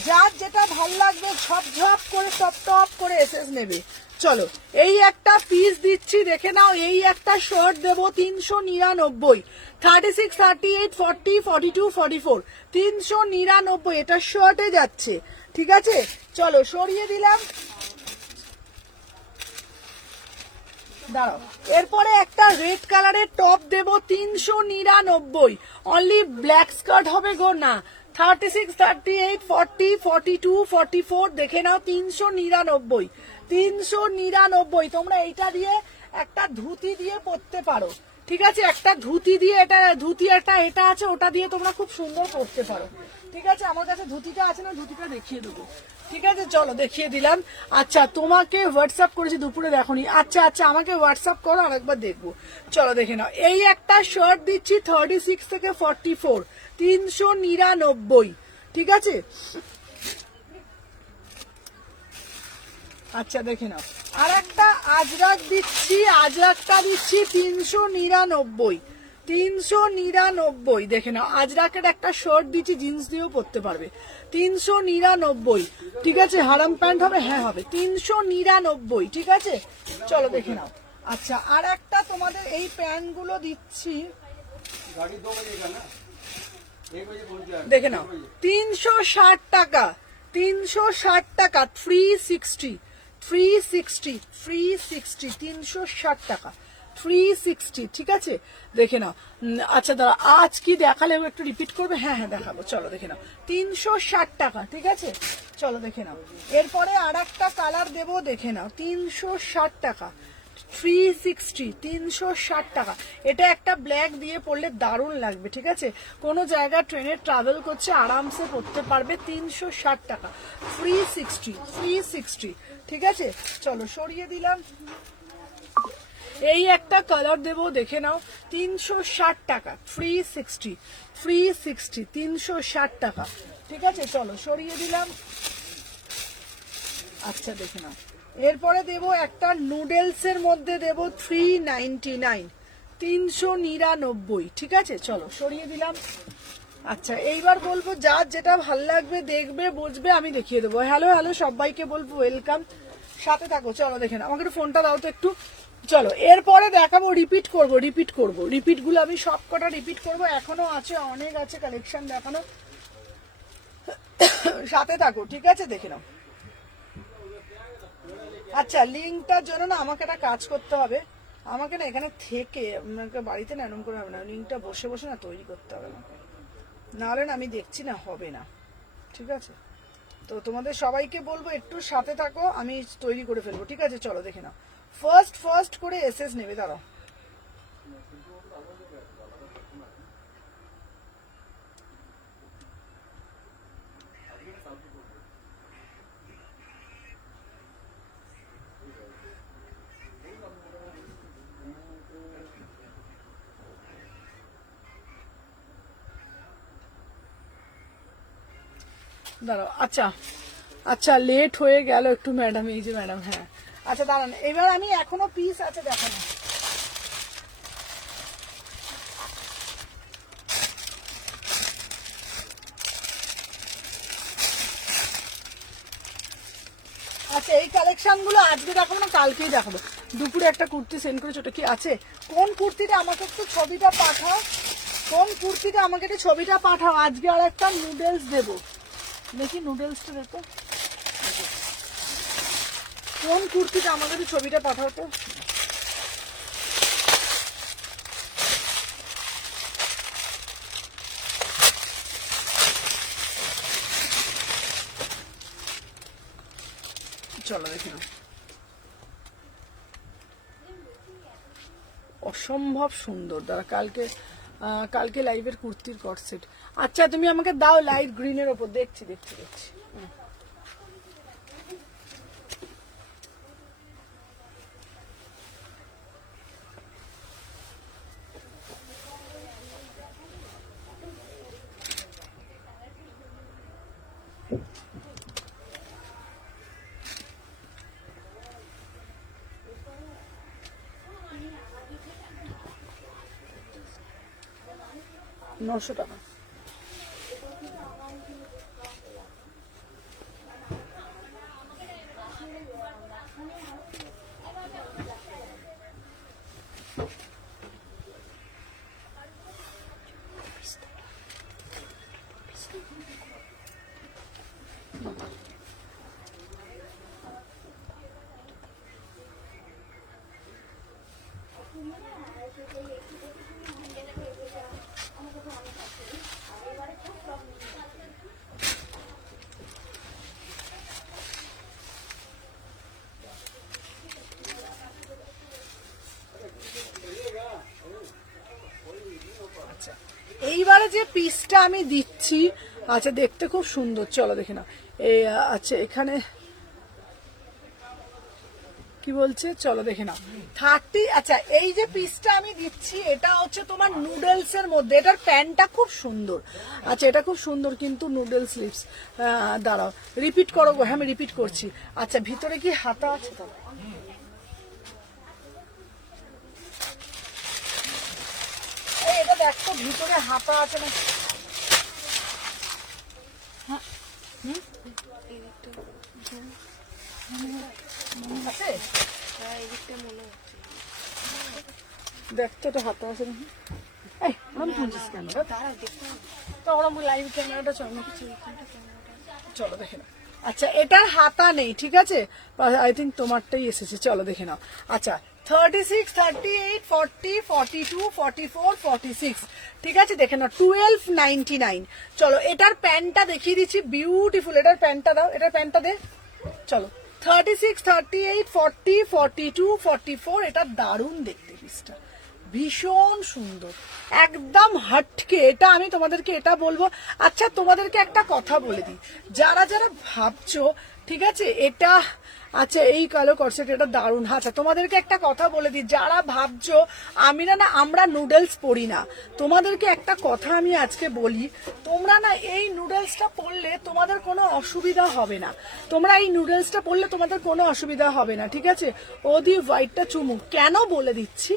যার যেটা ভাল লাগবে ঝপ ঝপ করে টপ টপ করে এসএস নেবে। চলো এই একটা পিস দিচ্ছি, দেখে নাও, এই একটা শার্ট দেবো 399, 36, 38, 40, 42, 44, 399 এটা শার্টে যাচ্ছে। ঠিক আছে, চলো সরিয়ে দিলাম, দাঁড়াও। এরপরে একটা রেড কালারের টপ দেবো 399, অনলি ব্ল্যাক স্কার্ট হবে গো, না 36, 38, 40, 42, 44, দেখে নাও 399, 399। তোমরা এইটা দিয়ে একটা ধুতি দিয়ে পরতে পারো। ঠিক আছে, একটা ধুতি দিয়ে, এটা ধুতি একটা এটা আছে, ওটা দিয়ে তোমরা খুব সুন্দর পরতে পারো। ঠিক আছে, আমার কাছে ধুতিটা আছে না, ধুতিটা দেখিয়ে দেবো। ঠিক আছে, চলো দেখিয়ে দিলাম। আচ্ছা, তোমাকে হোয়াটসঅ্যাপ করেছি দুপুরে দেখোনি, আচ্ছা আচ্ছা আমাকে হোয়াটসঅ্যাপ করো, আরেকবার দেখবো। চলো দেখে নাও, এই একটা শার্ট দিচ্ছি 36 থেকে 44, 399। ঠিক আছে, আচ্ছা দেখে নাও, আর একটা আজরাক দিচ্ছি, আজরাকটা দিচ্ছি 399, 399। দেখে নাও, আজরাকের একটা শার্ট দিচ্ছি, জিন্স দিয়েও পরতে পারবে, 399। ঠিক আছে, হারাম প্যান্ট হবে, হ্যাঁ হবে, 399। ঠিক আছে, চলো দেখে নাও। আচ্ছা, আর একটা তোমাদের এই প্যান্ট গুলো দিচ্ছি, দেখে নাও 360 টাকা, 360 টাকা, 360, 360, 360, 360 টাকা, 360। ঠিক আছে, দেখে নাও। আচ্ছা দাঁড়া, আজ কি দেখালে একটু রিপিট করবে? হ্যাঁ হ্যাঁ দেখাবো, চলো দেখে নাও, 360 টাকা। ঠিক আছে, চলো দেখে নাও। এরপরে আর একটা কালার দেবো, দেখে নাও 360 টাকা, 360, 360 টাকা। এটা একটা ব্ল্যাক দিয়ে পরলে দারুণ লাগবে। ঠিক আছে, কোনো জায়গা ট্রেনে ট্রাভেল করছে আরামসে পরতে পারবে, 360 টাকা, 360, 360। ঠিক আছে, চলো সরিয়ে দিলাম। এই একটা কালার দেবো, দেখে নাও 360 টাকা, 360, 360, 360 টাকা। ঠিক আছে, চলো সরিয়ে দিলাম। আচ্ছা দেখে নাও, এরপরে দেবো একটা নুডলস এর মধ্যে দেবো 399, 399। ঠিক আছে, চলো সরিয়ে দিলাম। আচ্ছা, এইবার বলবো যার যেটা ভাল লাগবে দেখবে বুঝবে, আমি দেখিয়ে দেবো। হ্যালো হ্যালো সবাইকে বলবো ওয়েলকাম, সাথে থাকো। চলো দেখে নাও, আমাকে একটু ফোনটা দাও তো একটু। চলো এরপরে দেখাবো, রিপিট করব, রিপিট গুলো আমি সব কটা রিপিট করবো, এখনো আছে, অনেক আছে কালেকশন দেখানো, সাথে থাকো। ঠিক আছে, দেখে নাও। আচ্ছা, লিঙ্কটার জন্য না আমাকে একটা কাজ করতে হবে, আমাকে না এখানে থেকে, আমাকে বাড়িতে না এরকম করে হবে না, লিঙ্কটা বসে বসে না তৈরি করতে হবে আমাকে, নাহলে না আমি দেখছি না হবে না। ঠিক আছে, তো তোমাদের সবাইকে বলবো একটু সাথে থাকো, আমি তৈরি করে ফেলবো। ঠিক আছে, চলো দেখে নাও। ফার্স্ট করে এসএস নেবে, দাঁড়াও। দাঁড়াও, আচ্ছা আচ্ছা লেট হয়ে গেল একটু ম্যাডাম, এই যে ম্যাডাম, হ্যাঁ আচ্ছা দাঁড়ান, এবার আমি এখনো পিস আছে দেখানো। আচ্ছা, এই কালেকশন গুলো আজকে দেখাবো না, কালকেই দেখাবো। দুপুরে একটা কুর্তি সেন্ড করেছো, ওটা কি আছে? কোন কুর্তিটা আমাকে একটু ছবিটা পাঠাও, কোন কুর্তিটা আমাকে একটু ছবিটা পাঠাও। আজকে আর একটা নুডলস দেবো, দেখি নুডলসটা দেখো, কোন কুর্তিটা আমাকে একটু ছবিটা পাঠাও তো। চলো দেখি না, অসম্ভব সুন্দর। দাঁড়া, কালকে লাইভের কুর্তির কট সেট। আচ্ছা তুমি আমাকে দাও লাইট গ্রিনের ওপর, দেখছি। 900 টাকা। আচ্ছা এইবারে যে পিসটা আমি দিচ্ছি, আচ্ছা দেখতে খুব সুন্দর, চলো দেখে নাও। এই আচ্ছা এখানে কি বলছে, চলো দেখে নাও 30। আচ্ছা এই যে পিসটা আমি দিচ্ছি এটা হচ্ছে তোমার নুডলস এর মধ্যে, এটার প্যান্টটা খুব সুন্দর। আচ্ছা এটা খুব সুন্দর কিন্তু নুডল স্লিভস। দাঁড়াও রিপিট করো গো, হ্যাঁ আমি রিপিট করছি। আচ্ছা ভিতরে কি হাতা আছে তো? এটা দেখো ভিতরে হাতা আছে না? আছে হ্যাঁ এদিকটা মনে হচ্ছে। দেখতো তো হাতা আছে না? এই ওরম শুনছিস কেন? দাঁড়াও দেখতে হবে। তো ওরম লাইভ ক্যামেরাটা চলো, চলো দেখে নাও। আচ্ছা এটার হাতা নেই, ঠিক আছে, আই থিঙ্ক তোমারটাই এসেছে, চলো দেখে নাও। আচ্ছা 36, 38, 40, 42, 44, 46, ঠিক আছে দেখে নাও 12.99। চলো এটার প্যান্টটা দেখিয়ে দিচ্ছি, বিউটিফুল। এটার প্যান্টটা দাও, এটার প্যান্টটা দে। চলো 36, 38, 40, 42, 44, এটা দারুণ দেখতে পিসটা, ভীষণ সুন্দর, একদম হটকে। এটা আমি তোমাদেরকে এটা বলবো। আচ্ছা তোমাদেরকে একটা কথা বলে দিই, যারা যারা ভাবছো, ঠিক আছে এটা, আচ্ছা এই কালো করসেট এটা দারুণ। আচ্ছা তোমাদেরকে একটা কথা বলে দিই, যারা ভাবছো আমি না আমরা নুডলস পরি না, তোমাদেরকে একটা কথা আমি আজকে বলি, তোমরা না এই নুডলসটা পরলে তোমাদের কোনো অসুবিধা হবে না। তোমরা এই নুডলসটা পরলে তোমাদের কোনো অসুবিধা হবে না, ঠিক আছে। ওদি হোয়াইটটা চুমু কেন বলে দিচ্ছি,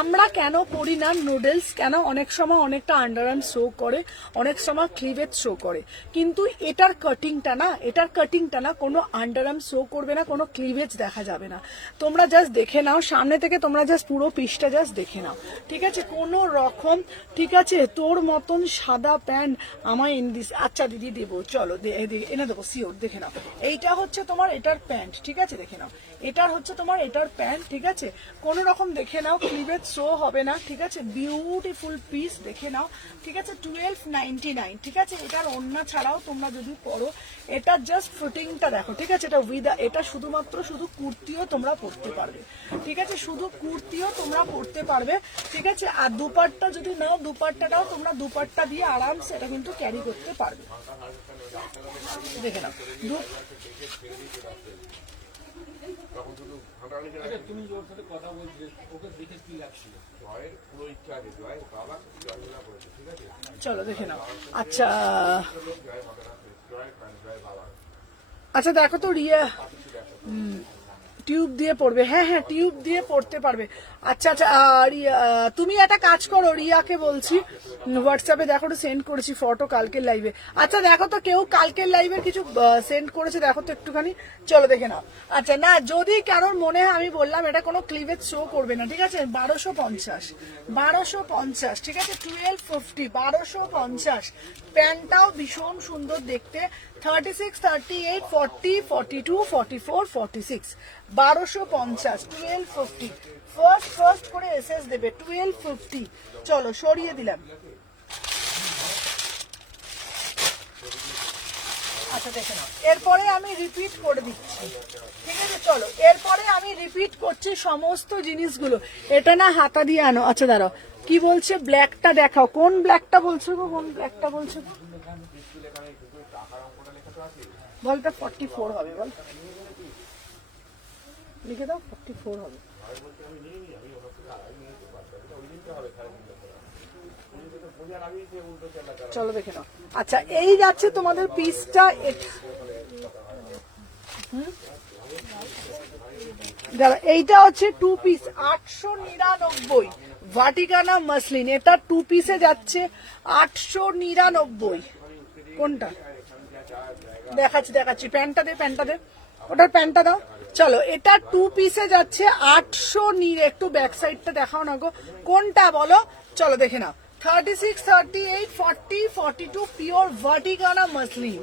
আমরা কেন পরি না নুডলস, কেন অনেক সময় অনেকটা আন্ডারআর্ম শো করে, অনেক সময় ক্লিভেজ শো করে, কিন্তু এটার কাটিংটা না কোনো আন্ডারআর্ম শো করবে না, কোনো ক্লিভেজ দেখা যাবে না। তোমরা জাস্ট দেখে নাও সামনে থেকে, তোমরা জাস্ট পুরো পিসটা জাস্ট দেখে নাও, ঠিক আছে, কোনো রকম, ঠিক আছে। তোর মতন সাদা প্যান্ট আমায় এনে দিস, আচ্ছা দিদি দেবো, চলো এনে দেবো শিওর, দেখে নাও। এইটা হচ্ছে তোমার এটার প্যান্ট, ঠিক আছে, দেখে নাও। এটার হচ্ছে তোমার এটার প্যান্ট, ঠিক আছে, কোনো রকম দেখে নাও ক্লিভেজ শো হবে না, ঠিক আছে, বিউটিফুল পিস, দেখে নাও, ঠিক আছে। 12.99, ঠিক আছে। এটার ওড়না ছাড়াও তোমরা যদি পরো, এটা জাস্ট ফিটিংটা দেখো, ঠিক আছে। এটা শুধুমাত্র শুধু কুর্তিও তোমরা পরতে পারবে, ঠিক আছে, শুধু কুর্তিও তোমরা পরতে পারবে, ঠিক আছে। আর দুপাট্টা যদি নাও, দুপাট্টাটাও তোমরা দুপাট্টা দিয়ে আরামসে এটা কিন্তু ক্যারি করতে পারবে, দেখে নাও। তুমি ওর সাথে কথা বলছিলে, ওকে দেখে কি লাগছিল? জয়ের পুরো ইচ্ছা আছে, জয়ের বাবা জয়গুলা করেছে, ঠিক আছে, চলো দেখে নাও। আচ্ছা জয় হবে না, জয়ের বাবা। আচ্ছা দেখো তো রিয়া টিউব দিয়ে পড়বে, হ্যাঁ হ্যাঁ টিউব দিয়ে পড়তে পারবে। আচ্ছা আচ্ছা রিয়া তুমি একটা কাজ করো, রিয়াকে বলছি হোয়াটসঅ্যাপে দেখো তো সেন্ড করেছি ফটো কালকের লাইভে। আচ্ছা দেখো তো কেউ কালকের লাইভের কিছু সেন্ড করেছে, দেখো তো একটুখানি, চলো দেখে নাও। আচ্ছা না যদি কারোর মনে হয়, আমি বললাম এটা কোনো ক্লিভেজ শো করবে না, ঠিক আছে। 1250, ঠিক আছে, 1250, 1250। প্যান্টটাও ভীষণ সুন্দর দেখতে। 36, 38, 40, 42, 44, 46, 1250, 1250। ফার্স্ট করে এসএস দেবে 1250। চলো সরিয়ে দিলাম। আচ্ছা দেখে নাও, এরপরে আমি রিপিট করে দিচ্ছি, ঠিক আছে। চলো এরপরে আমি রিপিট করছি সমস্ত জিনিসগুলো। এটা না হাতা দিয়ে আনো। আচ্ছা দাঁড়াও, কি বলছে, ব্ল্যাকটা দেখাও, কোন ব্ল্যাকটা বলছো গো, কোন ব্ল্যাকটা বলছো বলটা? 44 হবে, বল লিখে দাও, 44 হবে। চলো দেখে নাও। আচ্ছা এই যাচ্ছে তোমাদের পিসটা, এইটা হচ্ছে 2 পিস 899 ভাটিকানা মাসলিন, এটা 2 পিসে যাচ্ছে 899। কোনটা দেখাচ্ছি, প্যান্টটা দে, ওটার প্যান্টটা দাও। চলো এটা 2 পিসে যাচ্ছে 800, একটু ব্যাক সাইডটা দেখাও না গো, কোনটা বলো, চলো দেখে নাও। 36, 38, 40, 42 পিওর ভাটিকানা মাসলিন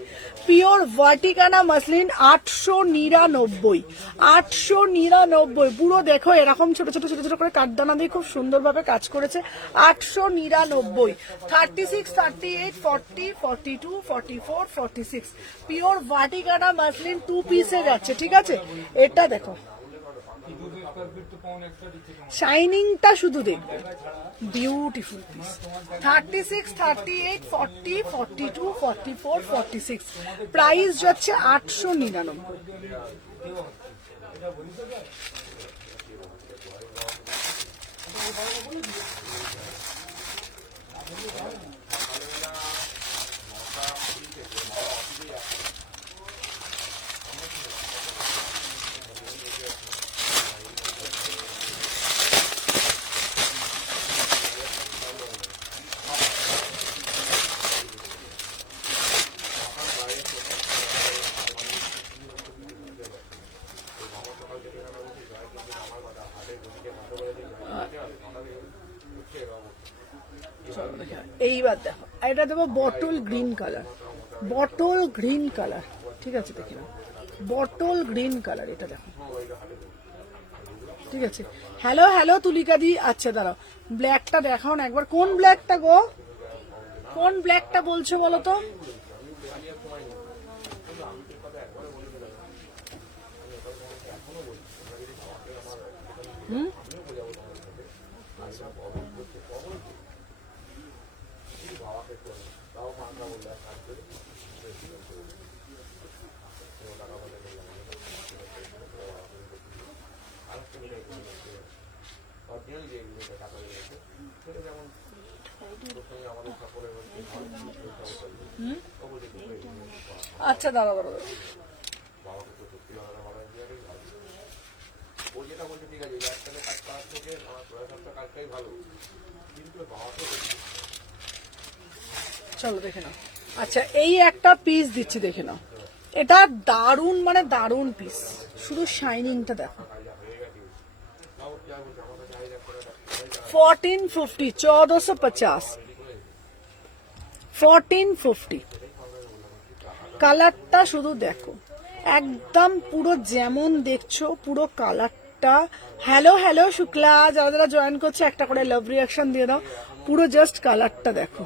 899, পুরো দেখো এরকম ছোট ছোট করে কাঠদানা দিয়ে খুব সুন্দরভাবে কাজ করেছে। 899, 36, 38, 40, 42, 44, 46 পিওর ভাটিকানা মাসলিন 2 পিসে যাচ্ছে, ঠিক আছে। এটা দেখো শাইনিংটা শুধু দেখবে, বিউটিফুল পিস। 36, 38, 40, 42, 44, 46, প্রাইস যাচ্ছে 899। এইবার দেখো এটা দেবো bottle green colour, bottle green colour, ঠিক আছে দেখে নাও, বটল গ্রিন কালার, এটা দেখো, ঠিক আছে। হ্যালো হ্যালো তুলিকা দি, আচ্ছা দাঁড়াও ব্ল্যাকটা দেখাও না একবার, কোন ব্ল্যাকটা গো, কোন ব্ল্যাকটা বলছো বলো তো? আচ্ছা দাঁড়া দাঁড়া, চলো দেখে নাও। আচ্ছা এই একটা পিস দিচ্ছি দেখে নাও, এটা দারুন মানে দারুন পিস, শুধু শাইনিংটা দেখো। 1450, 1450, 1450, কালারটা শুধু দেখো, একদম পুরো যেমন দেখছো পুরো কালারটা। হ্যালো হ্যালো শুক্লা, যারা যারা জয়েন করছে একটা করে লাভ রিয়াকশন দিয়ে দাও, পুরো জাস্ট কালারটা দেখো।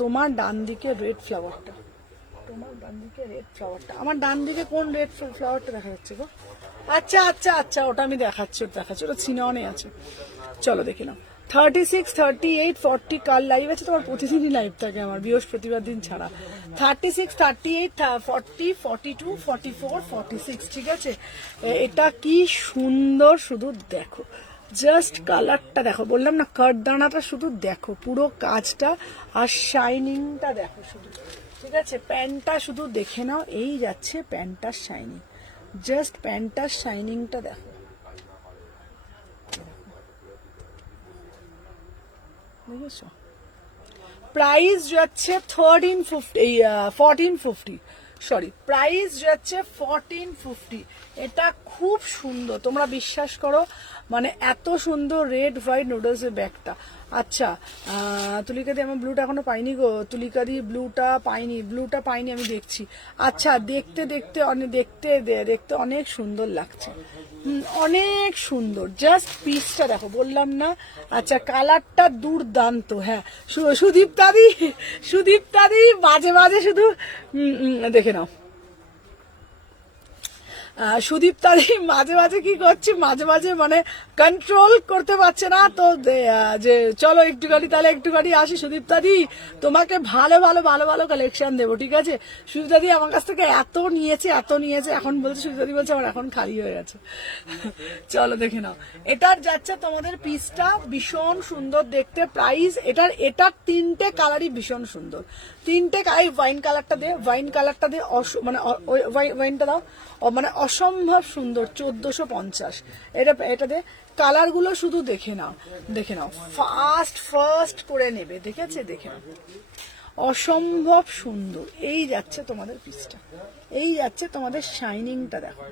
তোমার ডান দিকে রেড ফ্লাওয়ারটা, তোমার ডান দিকে রেড ফ্লাওয়ারটা, আমার ডান দিকে কোন রেড ফ্লাওয়ারটা দেখা যাচ্ছে গো? আচ্ছা আচ্ছা আচ্ছা, ওটা আমি দেখাচ্ছি, ওটা দেখাচ্ছি, ওটা সিননে আছে। চলো দেখে নাও। 36, 38, 40 কাল লাইভ আছে তোমার, প্রতিদিনই লাইভ থাকে আমার বৃহস্পতিবার দিন ছাড়া। 36, 38, 40, 42, 44, 46, ঠিক আছে। এটা কি সুন্দর শুধু দেখো, জাস্ট কালারটা দেখো, বললাম না কাঠদানাটা শুধু দেখো, পুরো কাজটা আর শাইনিংটা দেখো শুধু, ঠিক আছে। প্যান্টটা শুধু দেখে নাও, এই যাচ্ছে প্যান্টটার শাইনিং, জাস্ট প্যান্টটার শাইনিংটা দেখো, দেখেছো। প্রাইস যাচ্ছে 1450, সরি প্রাইস যাচ্ছে 1450। এটা খুব সুন্দর, তোমরা বিশ্বাস করো, মানে এত সুন্দর রেড হোয়াইট নুডলস এর ব্যাগটা। আচ্ছা তুলিকাদি আমার ব্লুটা এখনো পাইনি গো, তুলিকাদি ব্লুটা পাইনি আমি দেখছি। আচ্ছা দেখতে দেখতে দেখতে অনেক সুন্দর লাগছে, অনেক সুন্দর, জাস্ট পিসটা দেখো, বললাম না। আচ্ছা কালারটা দুর্দান্ত। হ্যাঁ সুদীপ দাদি মাঝে মাঝে শুধু দেখে নাও, সুদীপ দাদি মাঝে মাঝে কি করছে, মাঝে মাঝে মানে কন্ট্রোল করতে পারছে না তো, যে চলো একটুখানি তাহলে একটুখানি আসি সুদীপ দাদি, তোমাকে ভালো ভালো ভালো ভালো কালেকশন দেবো, ঠিক আছে। সুদীপ দাদি আমার কাছ থেকে এত নিয়েছে, এখন বলছে, সুদীপ দাদি বলছে আমার এখন খালি হয়ে গেছে। চলো দেখে নাও, এটার যাচ্ছে তোমাদের পিসটা ভীষণ সুন্দর দেখতে। প্রাইস এটার তিনটে কালারই ভীষণ সুন্দর, তিনটে কালার। ওয়াইন কালারটা দে, মানে ওয়াইনটা দাও, মানে অসম্ভব সুন্দর, 1450। এটা দে, কালার গুলো শুধু দেখে নাও, ফার্স্ট করে নেবে, দেখেছে, দেখে নাও, অসম্ভব সুন্দর। এই যাচ্ছে তোমাদের পিসটা, এই যাচ্ছে তোমাদের শাইনিংটা দেখো,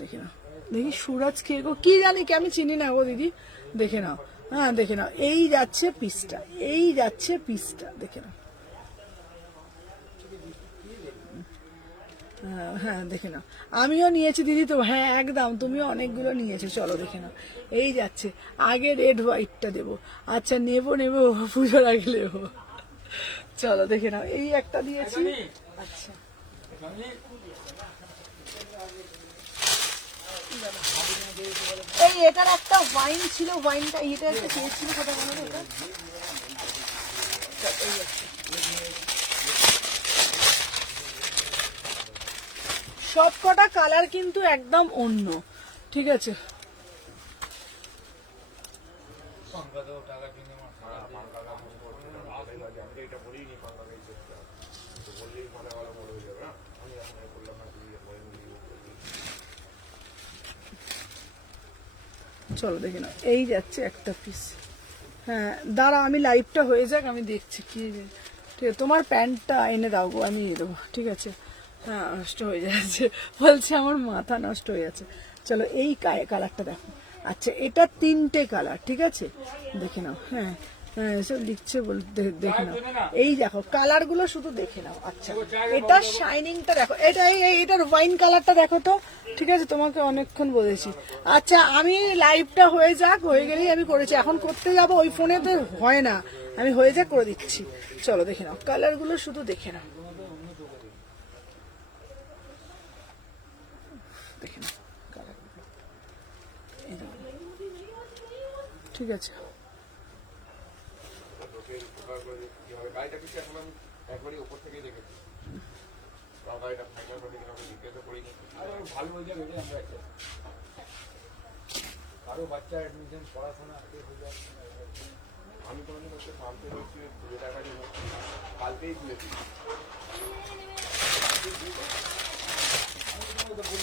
দেখে নাও। দেখি সুরজ কে গো, কি জানি কি আমি চিনি না গো দিদি, দেখে নাও। হ্যাঁ দেখে নাও, এই যাচ্ছে পিসটা, দেখে নাও। হ্যাঁ দেখে নাও, আমিও নিয়েছি দিদি তো, হ্যাঁ একদম, তুমিও অনেকগুলো নিয়েছো। চলো দেখে নাও, এই যাচ্ছে, আগে রেড হোয়াইটটা দেবো। আচ্ছা নেবো পুজোর আগে নেবো। চলো দেখে নাও, এই একটা দিয়েছি। আচ্ছা এই এটার একটা ওয়াইন ছিল, ওয়াইনটা এটা একটা চেয়েছিল, কোথায় বলো তো এটা? এই আছে। সব কটা কালার কিন্তু একদম অন্য, ঠিক আছে। চলো দেখে নাও, এই যাচ্ছে একটা পিস। হ্যাঁ দাঁড়া, আমি লাইভটা হয়ে যাক, আমি দেখছি কি। ঠিক আছে, তোমার প্যান্টটা এনে দাও গো, আমি দিয়ে দেবো, ঠিক আছে। হ্যাঁ নষ্ট হয়ে যাচ্ছে, বলছে আমার মাথা নষ্ট হয়ে যাচ্ছে। চলো এই কালারটা দেখো। আচ্ছা এটা 3টে কালার, ঠিক আছে, দেখে নাও। হ্যাঁ হ্যাঁ এসব লিখছে বলতে, দেখে নাও। এই দেখো কালার গুলো শুধু দেখে নাও। আচ্ছা এটা শাইনিংটা দেখো, এটা এটার ওয়াইন কালারটা দেখো তো, ঠিক আছে, তোমাকে অনেকক্ষণ বলেছি। আচ্ছা আমি লাইভটা হয়ে যাক, হয়ে গেলেই আমি করেছি, এখন করতে যাবো ওই ফোনে তো হয় না, আমি হয়ে যাক করে দিচ্ছি। চলো দেখে নাও কালার গুলো শুধু দেখে নাও, দেখে নাও কালারগুলো। এই দেখো, ঠিক আছে। গাড়িটা কিন্তু এখন আমি একবারই উপর থেকেই দেখেছি, গাড়িটা ফাইনাল করে আমি জিজ্ঞাসা করিনি। ভালো হয়ে যাবে আমরা একটা কারো বাচ্চা অ্যাডমিশন পড়াশোনা হয়ে যাবে। আমি কোনোদিন হচ্ছে মানতে হচ্ছে 2 টাকা দিয়ে কালকেই তুলেছি। বললাম কতক্ষণ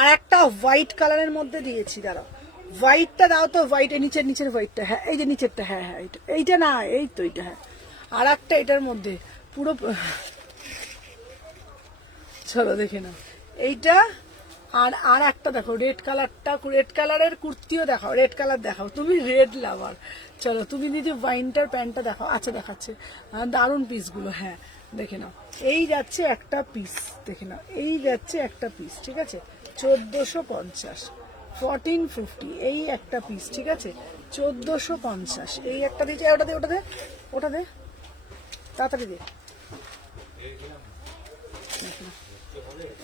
আর একটা হোয়াইট কালারের মধ্যে দিয়েছি, দাঁড়াও হোয়াইটটা দাও তো, হোয়াইট নিচের হোয়াইটটা, হ্যাঁ এই যে নিচেরটা, হ্যাঁ হ্যাঁ এইটা না, এই তো এইটা, হ্যাঁ আর একটা এটার মধ্যে পুরো। চলো দেখে নাও এইটা, আর একটা দেখো রেড কালারটা, রেড কালারের কুর্তিও দেখাও, রেড কালার দেখাও, তুমি রেড লাভার। চলো তুমি দিদি ওয়াইনটার প্যান্টটা দেখাও। আচ্ছা দেখাচ্ছে, দারুণ পিসগুলো, হ্যাঁ দেখে নাও। এই যাচ্ছে একটা পিস, দেখে নাও এই যাচ্ছে একটা পিস, ঠিক আছে, 1450, 1450 এই একটা পিস, ঠিক আছে, 1450 এই একটা দিয়েছে। ওটা দে, ওটা দে, ওটা দে, তাড়াতাড়ি দে।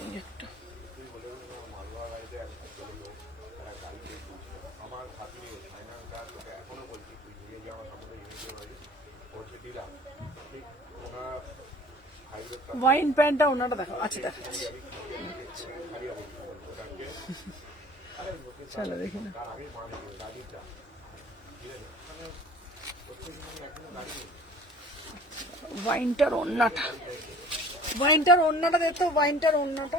এই একটা ওয়াইন প্যান্টটা ওনাটা দেখো। আচ্ছা দেখাচ্ছি, চলো দেখি না ওয়াইনটার ওন্নাটা, ওয়াইনটার ওন্নাটা দেখো, ওয়াইনটার ওন্নাটা।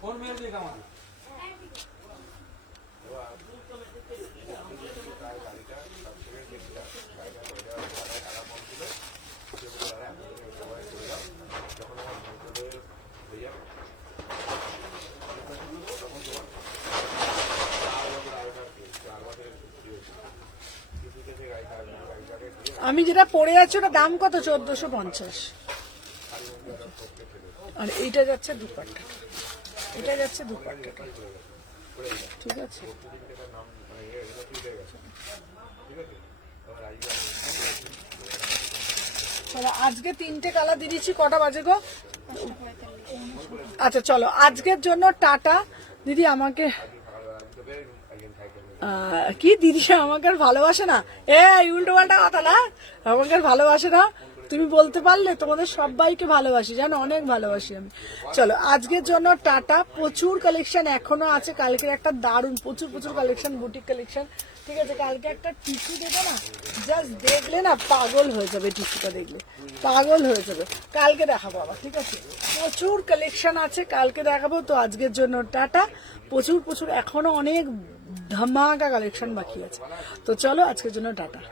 কোন মেয়ে দিয়ে কামাল আমি যেটা পরে আছি ওটা দাম কত? 1450। আর এইটা যাচ্ছে দুপাট্টা, এটা যাচ্ছে দুপাট্টা, ঠিক আছে। আজকে 3টে কালার দিয়ে দিচ্ছি। কটা বাজে গো? আচ্ছা চলো আজকের জন্য টাটা। দিদি আমাকে কি দিদি আমাকে আর ভালোবাসে না? উল্টো পাল্টা কথা না, আমাকে আর ভালোবাসে না। তুমি বলতে পারলে তোমাদের সবাইকে ভালোবাসি, জানো অনেক ভালোবাসি আমি। চলো আজকের জন্য টাটা। প্রচুর কালেকশন এখনো আছে, কালকের একটা দারুণ প্রচুর কালেকশন, বুটিক কালেকশন, ঠিক আছে। কালকে একটা টিস্যু দেবে না, জাস্ট দেখলে না পাগল হয়ে যাবে, টিস্যুটা দেখলে পাগল হয়ে যাবে। কালকে দেখাবো আবার, ঠিক আছে। প্রচুর কালেকশন আছে, কালকে দেখাবো। তো আজকের জন্য টাটা। প্রচুর এখনো অনেক ধামাকা কালেকশন বাকি আছে। তো চলো আজকের জন্য টাটা।